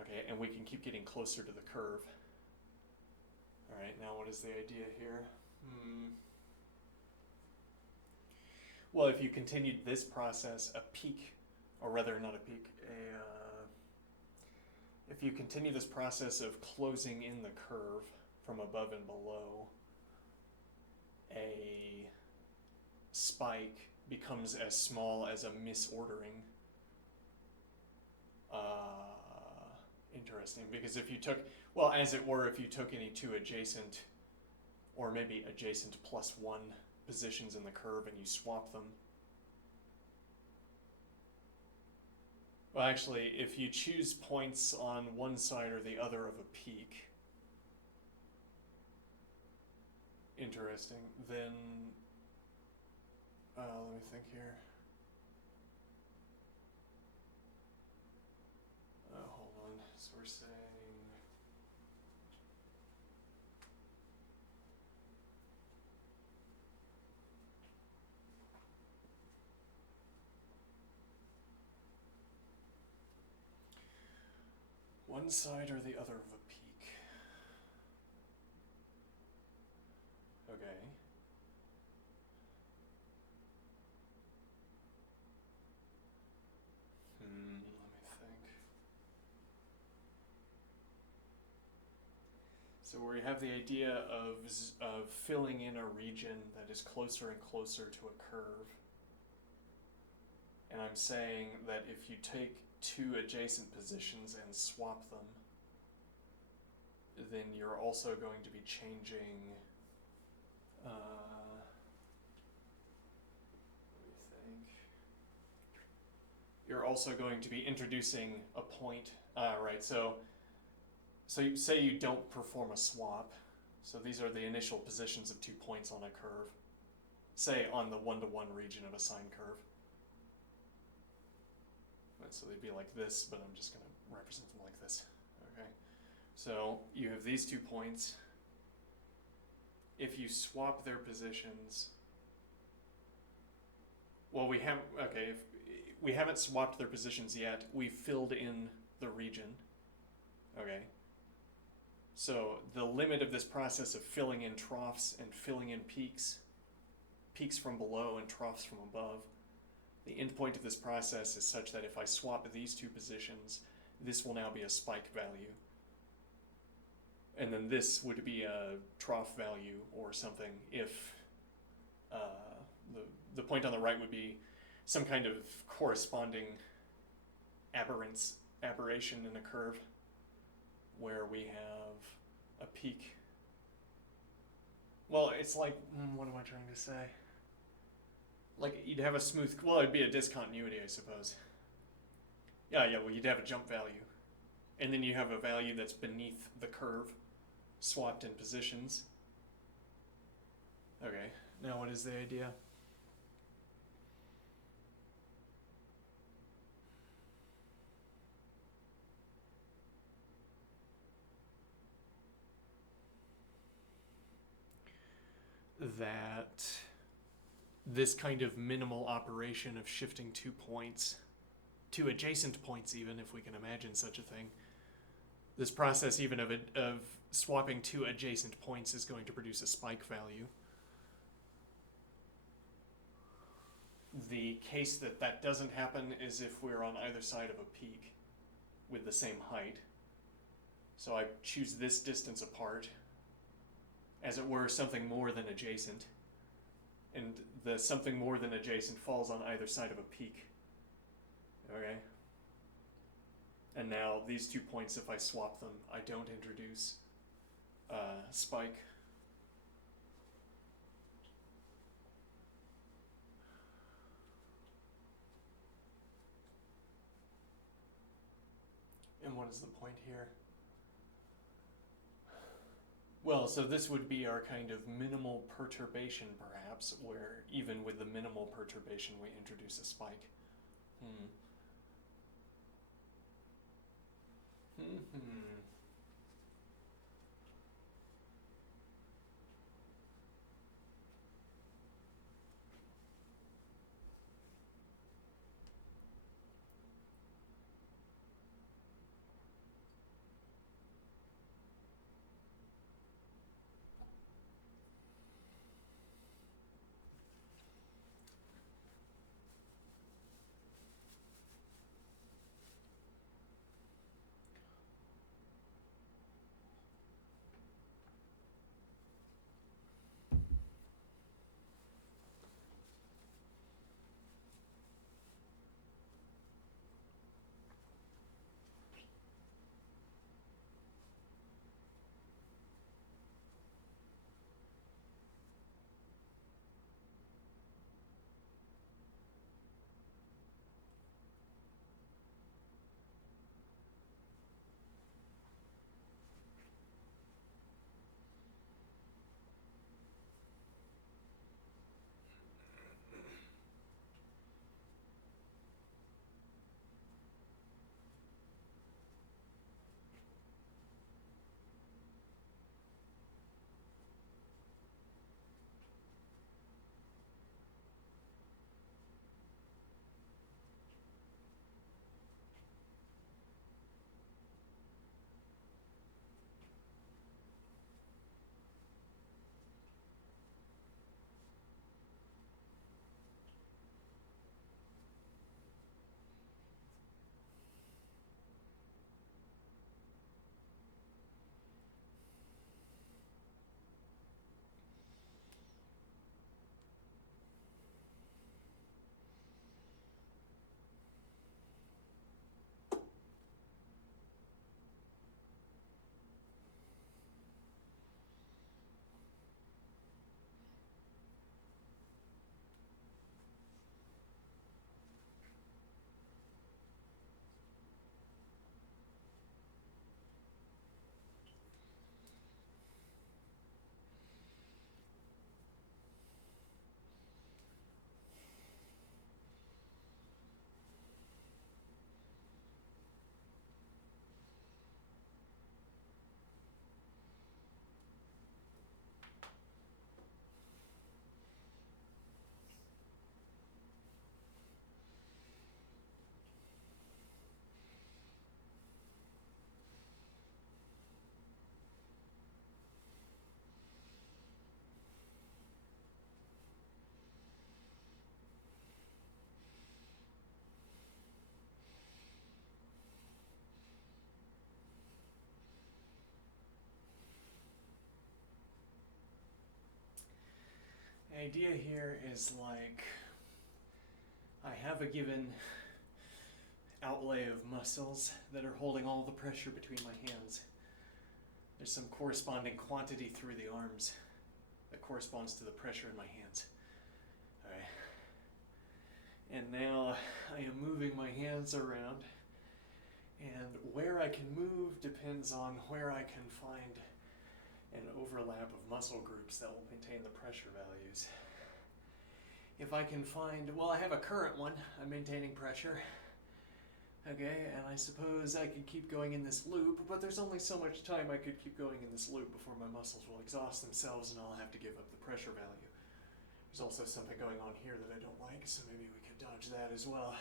Okay, and we can keep getting closer to the curve. All right, now what is the idea here? Well, if you continued this process, a peak, or rather not a peak, if you continue this process of closing in the curve from above and below, a spike becomes as small as a misordering. Interesting, because if you took, well, as it were, if you took any two adjacent, or maybe adjacent plus one positions in the curve and you swap them. Well, actually, if you choose points on one side or the other of a peak, interesting, then, let me think here. Hold on, so we're saying, one side or the other of a peak. Okay. Let me think. So we have the idea of filling in a region that is closer and closer to a curve. And I'm saying that if you take two adjacent positions and swap them, then you're also going to be changing, let me think. You're also going to be introducing a point, right, so you say you don't perform a swap, so these are the initial positions of 2 points on a curve, say on the 1-to-1 region of a sine curve. So they'd be like this, but I'm just going to represent them like this. Okay. So you have these 2 points. If you swap their positions, well, we haven't swapped their positions yet. We filled in the region. Okay. So the limit of this process of filling in troughs and filling in peaks from below and troughs from above, the endpoint of this process is such that if I swap these 2 positions, this will now be a spike value. And then this would be a trough value or something if the point on the right would be some kind of corresponding aberration in a curve where we have a peak. Well, it's like, what am I trying to say? Like, you'd have a smooth, well, it'd be a discontinuity, I suppose. Yeah, well, you'd have a jump value. And then you have a value that's beneath the curve, swapped in positions. Okay, now what is the idea? That this kind of minimal operation of shifting 2 points, 2 adjacent points even, if we can imagine such a thing, this process even of swapping 2 adjacent points is going to produce a spike value. The case that doesn't happen is if we're on either side of a peak with the same height. So I choose this distance apart, as it were something more than adjacent, and the something more than adjacent falls on either side of a peak. Okay? And now these 2 points, if I swap them, I don't introduce spike. And what is the point here? Well, so this would be our kind of minimal perturbation, perhaps, where even with the minimal perturbation, we introduce a spike. The idea here is like I have a given outlay of muscles that are holding all the pressure between my hands. There's some corresponding quantity through the arms that corresponds to the pressure in my hands. Alright. And now I am moving my hands around, and where I can move depends on where I can find an overlap of muscle groups that will maintain the pressure values. If I can find, well, I have a current one, I'm maintaining pressure. Okay, and I suppose I could keep going in this loop, but there's only so much time I could keep going in this loop before my muscles will exhaust themselves and I'll have to give up the pressure value. There's also something going on here that I don't like, so maybe we could dodge that as well.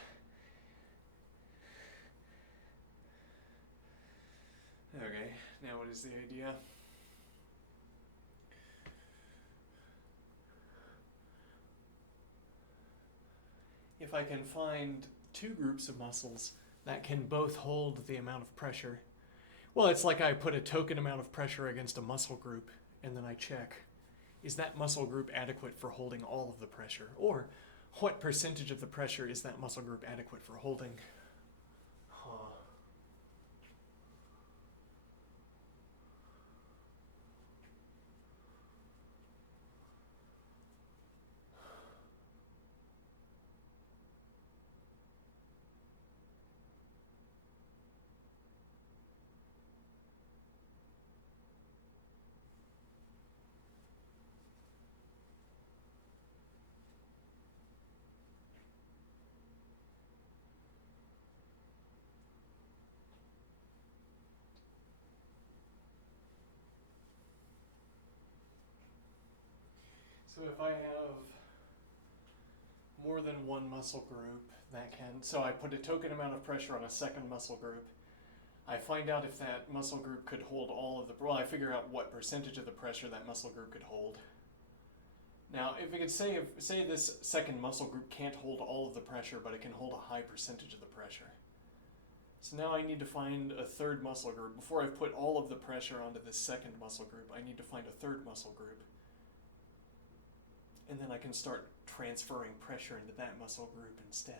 Okay, now what is the idea? If I can find two groups of muscles that can both hold the amount of pressure, well, it's like I put a token amount of pressure against a muscle group, and then I check, is that muscle group adequate for holding all of the pressure? Or what percentage of the pressure is that muscle group adequate for holding? So if I have more than one muscle group that can, so I put a token amount of pressure on a second muscle group, I find out if that muscle group could hold all of the, well, I figure out what percentage of the pressure that muscle group could hold. Now, if it could say this second muscle group can't hold all of the pressure, but it can hold a high percentage of the pressure. So now I need to find a third muscle group. Before I've put all of the pressure onto this second muscle group, I need to find a third muscle group. And then I can start transferring pressure into that muscle group instead.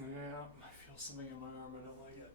Yeah, I feel something in my arm, I don't like it.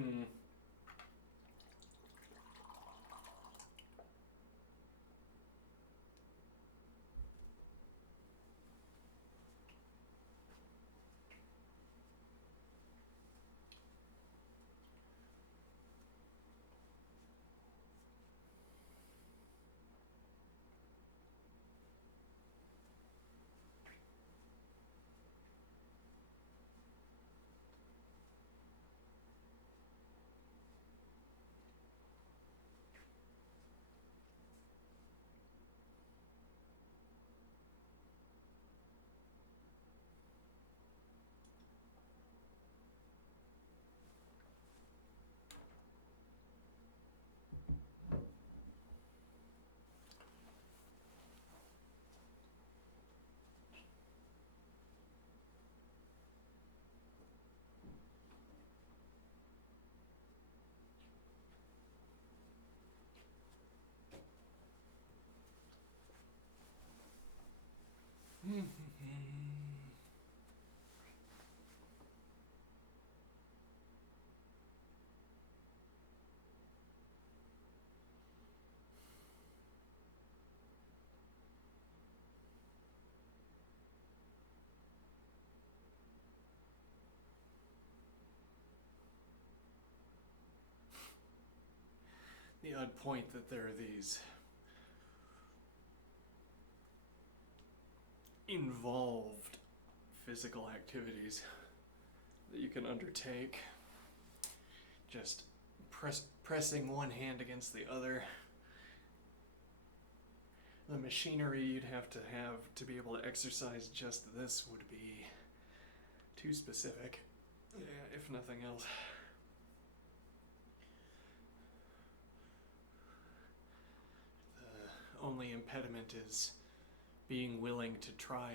Hmm. The odd point that there are these involved physical activities that you can undertake. Just pressing one hand against the other. The machinery you'd have to be able to exercise just this would be too specific, if nothing else. The only impediment is being willing to try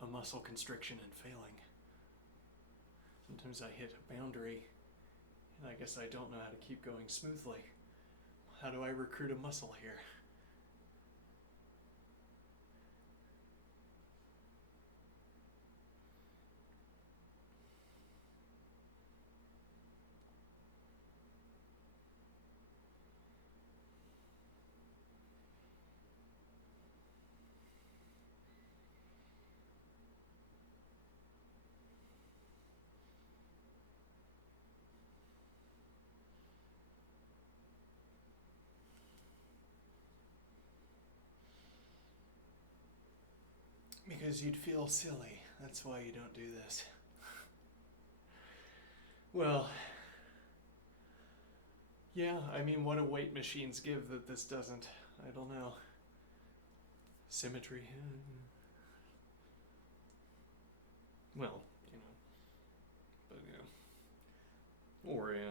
a muscle constriction and failing. Sometimes I hit a boundary, and I guess I don't know how to keep going smoothly. How do I recruit a muscle here? Because you'd feel silly. That's why you don't do this. Well, yeah, I mean, what do weight machines give that this doesn't? I don't know. Symmetry. Well, you know. But yeah. Or yeah.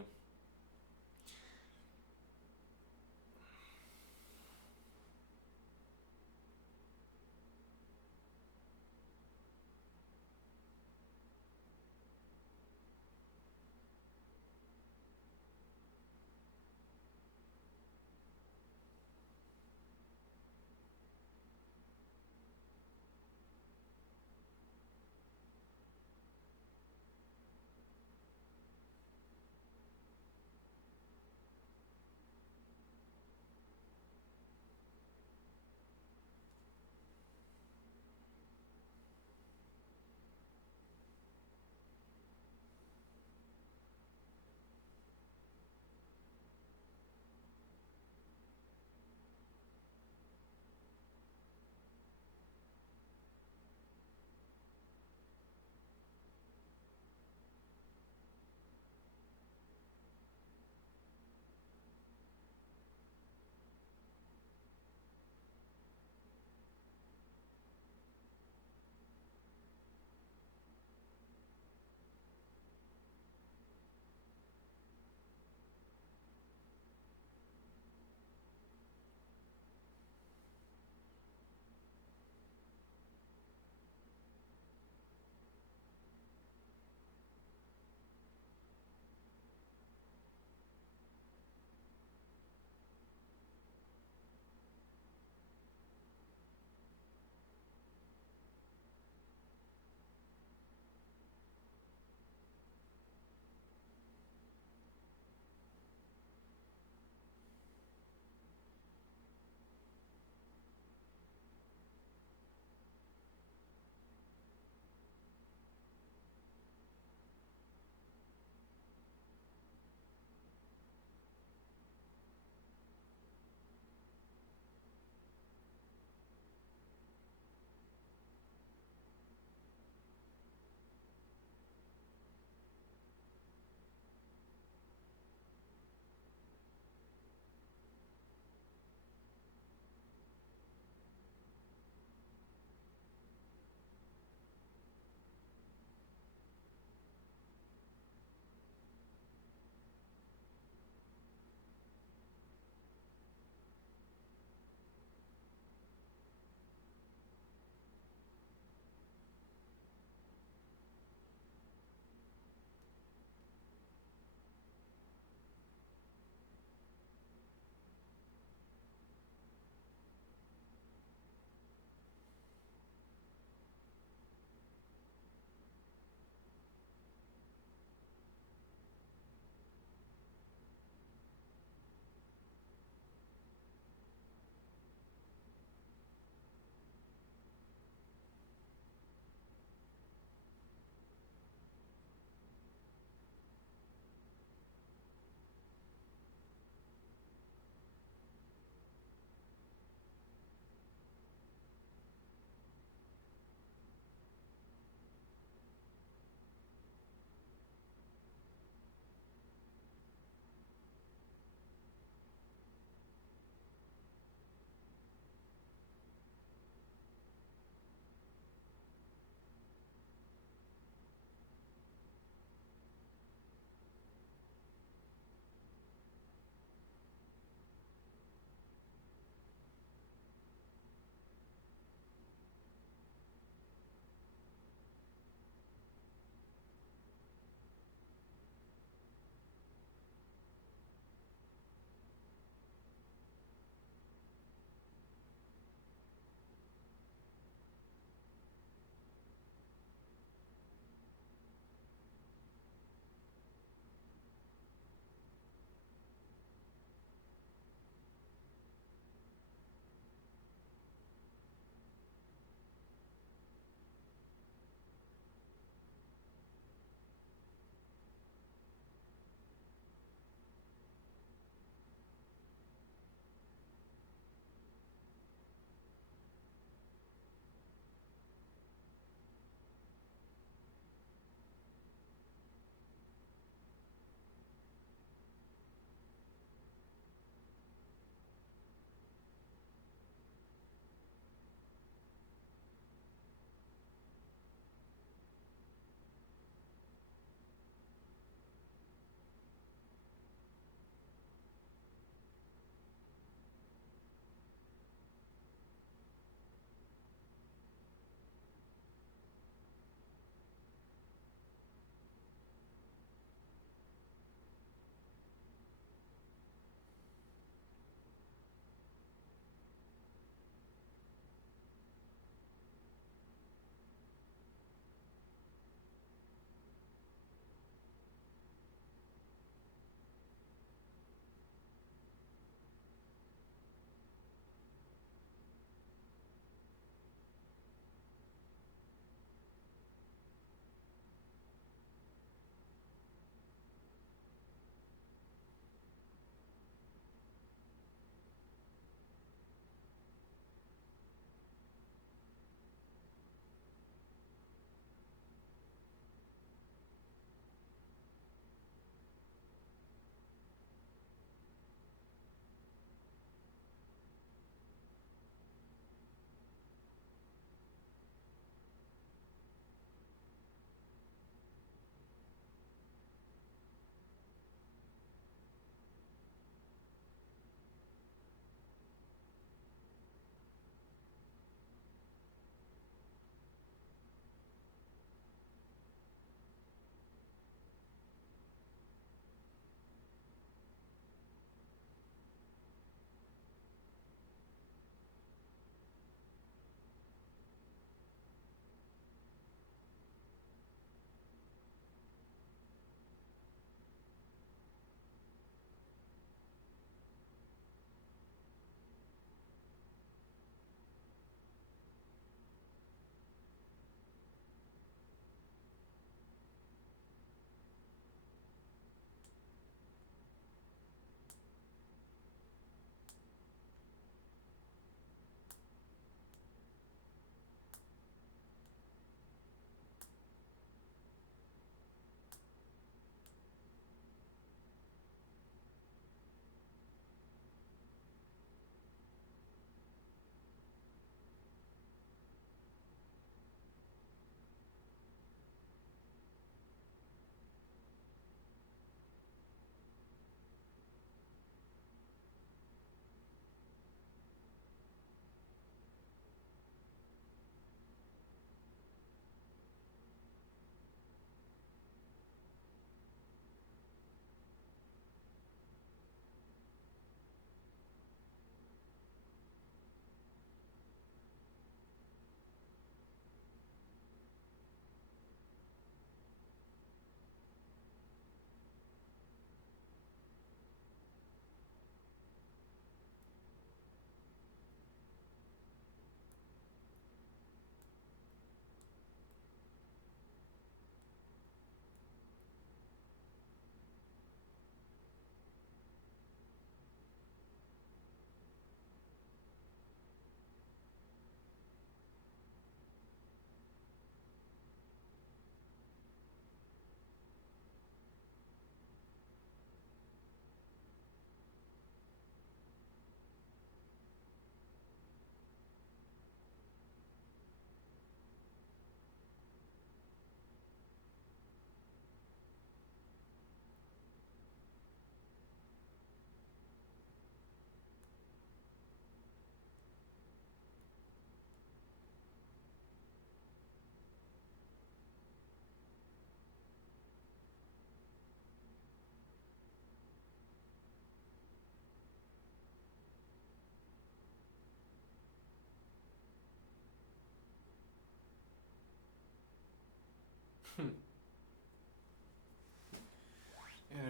An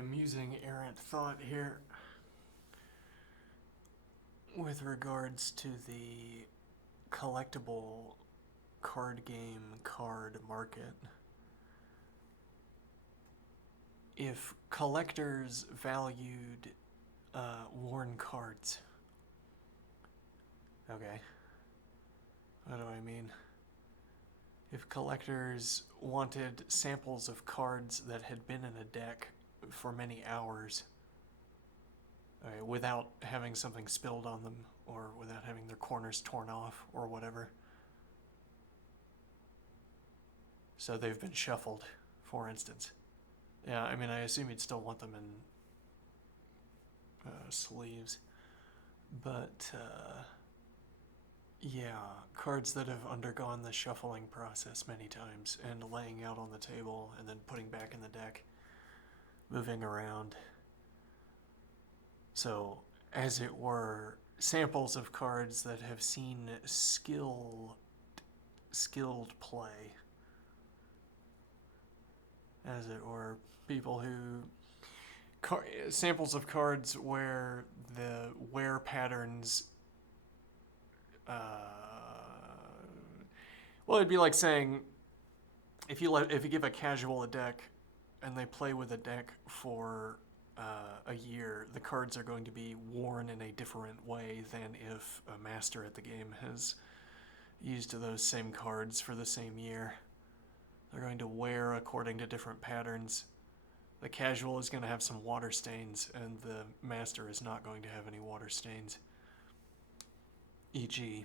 amusing errant thought here with regards to the collectible card game card market. If collectors valued worn cards, okay, what do I mean? If collectors wanted samples of cards that had been in a deck for many hours, okay, without having something spilled on them or without having their corners torn off or whatever, so they've been shuffled, for instance. Yeah, I mean, I assume you'd still want them in sleeves, but yeah, cards that have undergone the shuffling process many times and laying out on the table and then putting back in the deck, moving around. So, as it were, samples of cards that have seen skilled play, as it were, people who samples of cards where the wear patterns, well, it'd be like saying if you give a casual a deck and they play with a deck for a year, the cards are going to be worn in a different way than if a master at the game has used those same cards for the same year. They're going to wear according to different patterns. The casual is going to have some water stains, and the master is not going to have any water stains. E.g.,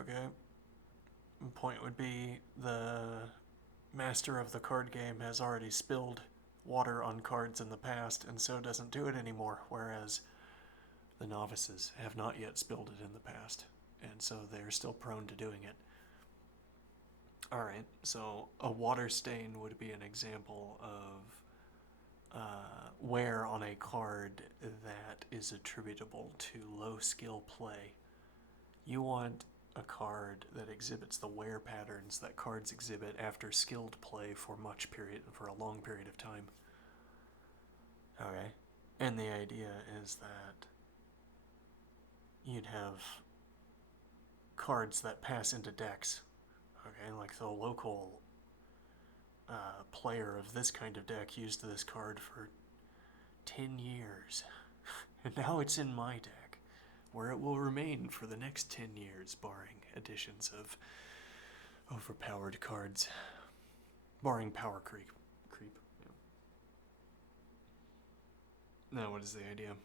okay, the point would be the master of the card game has already spilled water on cards in the past, and so doesn't do it anymore, whereas the novices have not yet spilled it in the past, and so they're still prone to doing it. Alright, so a water stain would be an example of wear on a card that is attributable to low skill play. You want a card that exhibits the wear patterns that cards exhibit after skilled play for a long period of time. Okay, and the idea is that you'd have cards that pass into decks. Okay, like the local player of this kind of deck used this card for 10 years. And now it's in my deck, where it will remain for the next 10 years, barring additions of overpowered cards. Barring power creep. Yeah. Now, what is the idea?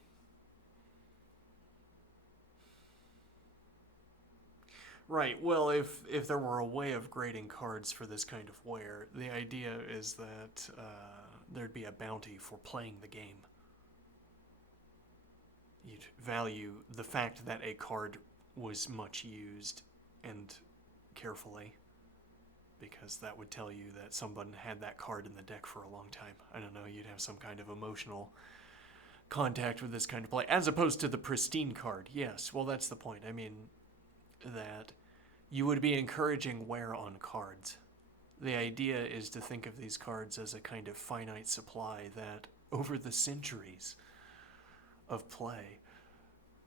Right, well, if there were a way of grading cards for this kind of wear, the idea is that there'd be a bounty for playing the game. You'd value the fact that a card was much used and carefully, because that would tell you that someone had that card in the deck for a long time. I don't know, you'd have some kind of emotional contact with this kind of play, as opposed to the pristine card. Yes, well, that's the point. I mean, that you would be encouraging wear on cards. The idea is to think of these cards as a kind of finite supply that, over the centuries of play,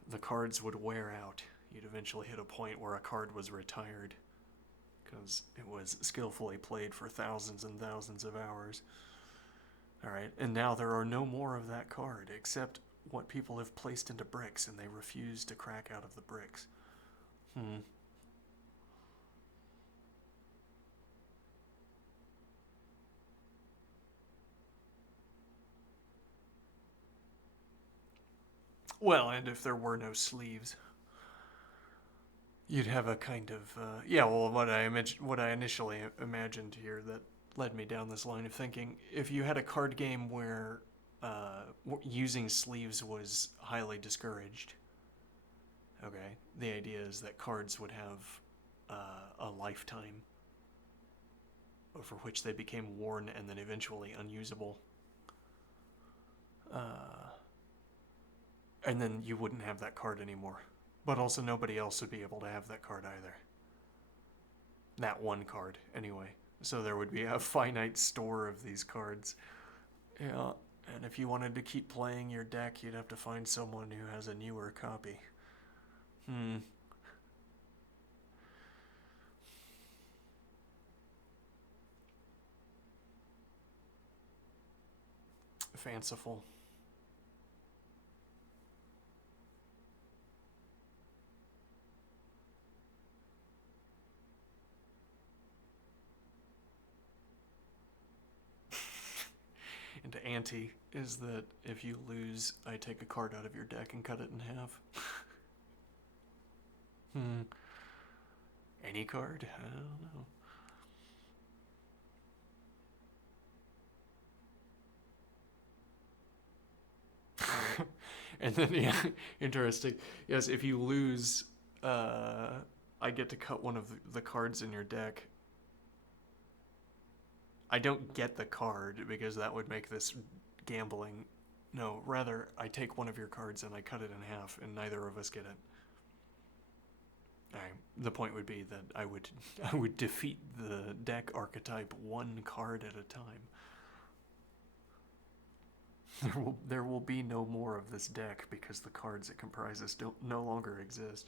the cards would wear out. You'd eventually hit a point where a card was retired because it was skillfully played for thousands and thousands of hours. Alright, and now there are no more of that card except what people have placed into bricks, and they refuse to crack out of the bricks. Well, and if there were no sleeves, you'd have a kind of what I initially imagined here that led me down this line of thinking. If you had a card game where using sleeves was highly discouraged, okay, the idea is that cards would have a lifetime over which they became worn and then eventually unusable. And then you wouldn't have that card anymore. But also nobody else would be able to have that card either. That one card, anyway. So there would be a finite store of these cards. Yeah, and if you wanted to keep playing your deck, you'd have to find someone who has a newer copy. Fanciful. And ante is that if you lose, I take a card out of your deck and cut it in half. Any card? I don't know. And then, yeah, interesting. Yes, if you lose, I get to cut one of the cards in your deck. I don't get the card because that would make this gambling. No, rather, I take one of your cards and I cut it in half, and neither of us get it. The point would be that I would defeat the deck archetype one card at a time. There will be no more of this deck because the cards it comprises no longer exist.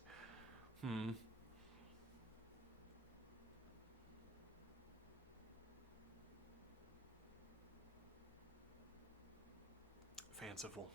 Fanciful.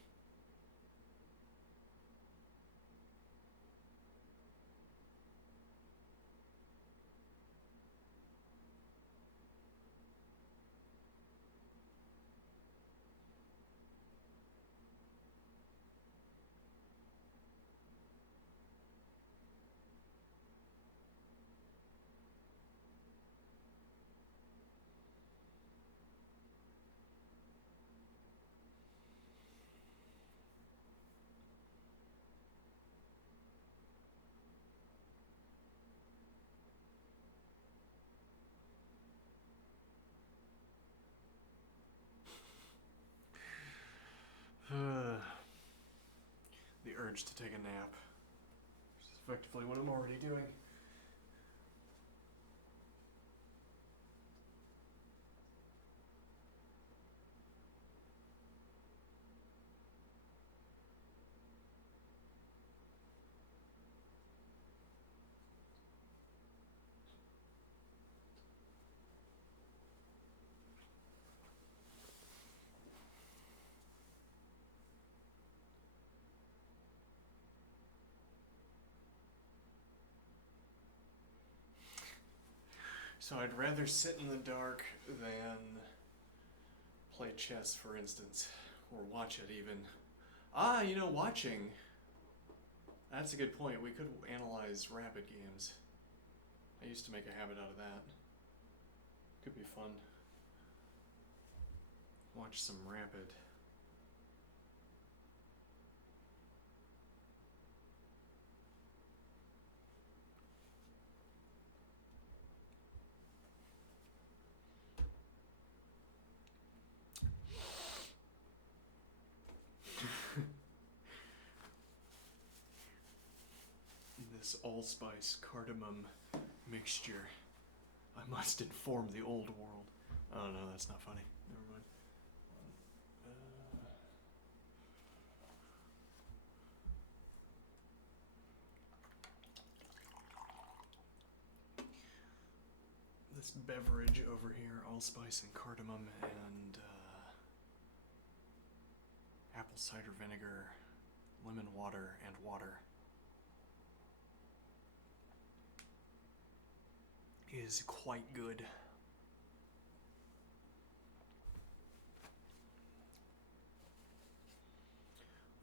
The urge to take a nap. Which is effectively what I'm already doing. So I'd rather sit in the dark than play chess, for instance, or watch it even. Watching. That's a good point. We could analyze rapid games. I used to make a habit out of that. Could be fun. Watch some rapid. This allspice cardamom mixture. I must inform the old world. Oh no, that's not funny. Never mind. This beverage over here, allspice and cardamom and apple cider vinegar, lemon water, and water, is quite good.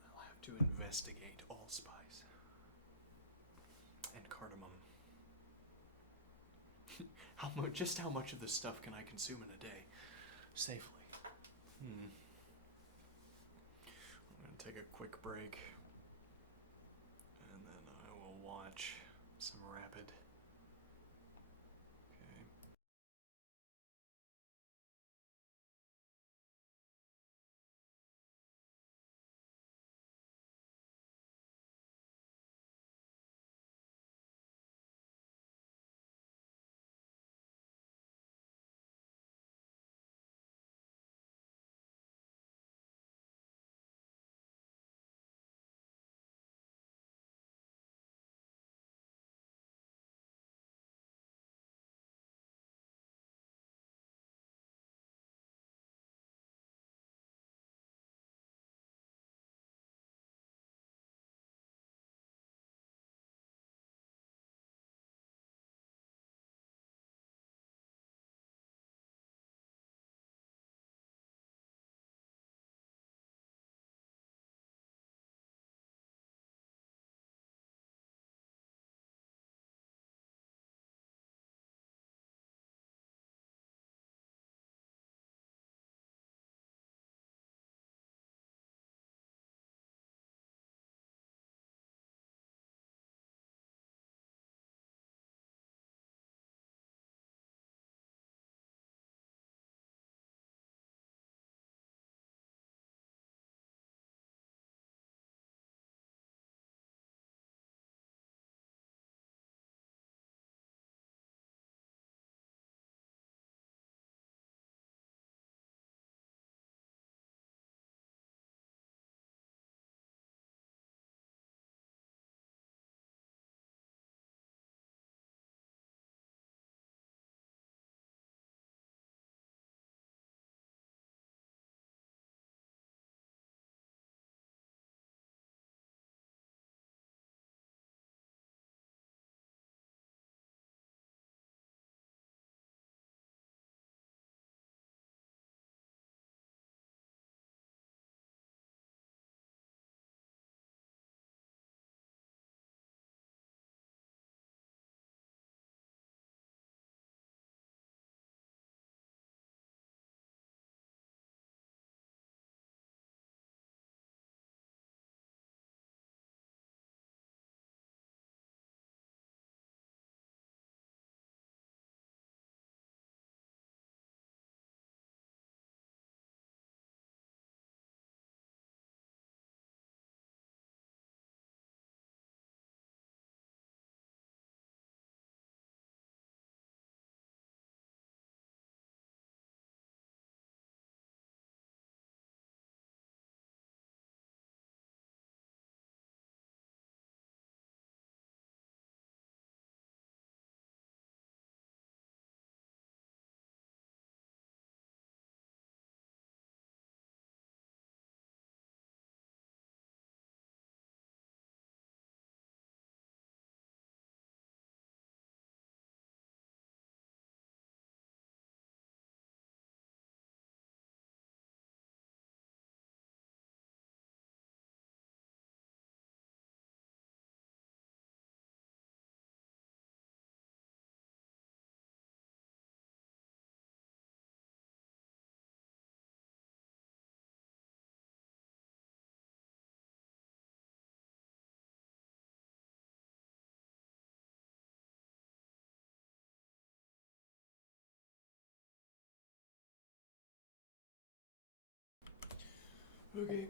I'll have to investigate allspice and cardamom. Just how much of this stuff can I consume in a day safely? I'm gonna take a quick break and then I will watch some rapid. Okay.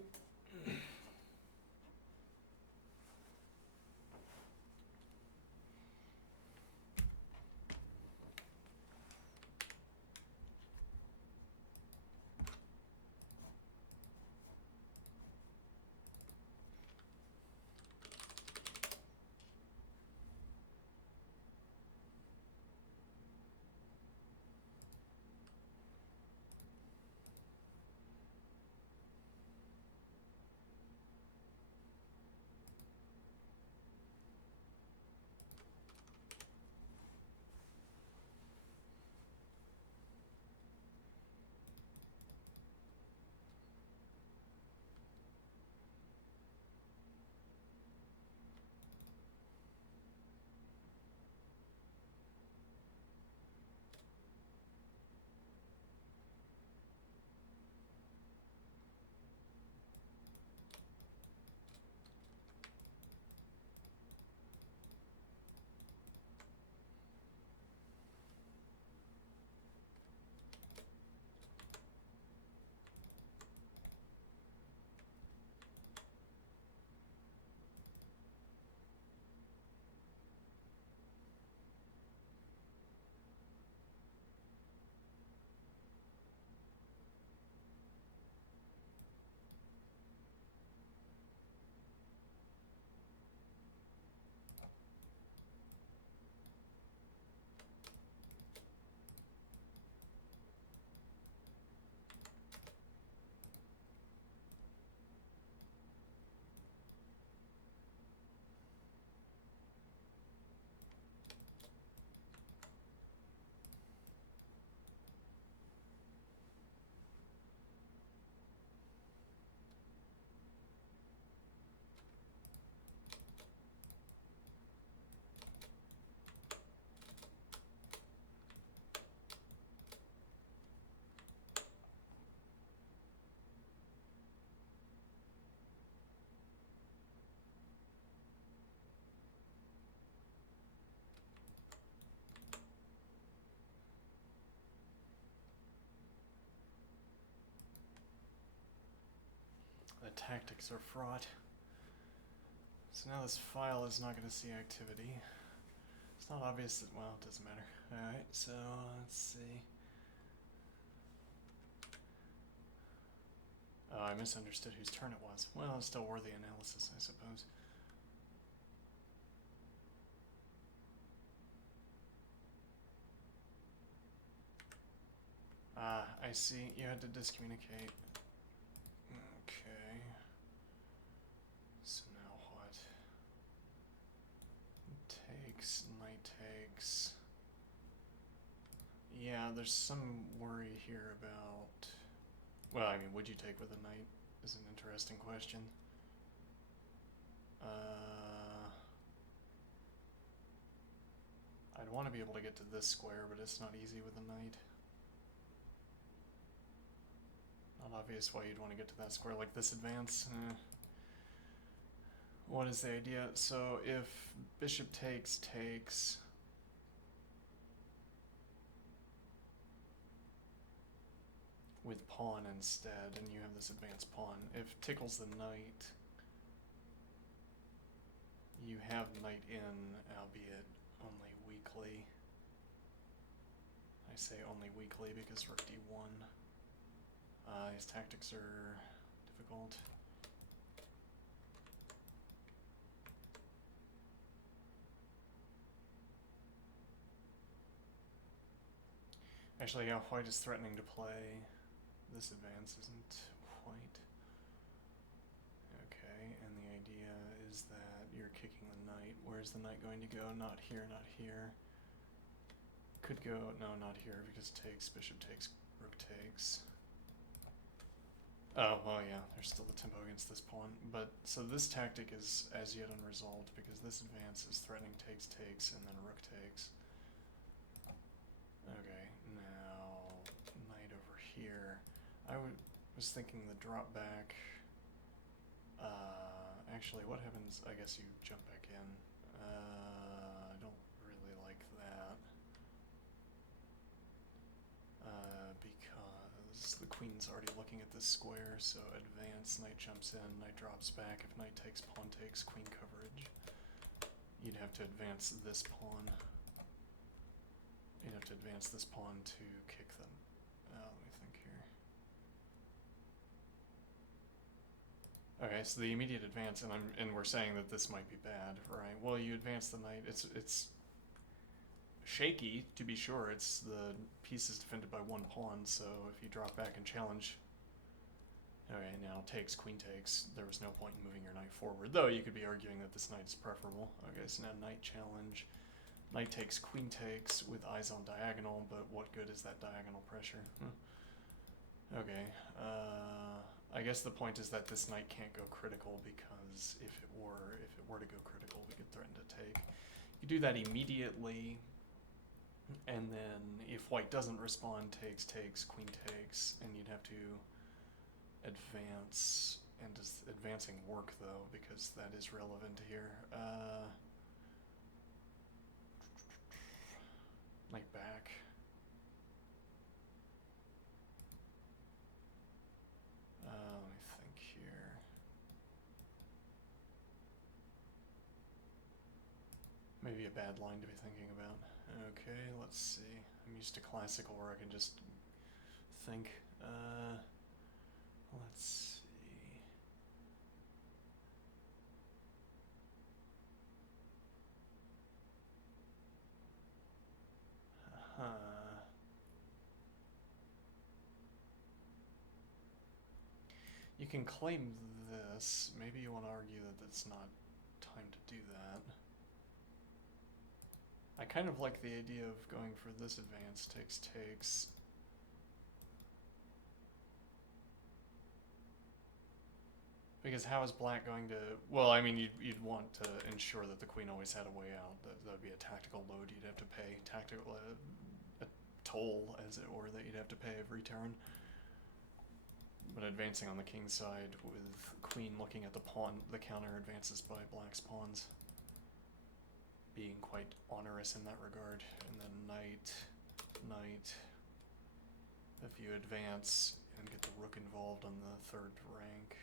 The tactics are fraught. So now this file is not going to see activity. It's not obvious that, well, it doesn't matter. Alright, so let's see. Oh, I misunderstood whose turn it was. Well, it's still worthy analysis, I suppose. Ah, I see. You had to discommunicate. Okay. So now what? Takes, knight takes. Yeah, there's some worry here about... Well, I mean, would you take with a knight is an interesting question. I'd want to be able to get to this square, but it's not easy with a knight. Not obvious why you'd want to get to that square like this advance. What is the idea? So if bishop takes, with pawn instead, and you have this advanced pawn. If tickles the knight, you have knight in, albeit only weakly. I say only weakly because rook d1. These tactics are difficult. Actually, yeah, white is threatening to play. This advance isn't quite. Okay, and the idea is that you're kicking the knight. Where's the knight going to go? Not here, not here. Could go, no, not here, because takes, bishop takes, rook takes. Oh, well, yeah, there's still the tempo against this pawn. But, so this tactic is as yet unresolved, because this advance is threatening takes, and then rook takes. Okay, now, knight over here. I was thinking the drop back. Actually, what happens? I guess you jump back in. I don't really like that. Because the queen's already looking at this square, so advance, knight jumps in, knight drops back. If knight takes, pawn takes, queen coverage. You'd have to advance this pawn. You'd have to advance this pawn to kick them. Let me think here. Okay, so the immediate advance, and we're saying that this might be bad, right? Well, you advance the knight. It's shaky, to be sure. It's the piece is defended by one pawn, so if you drop back and challenge. Okay, now takes, queen takes. There was no point in moving your knight forward, though you could be arguing that this knight is preferable. Okay, so now knight challenge. Knight takes, queen takes, with eyes on diagonal, but what good is that diagonal pressure? Okay, I guess the point is that this knight can't go critical, because if it were to go critical, we could threaten to take. You do that immediately, and then if white doesn't respond, takes, takes, queen takes, and you'd have to advance. And does advancing work, though, because that is relevant here? Knight back. Let me think here. Maybe a bad line to be thinking about. Okay, let's see. I'm used to classical where I can just think. Let's see. You can claim this. Maybe you want to argue that it's not time to do that. I kind of like the idea of going for this advance, takes, takes. Because how is black going to... Well, I mean, you'd want to ensure that the queen always had a way out. That would be a tactical load you'd have to pay. Tactical... a toll, as it were, that you'd have to pay every turn. But advancing on the king's side with queen looking at the pawn, the counter advances by black's pawns, being quite onerous in that regard. And then knight, knight. If you advance and get the rook involved on the third rank,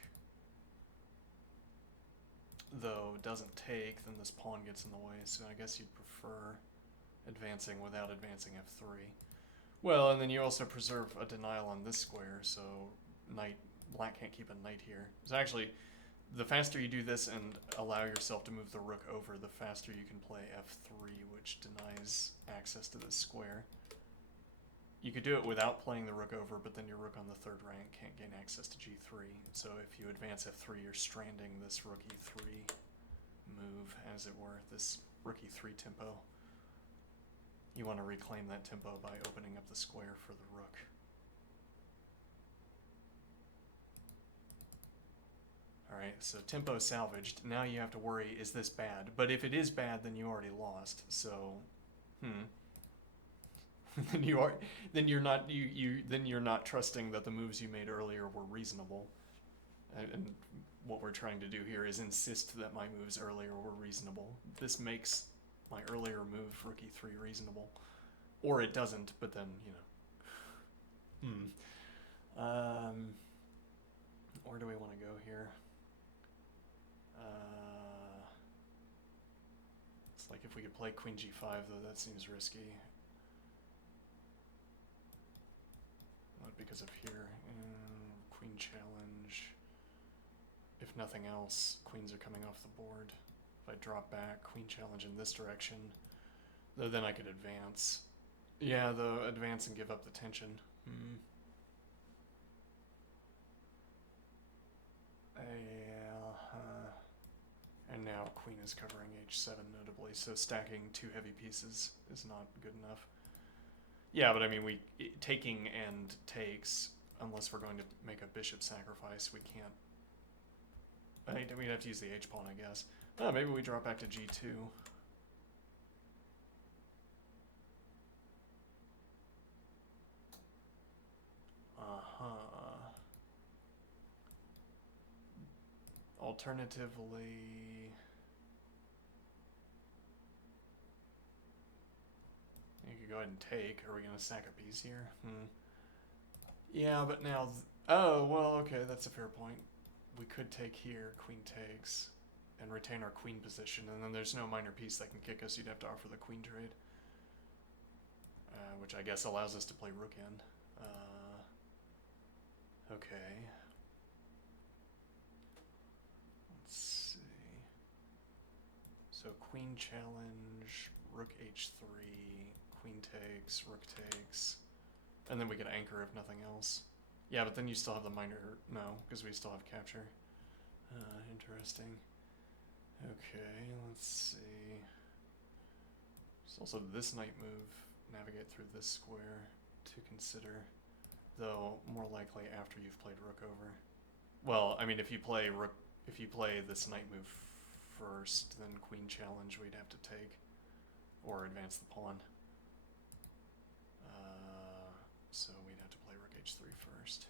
though it doesn't take, then this pawn gets in the way, so I guess you'd prefer advancing without advancing f3. Well, and then you also preserve a denial on this square, so black can't keep a knight here. So actually, the faster you do this and allow yourself to move the rook over, the faster you can play f3, which denies access to this square. You could do it without playing the rook over, but then your rook on the third rank can't gain access to g3. So if you advance f3, you're stranding this rook e3 move, as it were, this rook e3 tempo. You want to reclaim that tempo by opening up the square for the rook. Alright, so tempo salvaged. Now you have to worry, is this bad? But if it is bad, then you already lost. So, then you're not trusting that the moves you made earlier were reasonable. And what we're trying to do here is insist that my moves earlier were reasonable. This makes my earlier move, rook e3, reasonable. Or it doesn't, but then, you know. Where do we want to go here? It's like if we could play queen g5, though, that seems risky. Not because of here. Queen challenge. If nothing else, queens are coming off the board. If I drop back, queen challenge in this direction, though then I could advance. Yeah, though, advance and give up the tension. And now queen is covering h7 notably, so stacking two heavy pieces is not good enough. Yeah, but I mean, taking and takes, unless we're going to make a bishop sacrifice, we can't. We'd have to use the h-pawn, I guess. Oh, maybe we drop back to g2. Alternatively, you could go ahead and take. Are we going to sack a piece here? Yeah, but now... oh, well, okay, that's a fair point. We could take here, queen takes, and retain our queen position, and then there's no minor piece that can kick us. You'd have to offer the queen trade. Which I guess allows us to play rook in. Okay. Let's see. So queen challenge, rook h3, queen takes, rook takes, and then we could anchor if nothing else. Yeah, but then you still have the minor... no, because we still have capture. Interesting. Okay, let's see. There's also this knight move, navigate through this square to consider, though more likely after you've played rook over. Well, I mean, if you play this knight move first, then queen challenge we'd have to take, or advance the pawn. So we'd have to play rook h3 first.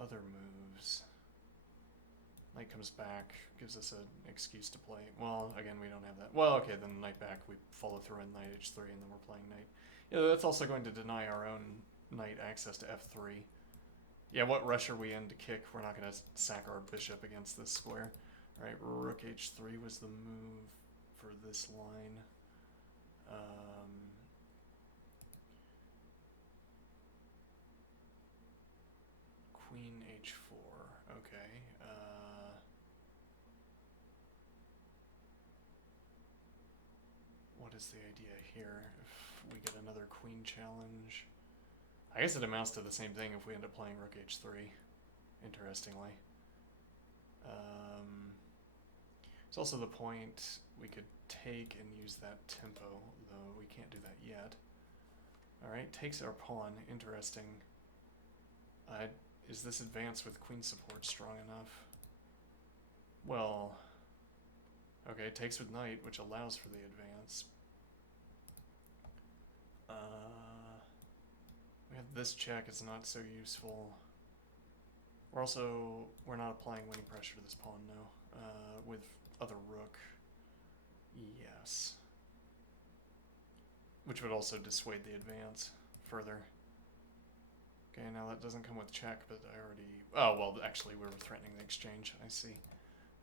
Other moves. Knight comes back, gives us an excuse to play. Well, again, we don't have that. Well, okay, then knight back, we follow through in knight h3, and then we're playing knight. Yeah, that's also going to deny our own knight access to f3. Yeah, what rush are we in to kick? We're not going to sack our bishop against this square. Right, rook h3 was the move for this line. Queen h4, okay. What is the idea here? If we get another queen challenge... I guess it amounts to the same thing if we end up playing rook h3, interestingly. There's also the point we could take and use that tempo, though we can't do that yet. Alright, takes our pawn, interesting. Is this advance with queen support strong enough? Well, okay, takes with knight, which allows for the advance. We have this check, it's not so useful. We're not applying winning pressure to this pawn, no. With other rook, yes. Which would also dissuade the advance further. Okay, now that doesn't come with check, but I already... oh, well, actually, we were threatening the exchange, I see.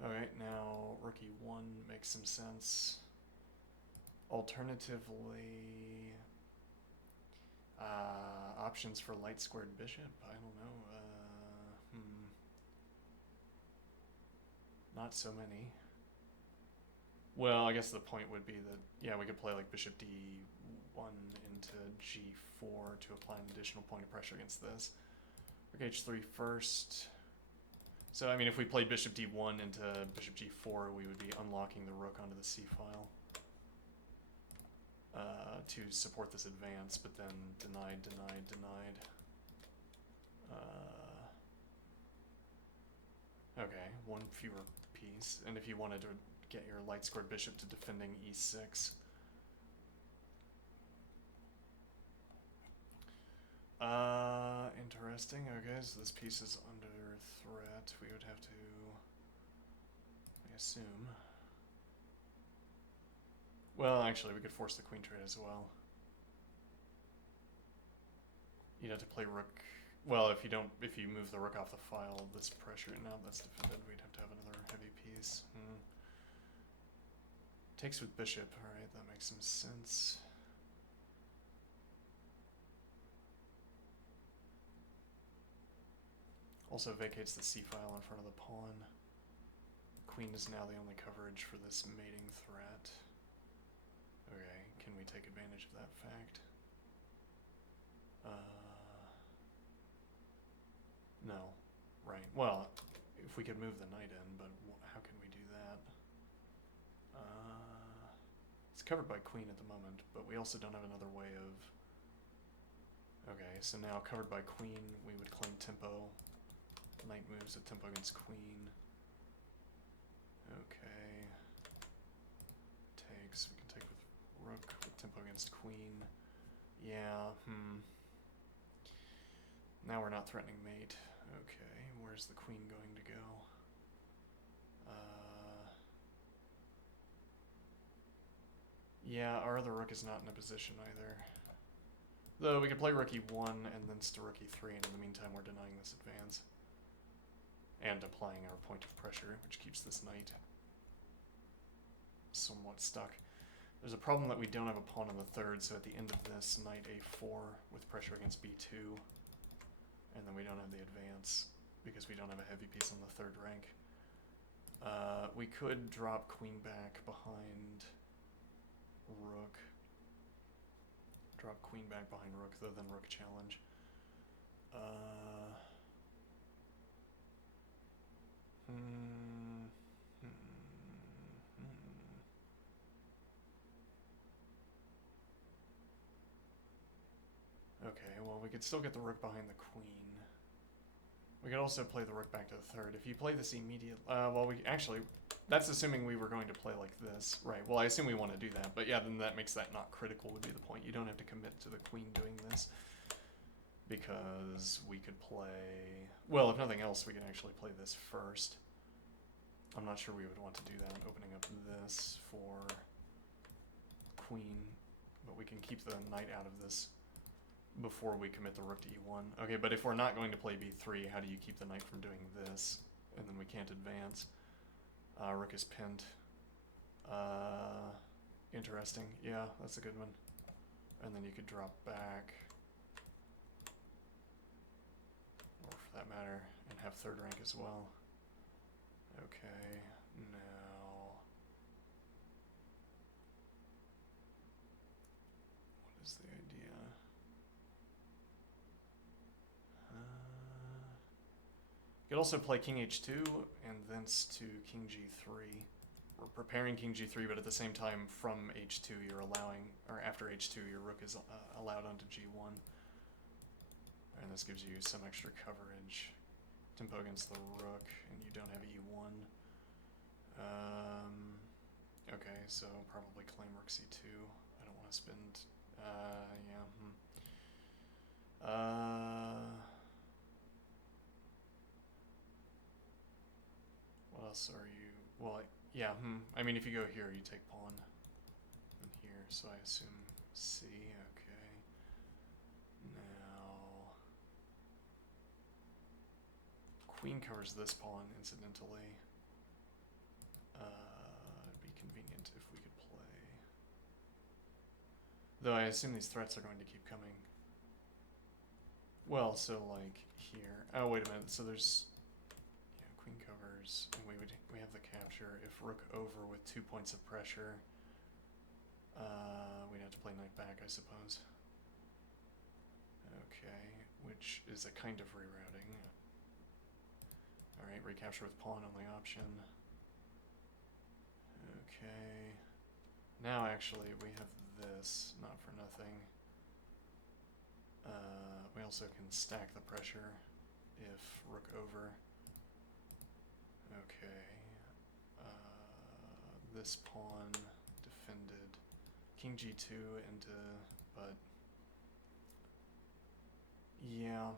Alright, now rook e1 makes some sense. Alternatively... options for light squared bishop? I don't know. Not so many. Well, I guess the point would be that, yeah, we could play like bishop d1 into g4 to apply an additional point of pressure against this. Rook h3 first. So, I mean, if we played bishop d1 into bishop g4, we would be unlocking the rook onto the c-file to support this advance, but then denied. Okay, one fewer piece. And if you wanted to get your light squared bishop to defending e6. Interesting. Okay, so this piece is under threat. We would have to, I assume. Well, actually, we could force the queen trade as well. You'd have to play rook. Well, if you move the rook off the file, this pressure, now that's defended, we'd have to have another heavy piece. Takes with bishop, alright, that makes some sense. Also vacates the c-file in front of the pawn. Queen is now the only coverage for this mating threat. Okay, can we take advantage of that fact? No. Right. Well, if we could move the knight in, but how can we do that? It's covered by queen at the moment, but we also don't have another way of... Okay, so now covered by queen, we would claim tempo. Knight moves at tempo against queen. Okay. Takes, we can take with rook with tempo against queen. Yeah, Now we're not threatening mate. Okay, where's the queen going to go? Yeah, our other rook is not in a position either. Though we could play rook e1 and then to rook e3, and in the meantime we're denying this advance. And applying our point of pressure, which keeps this knight somewhat stuck. There's a problem that we don't have a pawn on the third, so at the end of this, knight a4 with pressure against b2, and then we don't have the advance because we don't have a heavy piece on the third rank. We could drop queen back behind rook. Drop queen back behind rook, though then rook challenge. Okay, well, we could still get the rook behind the queen. We could also play the rook back to the third. If you play this immediate, well, we actually, that's assuming we were going to play like this, right? Well, I assume we want to do that, but yeah, then that makes that not critical would be the point. You don't have to commit to the queen doing this, because we could play, well, if nothing else, we can actually play this first. I'm not sure we would want to do that, opening up this for queen, but we can keep the knight out of this before we commit the rook to e1. Okay, but if we're not going to play b3, how do you keep the knight from doing this? And then we can't advance. Rook is pinned. Interesting. Yeah, that's a good one. And then you could drop back, or for that matter, and have third rank as well. Okay, now what is the idea? You could also play king h2 and thence to king g3. We're preparing king g3, but at the same time from h2 you're allowing, or after h2 your rook is allowed onto g1. And this gives you some extra coverage. Tempo against the rook, and you don't have e1. Okay, so probably claim rook c2. I don't want to spend, yeah. What else are you, well, yeah, I mean, if you go here, you take pawn, and here, so I assume c, okay. Now, queen covers this pawn, incidentally. It'd be convenient if we could play. Though I assume these threats are going to keep coming. Well, so like here. Oh, wait a minute. So there's, yeah, queen covers, and we have the capture. If rook over with 2 points of pressure, we'd have to play knight back, I suppose. Okay, which is a kind of rerouting. Alright, recapture with pawn only option. Okay. Now actually we have this, not for nothing. We also can stack the pressure if rook over. Okay. This pawn defended. King g2 into, but yeah,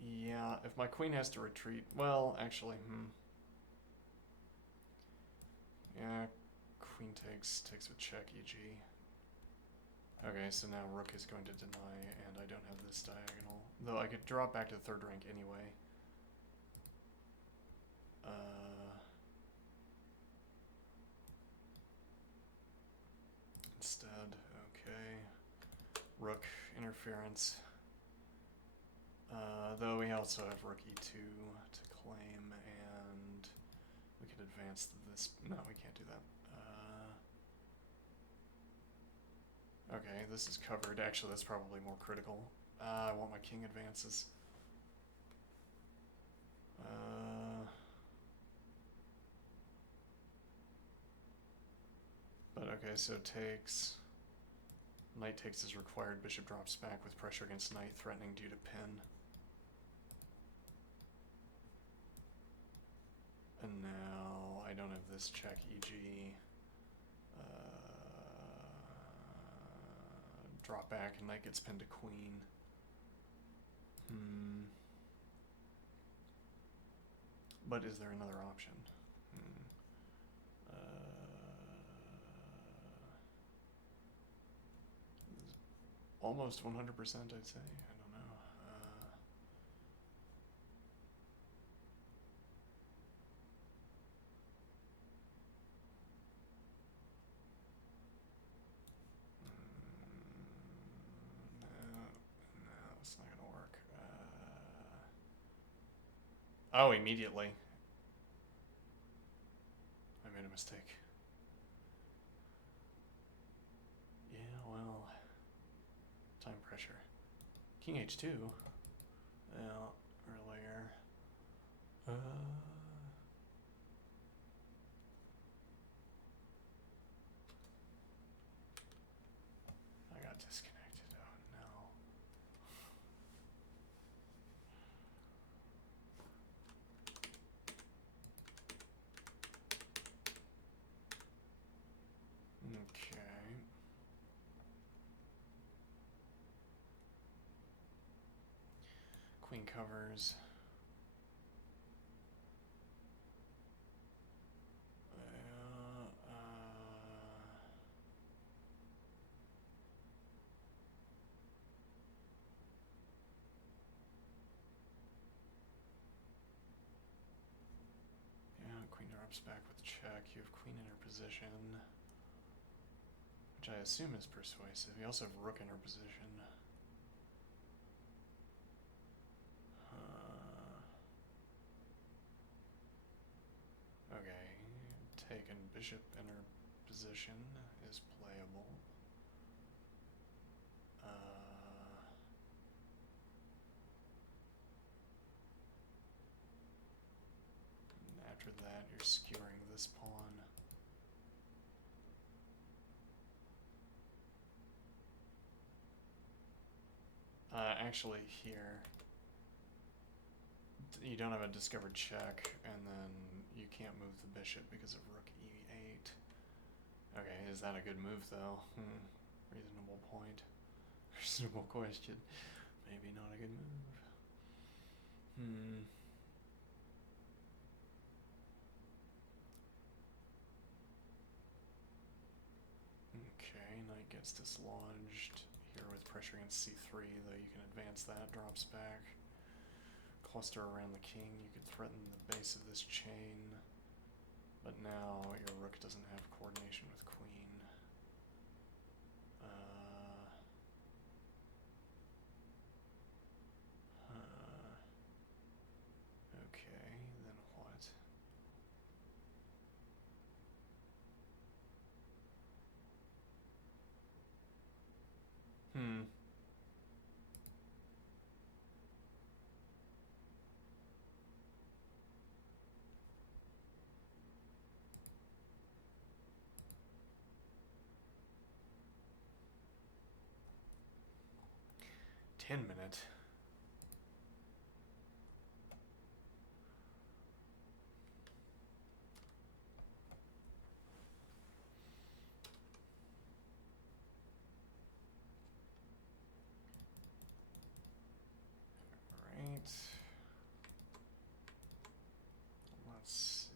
yeah, if my queen has to retreat, well, actually, yeah, queen takes with check, e.g. Okay, so now rook is going to deny, and I don't have this diagonal. Though I could drop back to the third rank anyway. Instead, okay. Rook interference. Though we also have rook e2 to claim, and we could advance this. No, we can't do that. Okay, this is covered. Actually, that's probably more critical. I want my king advances. But okay, so takes. Knight takes is required. Bishop drops back with pressure against knight, threatening due to pin. And now I don't have this check, e.g. Drop back and knight gets pinned to queen. But is there another option? almost 100%, I'd say. I don't know. No, it's not gonna work. Oh, immediately. I made a mistake. Yeah, well, time pressure. King H2. Yeah, earlier. I got disconnected. Oh no. Okay. Queen covers. Yeah, queen drops back with check. You have queen in her position, which I assume is persuasive. You also have rook in her position. Okay, taken bishop in her position is playable. After that, you're skewering this pawn. Actually, here, you don't have a discovered check, and then you can't move the bishop because of rook e8. Okay, is that a good move, though? Reasonable point. Reasonable question. Maybe not a good move. Okay, knight gets dislodged here with pressure against c3, though you can advance that, drops back. Cluster around the king, you could threaten the base of this chain, but now your rook doesn't have coordination with queen. Okay, then what? 10 minute. Right. Let's see,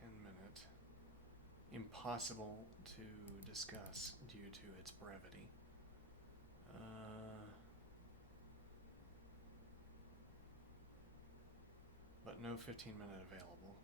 10 minute. Impossible to discuss due to its brevity. But no 15-minute available.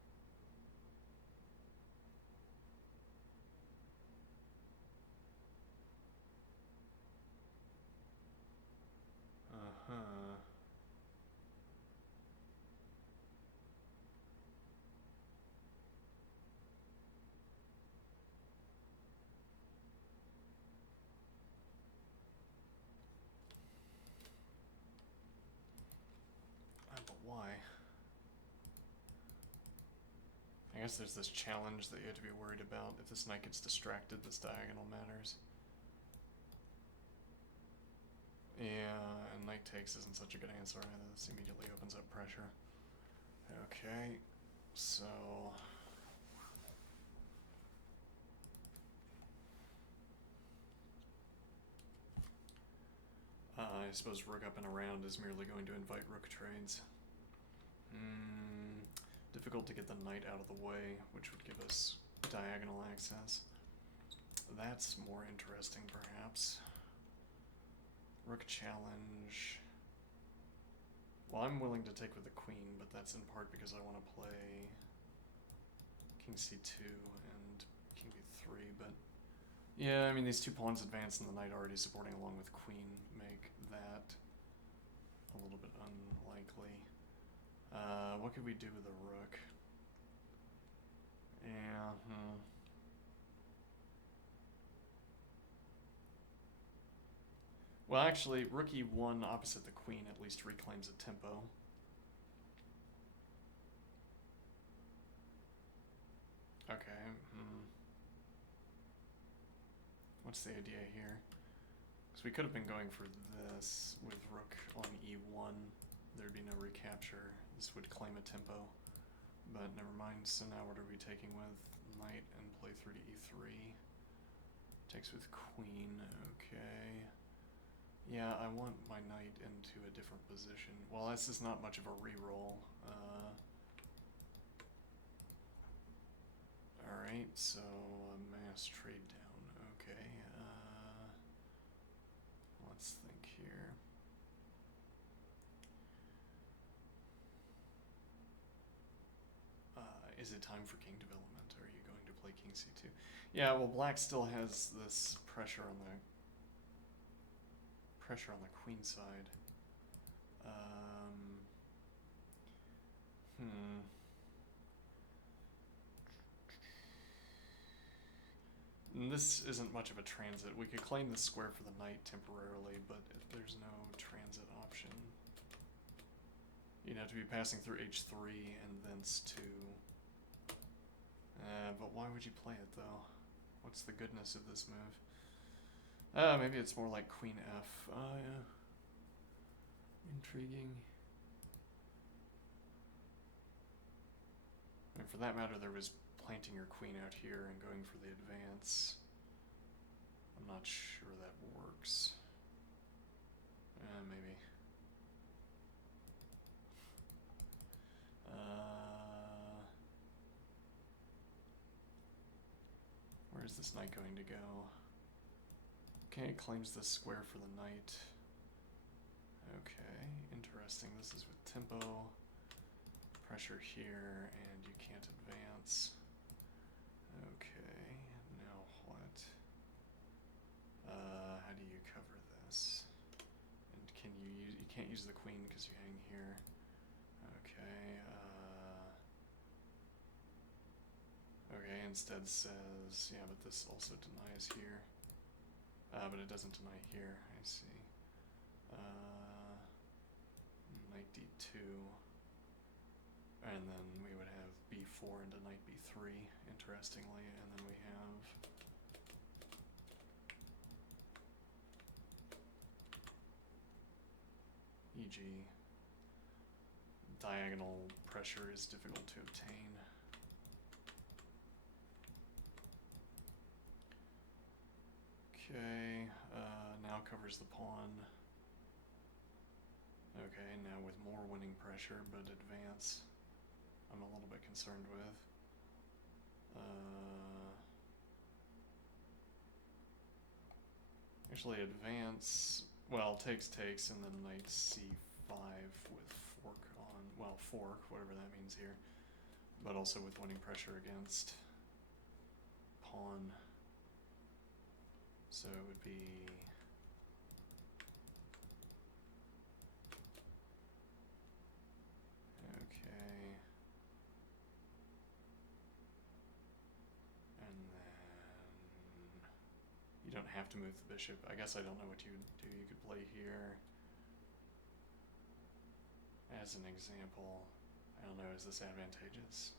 But why? I guess there's this challenge that you have to be worried about. If this knight gets distracted, this diagonal matters. Yeah, and knight takes isn't such a good answer either. This immediately opens up pressure. Okay, so... I suppose rook up and around is merely going to invite rook trades. Difficult to get the knight out of the way, which would give us diagonal access. That's more interesting, perhaps. Rook challenge. Well, I'm willing to take with the queen, but that's in part because I want to play king c2 and king b3, but yeah, I mean, these two pawns advance and the knight already supporting along with queen make that a little bit unlikely. What could we do with the rook? Yeah, Well, actually, rook e1 opposite the queen at least reclaims a tempo. Okay, What's the idea here? Because we could have been going for this with rook on e1. There'd be no recapture. This would claim a tempo. But never mind, so now what are we taking with? Knight and play through to e3. Takes with queen, okay. Yeah, I want my knight into a different position. Well, this is not much of a reroll. Alright, so mass trade down, okay. Let's think here. Is it time for king development? Are you going to play king c2? Yeah, well, black still has this pressure on the queen side. This isn't much of a transit. We could claim the square for the knight temporarily, but there's no transit option. You'd have to be passing through h3 and thence to... but why would you play it, though? What's the goodness of this move? Maybe it's more like queen f. Yeah. Intriguing. I mean, for that matter, there was planting your queen out here and going for the advance. I'm not sure that works. Maybe. Where's this knight going to go? Okay, it claims the square for the knight. Okay, interesting. This is with tempo. Pressure here, and you can't advance. Okay, now what? How do you cover this? And can you can't use the queen because you hang here. Okay, okay, instead says, yeah, but this also denies here. But it doesn't deny here, I see. Knight d2. And then we would have b4 into knight b3, interestingly, and then we have e.g. diagonal pressure is difficult to obtain. Okay, now covers the pawn. Okay, now with more winning pressure, but advance I'm a little bit concerned with. Actually, advance, well, takes, and then knight c5 with fork on, well, fork, whatever that means here, but also with winning pressure against pawn. So it would be okay. And then you don't have to move the bishop. I guess I don't know what you would do. You could play here as an example. I don't know, is this advantageous?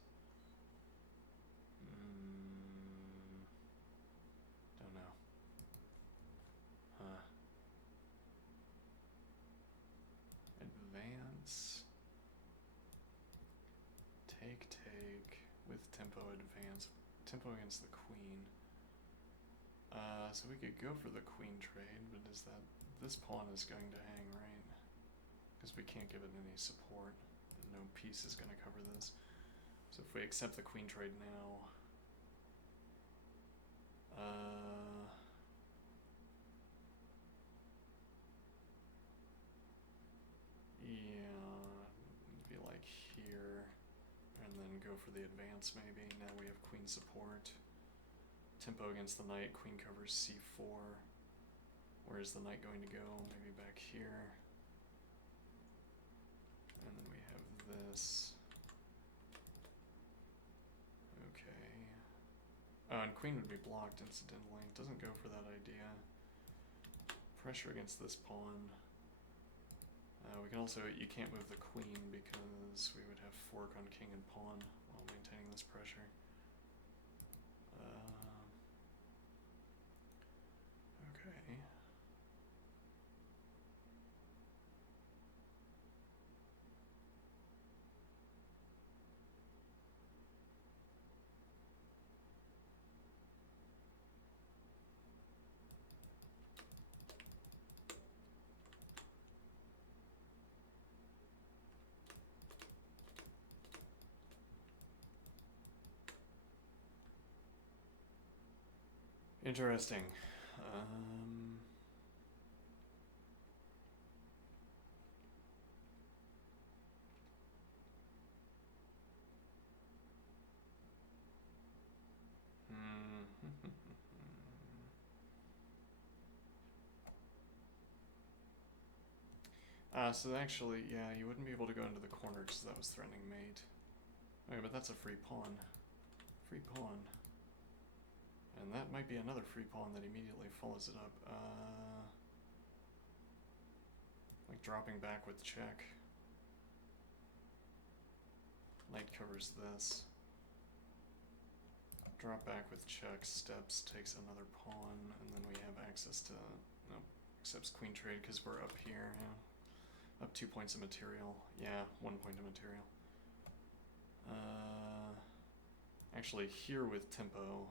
Don't know. Advance. Take with tempo advance. Tempo against the queen. So we could go for the queen trade, but is that... This pawn is going to hang, right? Because we can't give it any support. No piece is going to cover this. So if we accept the queen trade now... for the advance, maybe. Now we have queen support. Tempo against the knight, queen covers c4. Where is the knight going to go? Maybe back here. And then we have this. Okay. Oh, and queen would be blocked incidentally. Doesn't go for that idea. Pressure against this pawn. We can also, you can't move the queen because we would have fork on king and pawn while maintaining this pressure. Okay. Interesting. So actually, yeah, you wouldn't be able to go into the corner because that was threatening mate. Okay, but that's a free pawn. Free pawn. And that might be another free pawn that immediately follows it up. Like dropping back with check. Knight covers this. Drop back with check, steps, takes another pawn, and then we have access to, nope, accepts queen trade because we're up here, yeah. Up 2 points of material. Yeah, 1 point of material. Actually here with tempo.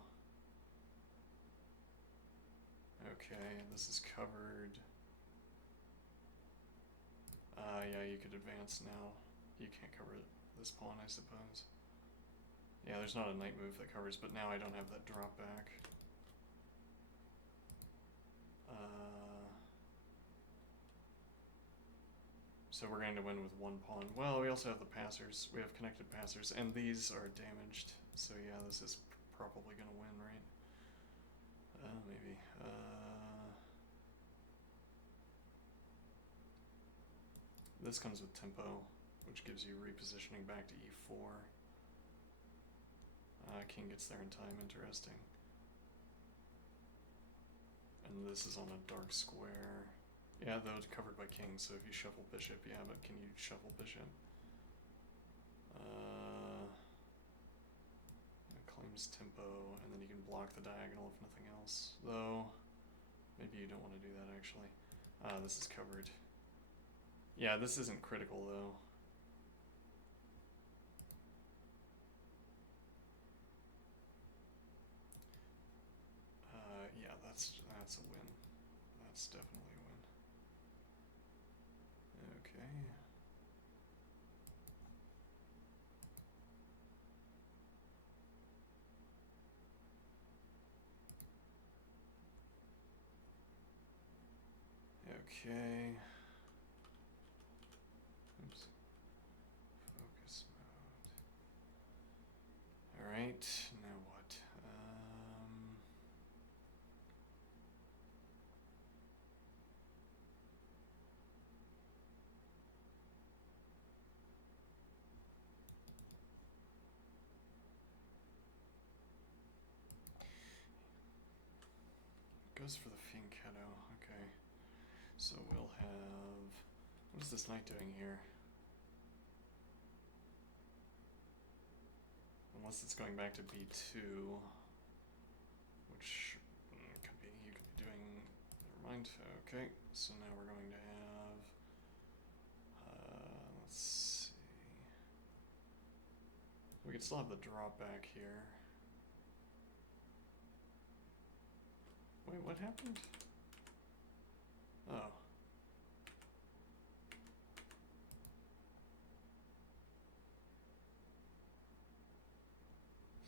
Okay, this is covered. Yeah, you could advance now. You can't cover this pawn, I suppose. Yeah, there's not a knight move that covers, but now I don't have that drop back. So we're going to win with one pawn. Well, we also have the passers. We have connected passers, and these are damaged. So yeah, this is probably going to win, right? Maybe. This comes with tempo, which gives you repositioning back to e4. King gets there in time, interesting. And this is on a dark square. Yeah, though it's covered by king, so if you shuffle bishop, yeah, but can you shuffle bishop? It claims tempo, and then you can block the diagonal if nothing else. Though, maybe you don't want to do that actually. This is covered. Yeah, this isn't critical though. Yeah, that's a win. That's definitely a win. Okay. Okay. Oops. Focus mode. Alright, now what? Goes for the fianchetto, okay. So we'll have, what is this knight doing here? Unless it's going back to b2, which could be, you could be doing, never mind, okay. So now we're going to have, let's see. We could still have the drop back here. Wait, what happened? Oh.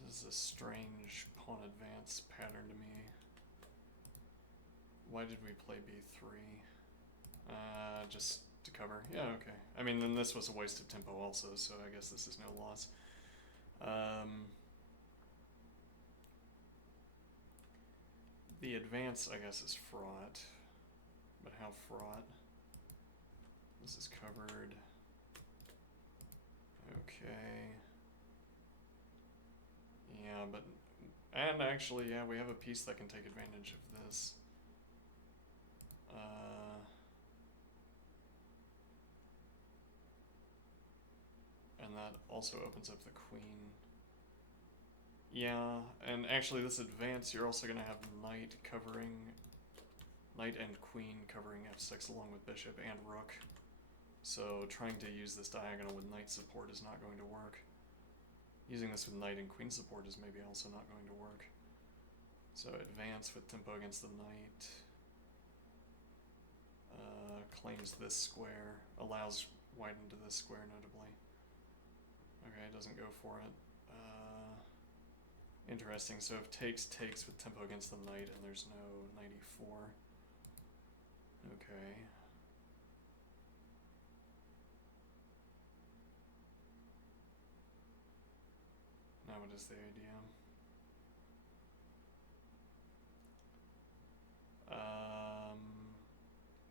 This is a strange pawn advance pattern to me. Why did we play b3? Just to cover. Yeah, okay. I mean, then this was a waste of tempo also, so I guess this is no loss. The advance, I guess, is fraught. But how fraught? This is covered. Okay. Yeah, but... And actually, yeah, we have a piece that can take advantage of this. And that also opens up the queen. Yeah, and actually this advance, you're also going to have knight covering... Knight and queen covering f6 along with bishop and rook. So trying to use this diagonal with knight support is not going to work. Using this with knight and queen support is maybe also not going to work. So advance with tempo against the knight. Claims this square, allows white into this square notably. Okay, doesn't go for it. Interesting, so if takes with tempo against the knight and there's no knight e4. Okay. Now what is the idea?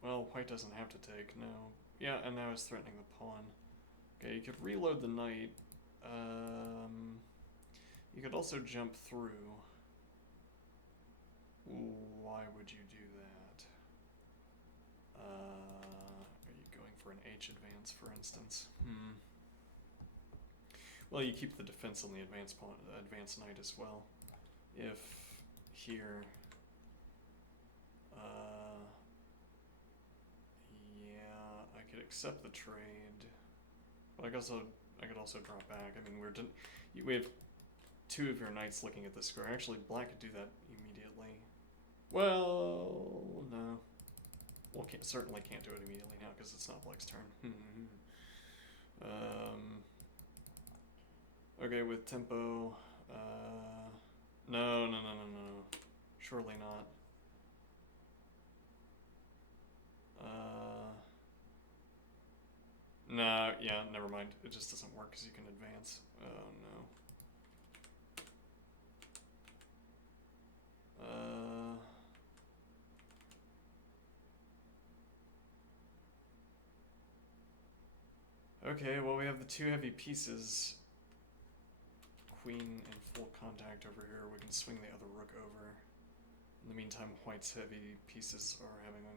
Well, white doesn't have to take, no. Yeah, and now it's threatening the pawn. Okay, you could reload the knight. You could also jump through. Why would you do that? Are you going for an H advance, for instance? Well, you keep the defense on the advanced pawn, advanced knight as well. If here, yeah, I could accept the trade, but I could also drop back. I mean, we have two of your knights looking at the square. Actually, black could do that immediately. Well, no. Well, certainly can't do it immediately now because it's not black's turn. Okay, with tempo. No. Surely not. No, yeah, never mind. It just doesn't work because you can advance. Oh no. Okay, well we have the two heavy pieces. Queen in full contact over here. We can swing the other rook over. In the meantime, white's heavy pieces are having a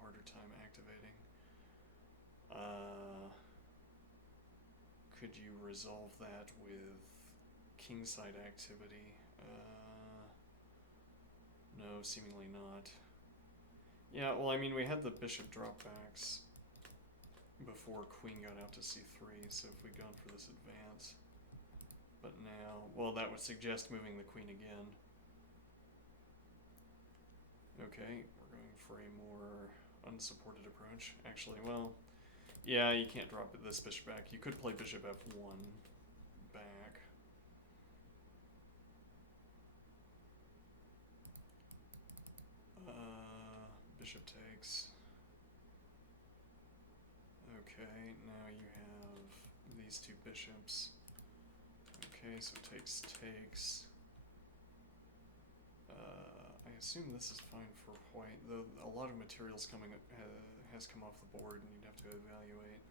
harder time activating. Could you resolve that with kingside activity? No, seemingly not. Yeah, well, I mean, we had the bishop dropbacks before queen got out to c3, so if we'd gone for this advance. But now, well, that would suggest moving the queen again. Okay, we're going for a more unsupported approach. Actually, well, yeah, you can't drop this bishop back. You could play bishop f1 back. Bishop takes. Okay, now you have these two bishops. Okay, so takes. I assume this is fine for white, though a lot of materials has come off the board and you'd have to evaluate.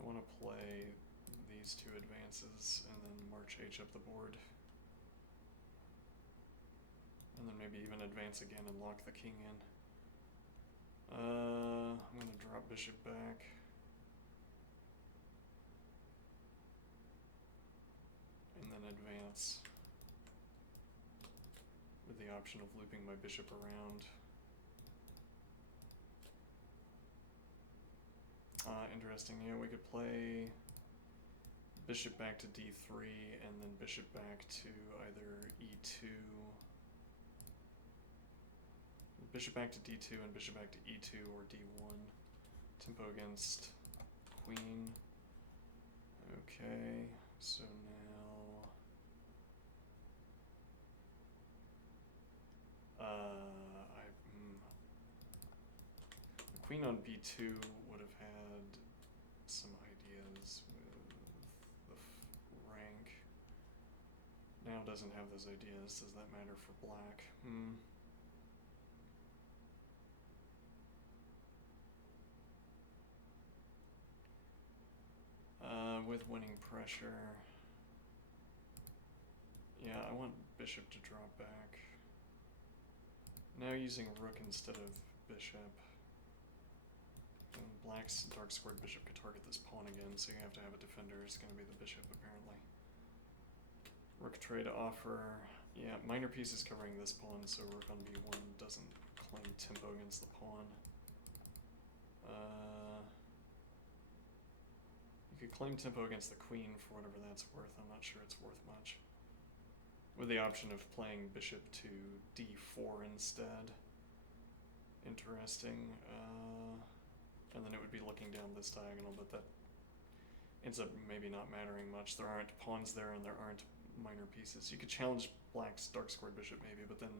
I want to play these two advances and then march H up the board. And then maybe even advance again and lock the king in. I'm going to drop bishop back. And then advance with the option of looping my bishop around. Interesting. Yeah, we could play bishop back to d3 and then bishop back to either e2. Bishop back to d2 and bishop back to e2 or d1. Tempo against queen. Okay, so now queen on b2 would have had some ideas with the rank. Now doesn't have those ideas. Does that matter for black? With winning pressure. Yeah, I want bishop to drop back. Now using rook instead of bishop. And black's dark squared bishop could target this pawn again, so you have to have a defender. It's going to be the bishop, apparently. Rook trade offer. Yeah, minor piece is covering this pawn, so rook on b1 doesn't claim tempo against the pawn. You could claim tempo against the queen for whatever that's worth. I'm not sure it's worth much. With the option of playing bishop to d4 instead. Interesting. And then it would be looking down this diagonal, but that ends up maybe not mattering much. There aren't pawns there and there aren't minor pieces. You could challenge black's dark squared bishop maybe, but then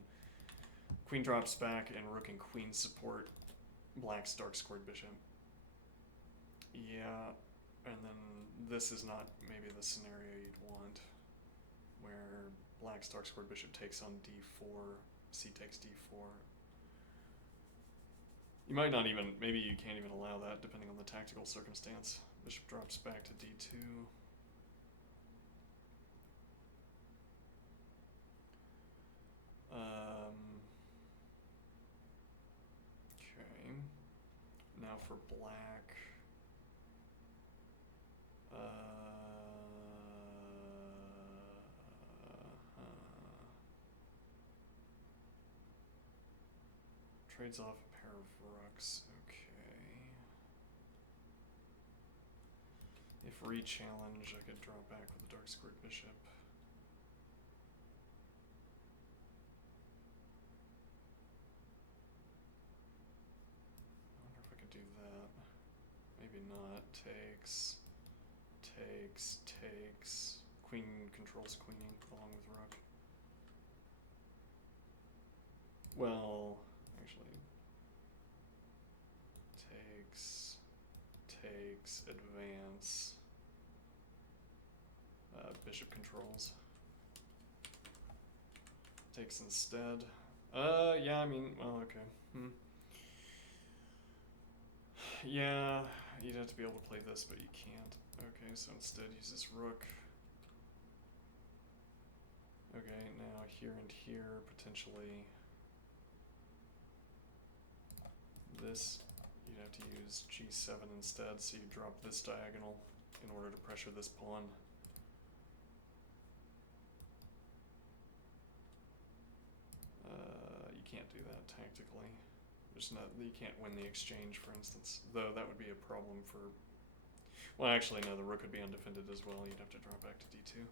queen drops back and rook and queen support black's dark squared bishop. Yeah, and then this is not maybe the scenario you'd want, where black's dark squared bishop takes on d4, c takes d4. You might not even, maybe you can't even allow that depending on the tactical circumstance. Bishop drops back to d2. Okay. Now for black. Trades off a pair of rooks. Okay. If re-challenge, I could draw back with a dark squared bishop. I wonder if I could do that. Maybe not. Takes. Takes. Takes. Queen controls queen along with rook. Well, actually. Takes. Takes. Advance. Bishop controls. Takes instead. Yeah, I mean, well, okay. Yeah, you'd have to be able to play this, but you can't. Okay, so instead uses rook. Okay, now here and here, potentially. This, you'd have to use g7 instead, so you drop this diagonal in order to pressure this pawn. You can't do that tactically. There's not, you can't win the exchange, for instance. Though that would be a problem for, well, actually no, the rook would be undefended as well. You'd have to drop back to d2.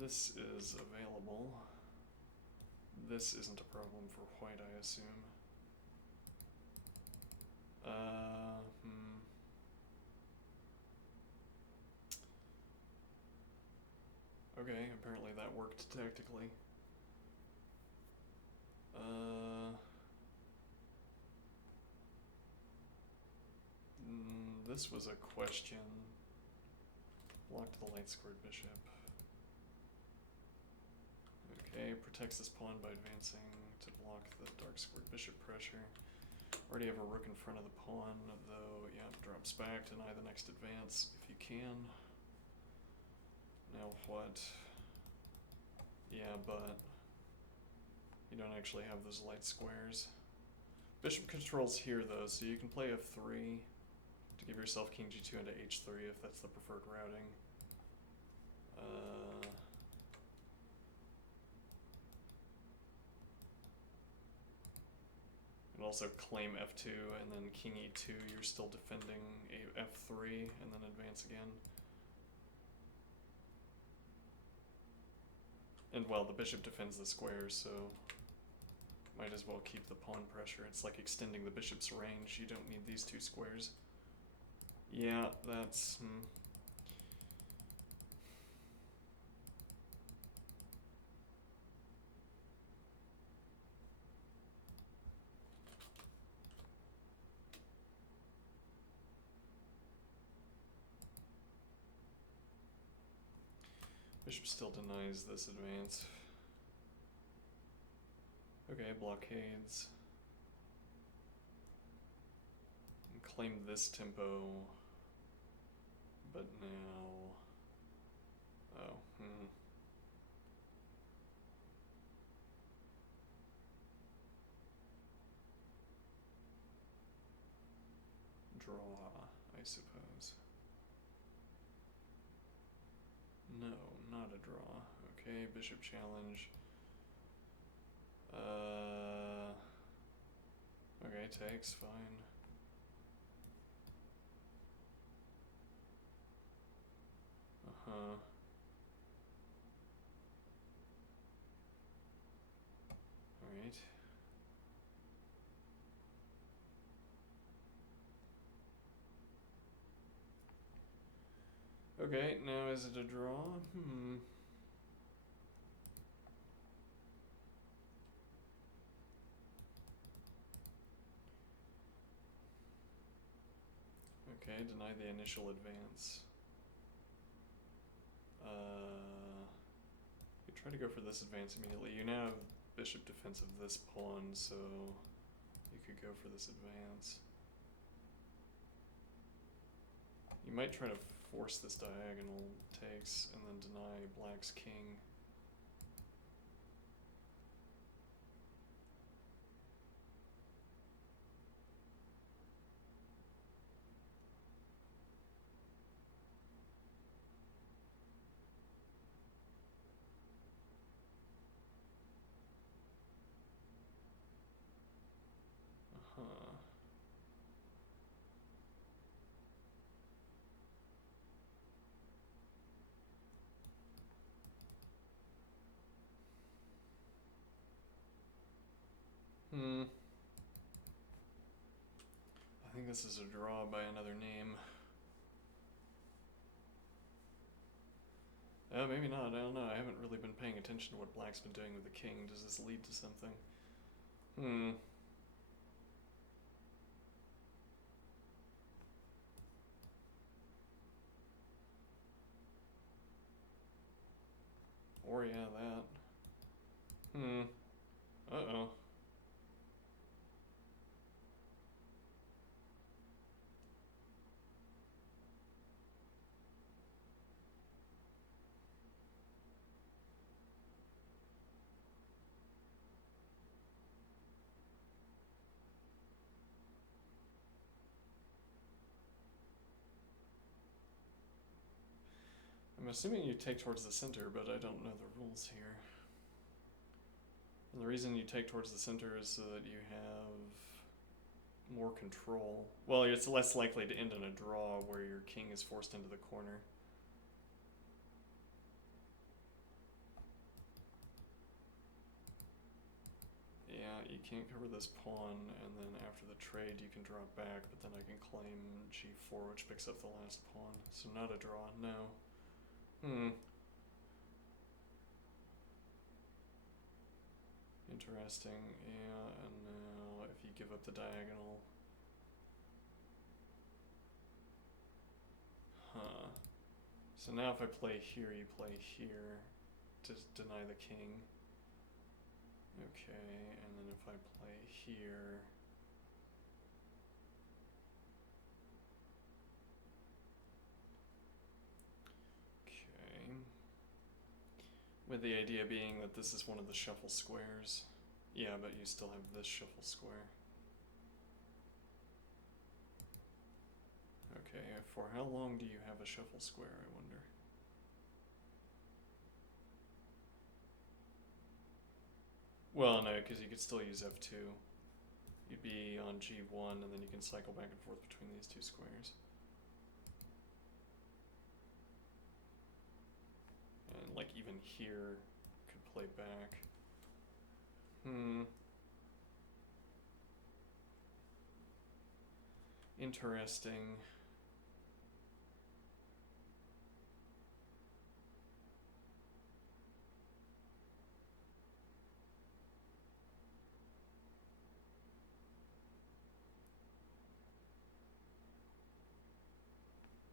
This is available. This isn't a problem for white, I assume. Okay, apparently that worked tactically. This was a question. Blocked the light squared bishop. Okay, protects this pawn by advancing to block the dark squared bishop pressure. Already have a rook in front of the pawn, though, yeah, drops back, deny the next advance if you can. Now what? Yeah, but you don't actually have those light squares. Bishop controls here, though, so you can play f3 to give yourself king g2 into h3 if that's the preferred routing. And also claim f2 and then king e2, you're still defending f3 and then advance again. And well, the bishop defends the squares, so might as well keep the pawn pressure. It's like extending the bishop's range. You don't need these two squares. Yeah, that's... Bishop still denies this advance. Okay, blockades. And claim this tempo. But now... Oh, Draw, I suppose. No, not a draw. Okay, bishop challenge. Okay, takes, fine. Alright. Okay, now is it a draw? Okay, deny the initial advance. You try to go for this advance immediately. You now have bishop defense of this pawn, so you could go for this advance. You might try to force this diagonal takes and then deny black's king. I think this is a draw by another name. Oh, maybe not, I don't know. I haven't really been paying attention to what black's been doing with the king. Does this lead to something? Or yeah, that. Uh-oh. I'm assuming you take towards the center, but I don't know the rules here. And the reason you take towards the center is so that you have more control. Well, it's less likely to end in a draw where your king is forced into the corner. Yeah, you can't cover this pawn, and then after the trade you can draw back, but then I can claim g4, which picks up the last pawn. So not a draw, no. Interesting, yeah, and now if you give up the diagonal... So now if I play here, you play here to deny the king. Okay, and then if I play here... Okay. With the idea being that this is one of the shuffle squares. Yeah, but you still have this shuffle square. Okay, for how long do you have a shuffle square, I wonder? Well, no, because you could still use F2. You'd be on G1, and then you can cycle back and forth between these two squares. And, like, even here could play back. Interesting.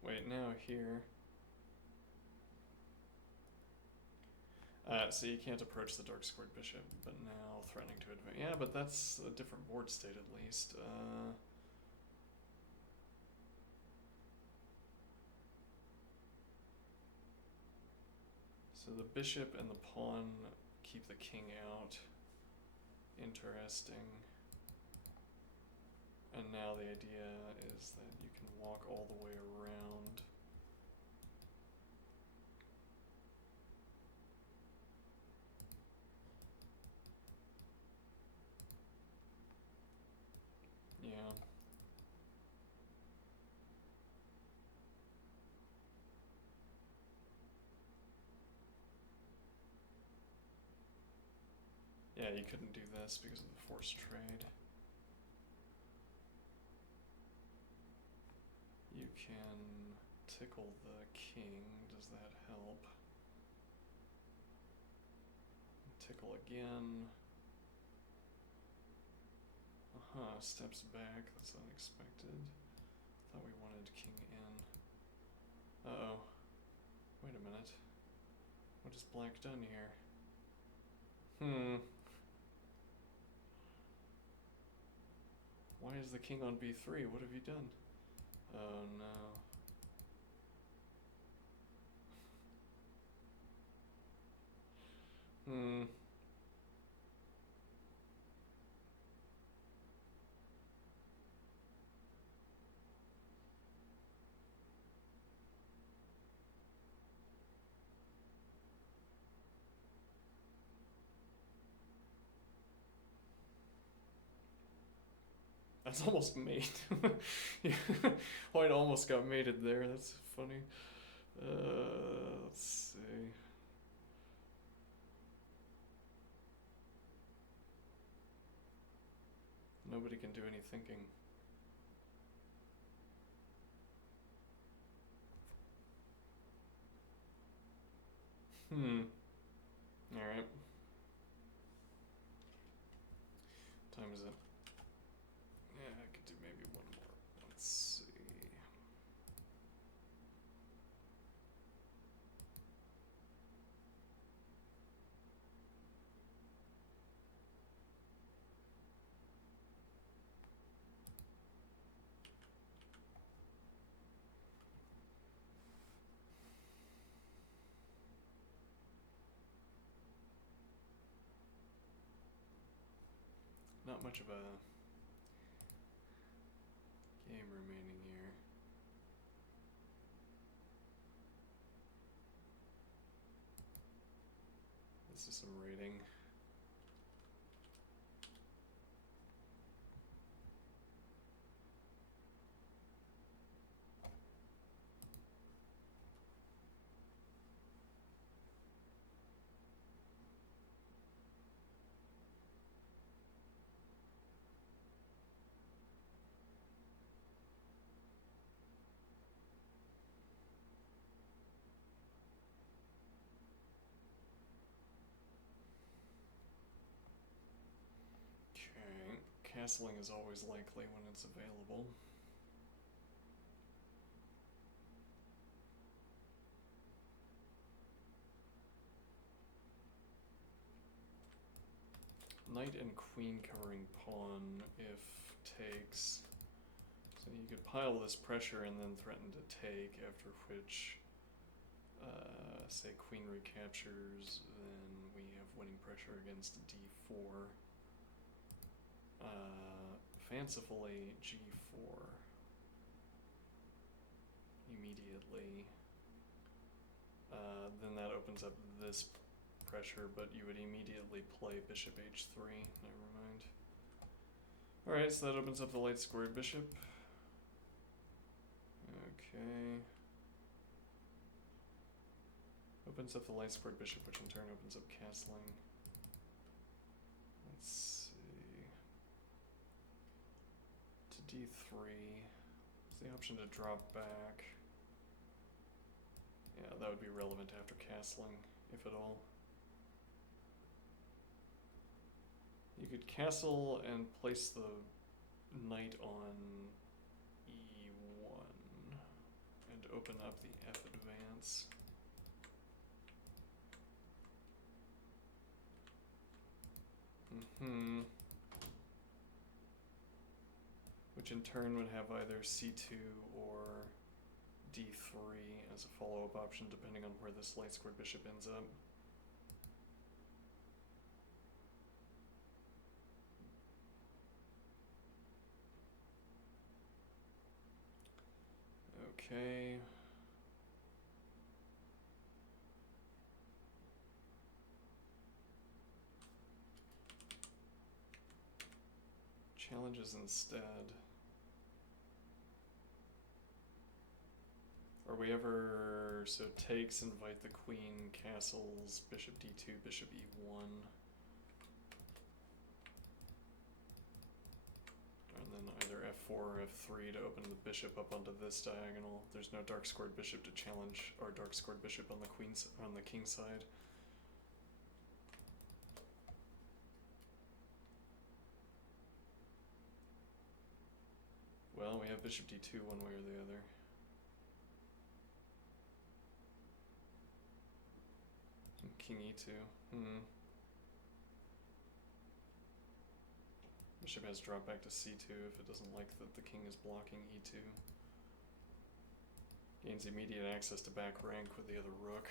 Wait, now here. So you can't approach the dark squared bishop, but now threatening to advance. Yeah, but that's a different board state at least. So the bishop and the pawn keep the king out. Interesting. And now the idea is that you can walk all the way around. Yeah. Yeah, you couldn't do this because of the forced trade. You can tickle the king. Does that help? Tickle again. Steps back. That's unexpected. Thought we wanted king in. Uh-oh. Wait a minute. What has black done here? Why is the king on b3? What have you done? Oh no. That's almost mate. White almost got mated there. That's funny. Let's see. Nobody can do any thinking. Alright. Time is it? Yeah, I could do maybe one more. Let's see. Not much of a game remaining here. This is some rating. Okay, castling is always likely when it's available. Knight and queen covering pawn if takes. So you could pile this pressure and then threaten to take, after which, say queen recaptures, then we have winning pressure against d4. Fancifully g4 immediately. Then that opens up this pressure, but you would immediately play bishop h3. Never mind. Alright, so that opens up the light squared bishop. Okay. Opens up the light squared bishop, which in turn opens up castling. Let's see. To d3. Is the option to drop back? Yeah, that would be relevant after castling, if at all. You could castle and place the knight on e1 and open up the f advance. Which in turn would have either c2 or d3 as a follow-up option, depending on where this light squared bishop ends up. Okay. Challenges instead. Are we ever... so takes, invite the queen, castles, bishop d2, bishop e1. And then either f4 or f3 to open the bishop up onto this diagonal. There's no dark squared bishop to challenge our dark squared bishop on the king side. Well, we have bishop d2 one way or the other. King e2. Bishop has drop back to c2 if it doesn't like that the king is blocking e2. Gains immediate access to back rank with the other rook.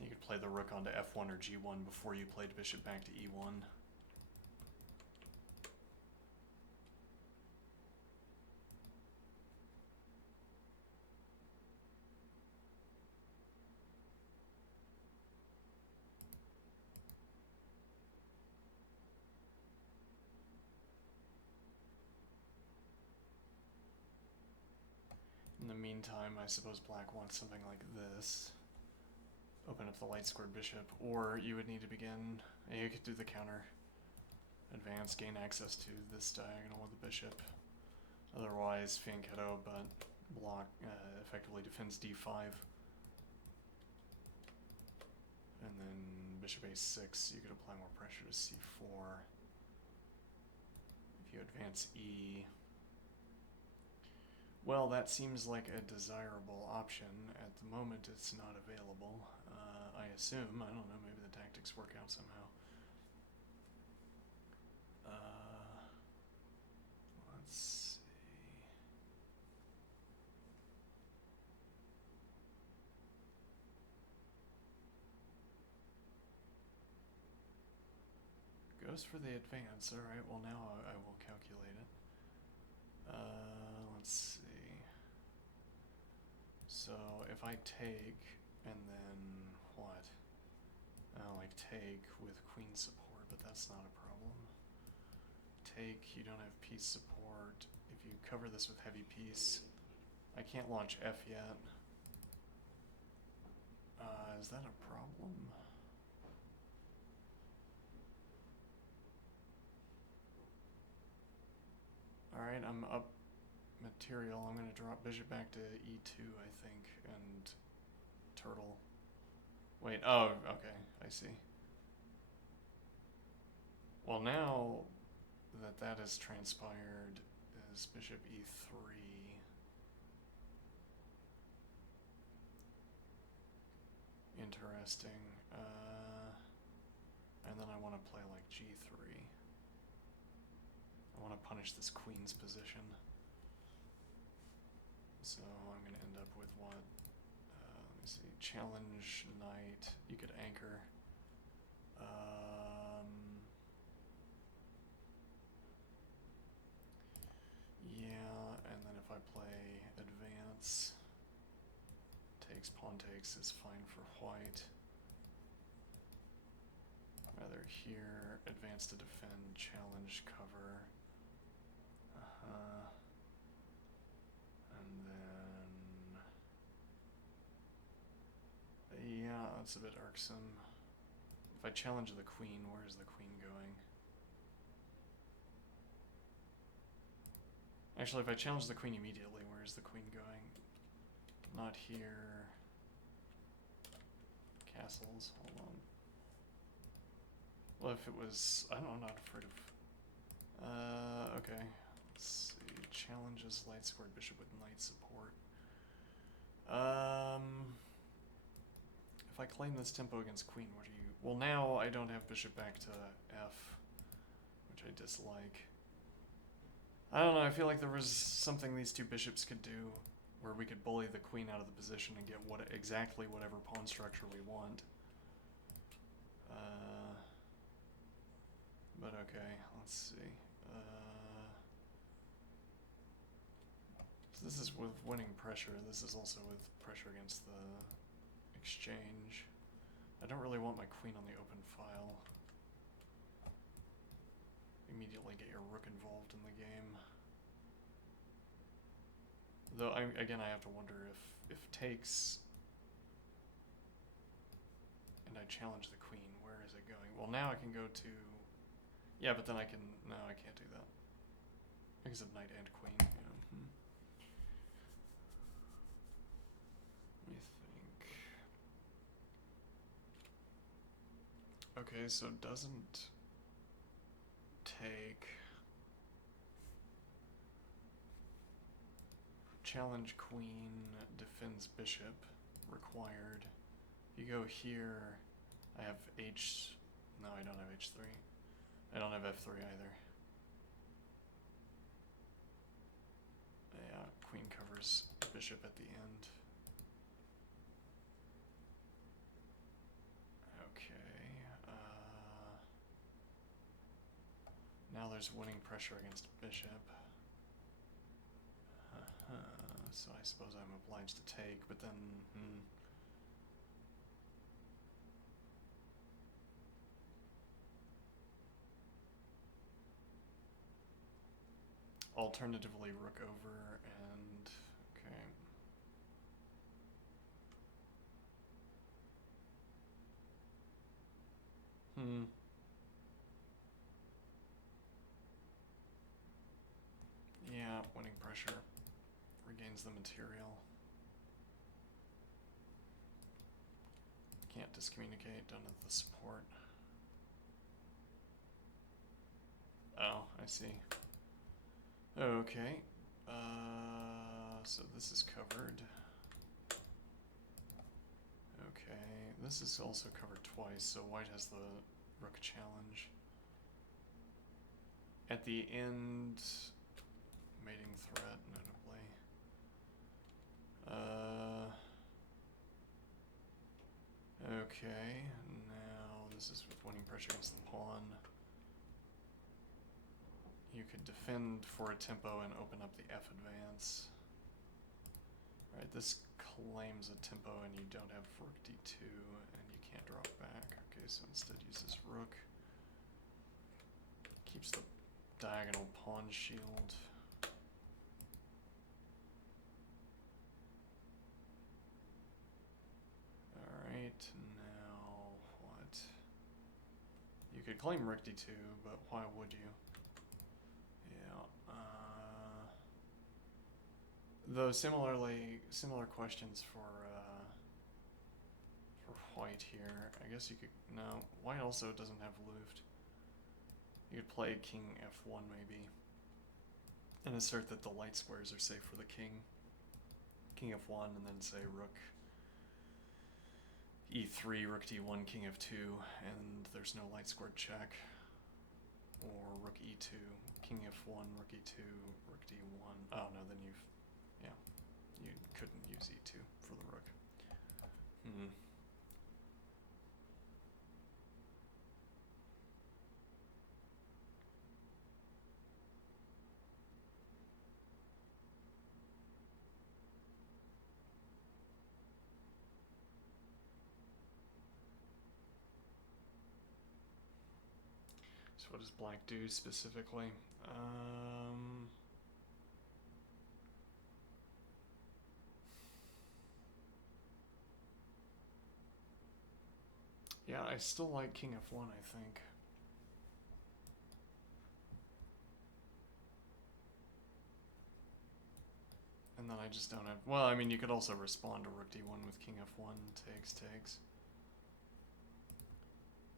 You could play the rook onto f1 or g1 before you played bishop back to e1. In the meantime, I suppose black wants something like this. Open up the light squared bishop, or you would need to begin, you could do the counter. Advance, gain access to this diagonal with the bishop. Otherwise, fianchetto, but block effectively defends d5. And then bishop a6, you could apply more pressure to c4. If you advance e... well, that seems like a desirable option. At the moment, it's not available. I assume. I don't know, maybe the tactics work out somehow. Let's see. Goes for the advance. Alright, well now I will calculate it. Let's see. So if I take, and then what? I'll like take with queen support, but that's not a problem. Take, you don't have piece support. If you cover this with heavy piece, I can't launch F yet. Is that a problem? Alright, I'm up material. I'm going to drop bishop back to e2, I think, and turtle. Wait, oh, okay, I see. Well, now that that has transpired, is bishop e3. Interesting. And then I want to play like g3. I want to punish this queen's position. So I'm going to end up with what? Let me see. Challenge knight. You could anchor. Yeah, and then if I play advance, takes, pawn takes is fine for white. Rather here, advance to defend, challenge, cover. And then, yeah, that's a bit irksome. If I challenge the queen, where's the queen going? Actually, if I challenge the queen immediately, where's the queen going? Not here. Castles, hold on. Well, if it was, I don't know, I'm not afraid of, okay. Let's see, challenges light squared bishop with knight support. If I claim this tempo against queen, what are you... Well, now I don't have bishop back to f, which I dislike. I don't know, I feel like there was something these two bishops could do where we could bully the queen out of the position and get exactly whatever pawn structure we want. But okay, let's see. So this is with winning pressure. This is also with pressure against the exchange. I don't really want my queen on the open file. Immediately get your rook involved in the game. Though, again, I have to wonder if takes and I challenge the queen, where is it going? Well, now I can go to... Yeah, but then I can... No, I can't do that. Because of knight and queen, yeah. Let me think. Okay, so doesn't take... Challenge queen, defends bishop, required. If you go here, I have h... No, I don't have h3. I don't have f3 either. Yeah, queen covers bishop at the end. Okay. Now there's winning pressure against bishop. So I suppose I'm obliged to take, but then... Alternatively, rook over and... Okay. Yeah, winning pressure. Regains the material. Can't discommunicate, don't have the support. Oh, I see. Okay. So this is covered. Okay, this is also covered twice, so white has the rook challenge. At the end, mating threat, notably. Okay, now this is with winning pressure against the pawn. You could defend for a tempo and open up the f advance. Right, this claims a tempo and you don't have rook d2 and you can't drop back. Okay, so instead use this rook. Keeps the diagonal pawn shield. Alright, now what? You could claim rook d2, but why would you? Though similar questions for white here. I guess you could, no, white also doesn't have Luft. You could play king f1 maybe, and assert that the light squares are safe for the king. King f1 and then say rook e3, rook d1, king f2, and there's no light squared check. Or rook e2, king f1, rook e2, rook d1. Oh no, then you couldn't use e2 for the rook. So what does black do specifically? Yeah, I still like king f1, I think. And then I just don't have... Well, I mean, you could also respond to rook d1 with king f1, takes.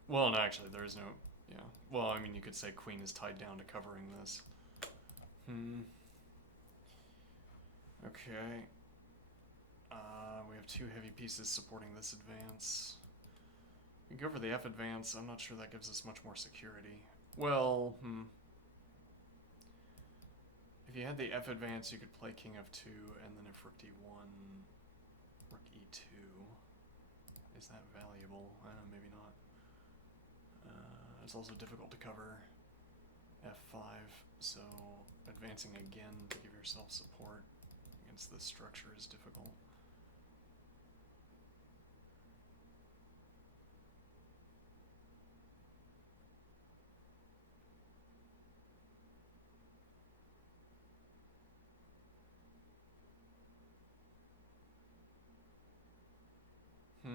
Well, no, actually, there is no... Yeah. Well, I mean, you could say queen is tied down to covering this. Okay. We have have two heavy pieces supporting this advance. We can go for the F advance. I'm not sure that gives us much more security. Well, if you had the F advance, you could play king f2, and then if rook d1, rook e2. Is that valuable? Maybe not. It's also difficult to cover f5, so advancing again to give yourself support against this structure is difficult. Yeah.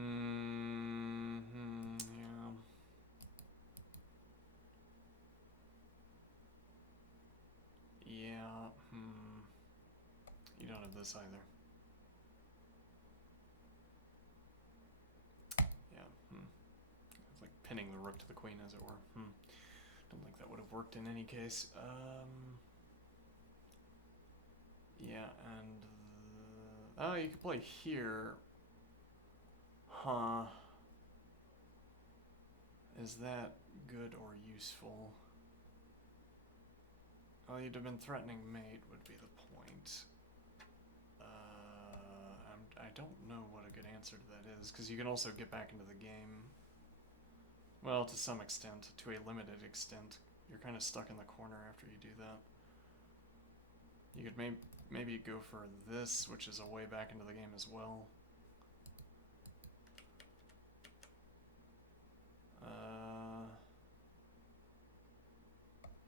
Yeah, You don't have this either. Yeah, It's like pinning the rook to the queen, as it were. Don't think that would have worked in any case. Yeah, and... oh, you could play here. Huh. Is that good or useful? Well, you'd have been threatening mate would be the point. I don't know what a good answer to that is, because you can also get back into the game. Well, to some extent, to a limited extent. You're kind of stuck in the corner after you do that. You could maybe go for this, which is a way back into the game as well.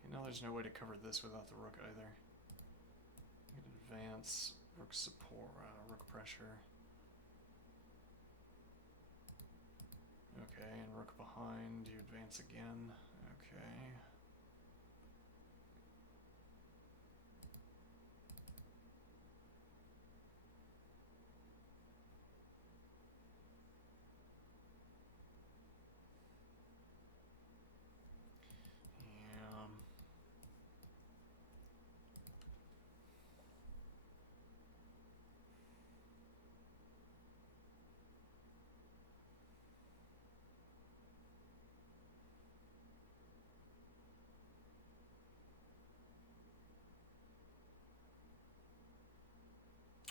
You know, there's no way to cover this without the rook either. You can advance, rook support, rook pressure. Okay, and rook behind, you advance again. Okay. Yeah.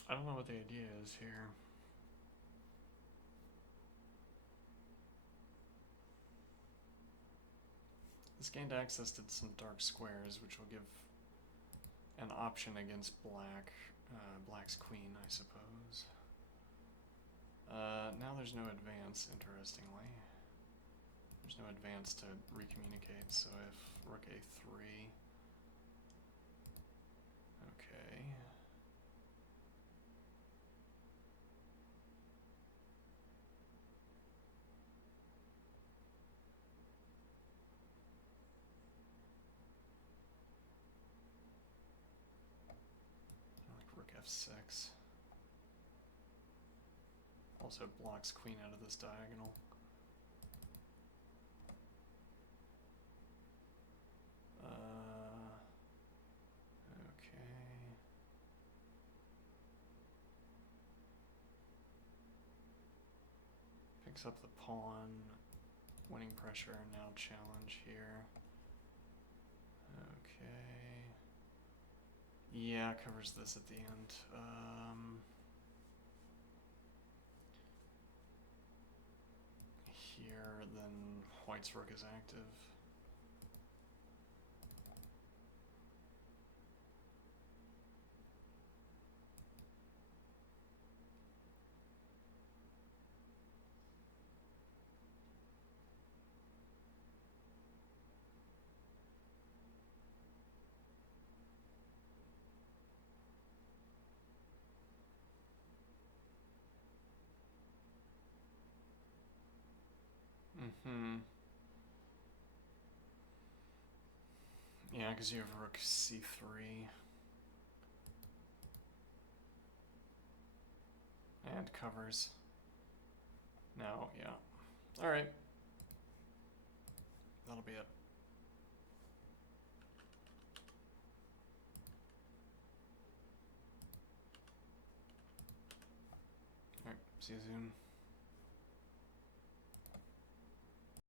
I don't know what the idea is here. This gained access to some dark squares, which will give an option against black. Black's queen, I suppose. Now there's no advance, interestingly. There's no advance to recommunicate, so if rook a3... okay. Like rook f6. Also blocks queen out of this diagonal. Okay. Picks up the pawn. Winning pressure, now challenge here. Okay. Yeah, covers this at the end. Here, then white's rook is active. Yeah, because you have rook c3. And covers. Now, yeah. Alright. That'll be it. Alright. See you soon.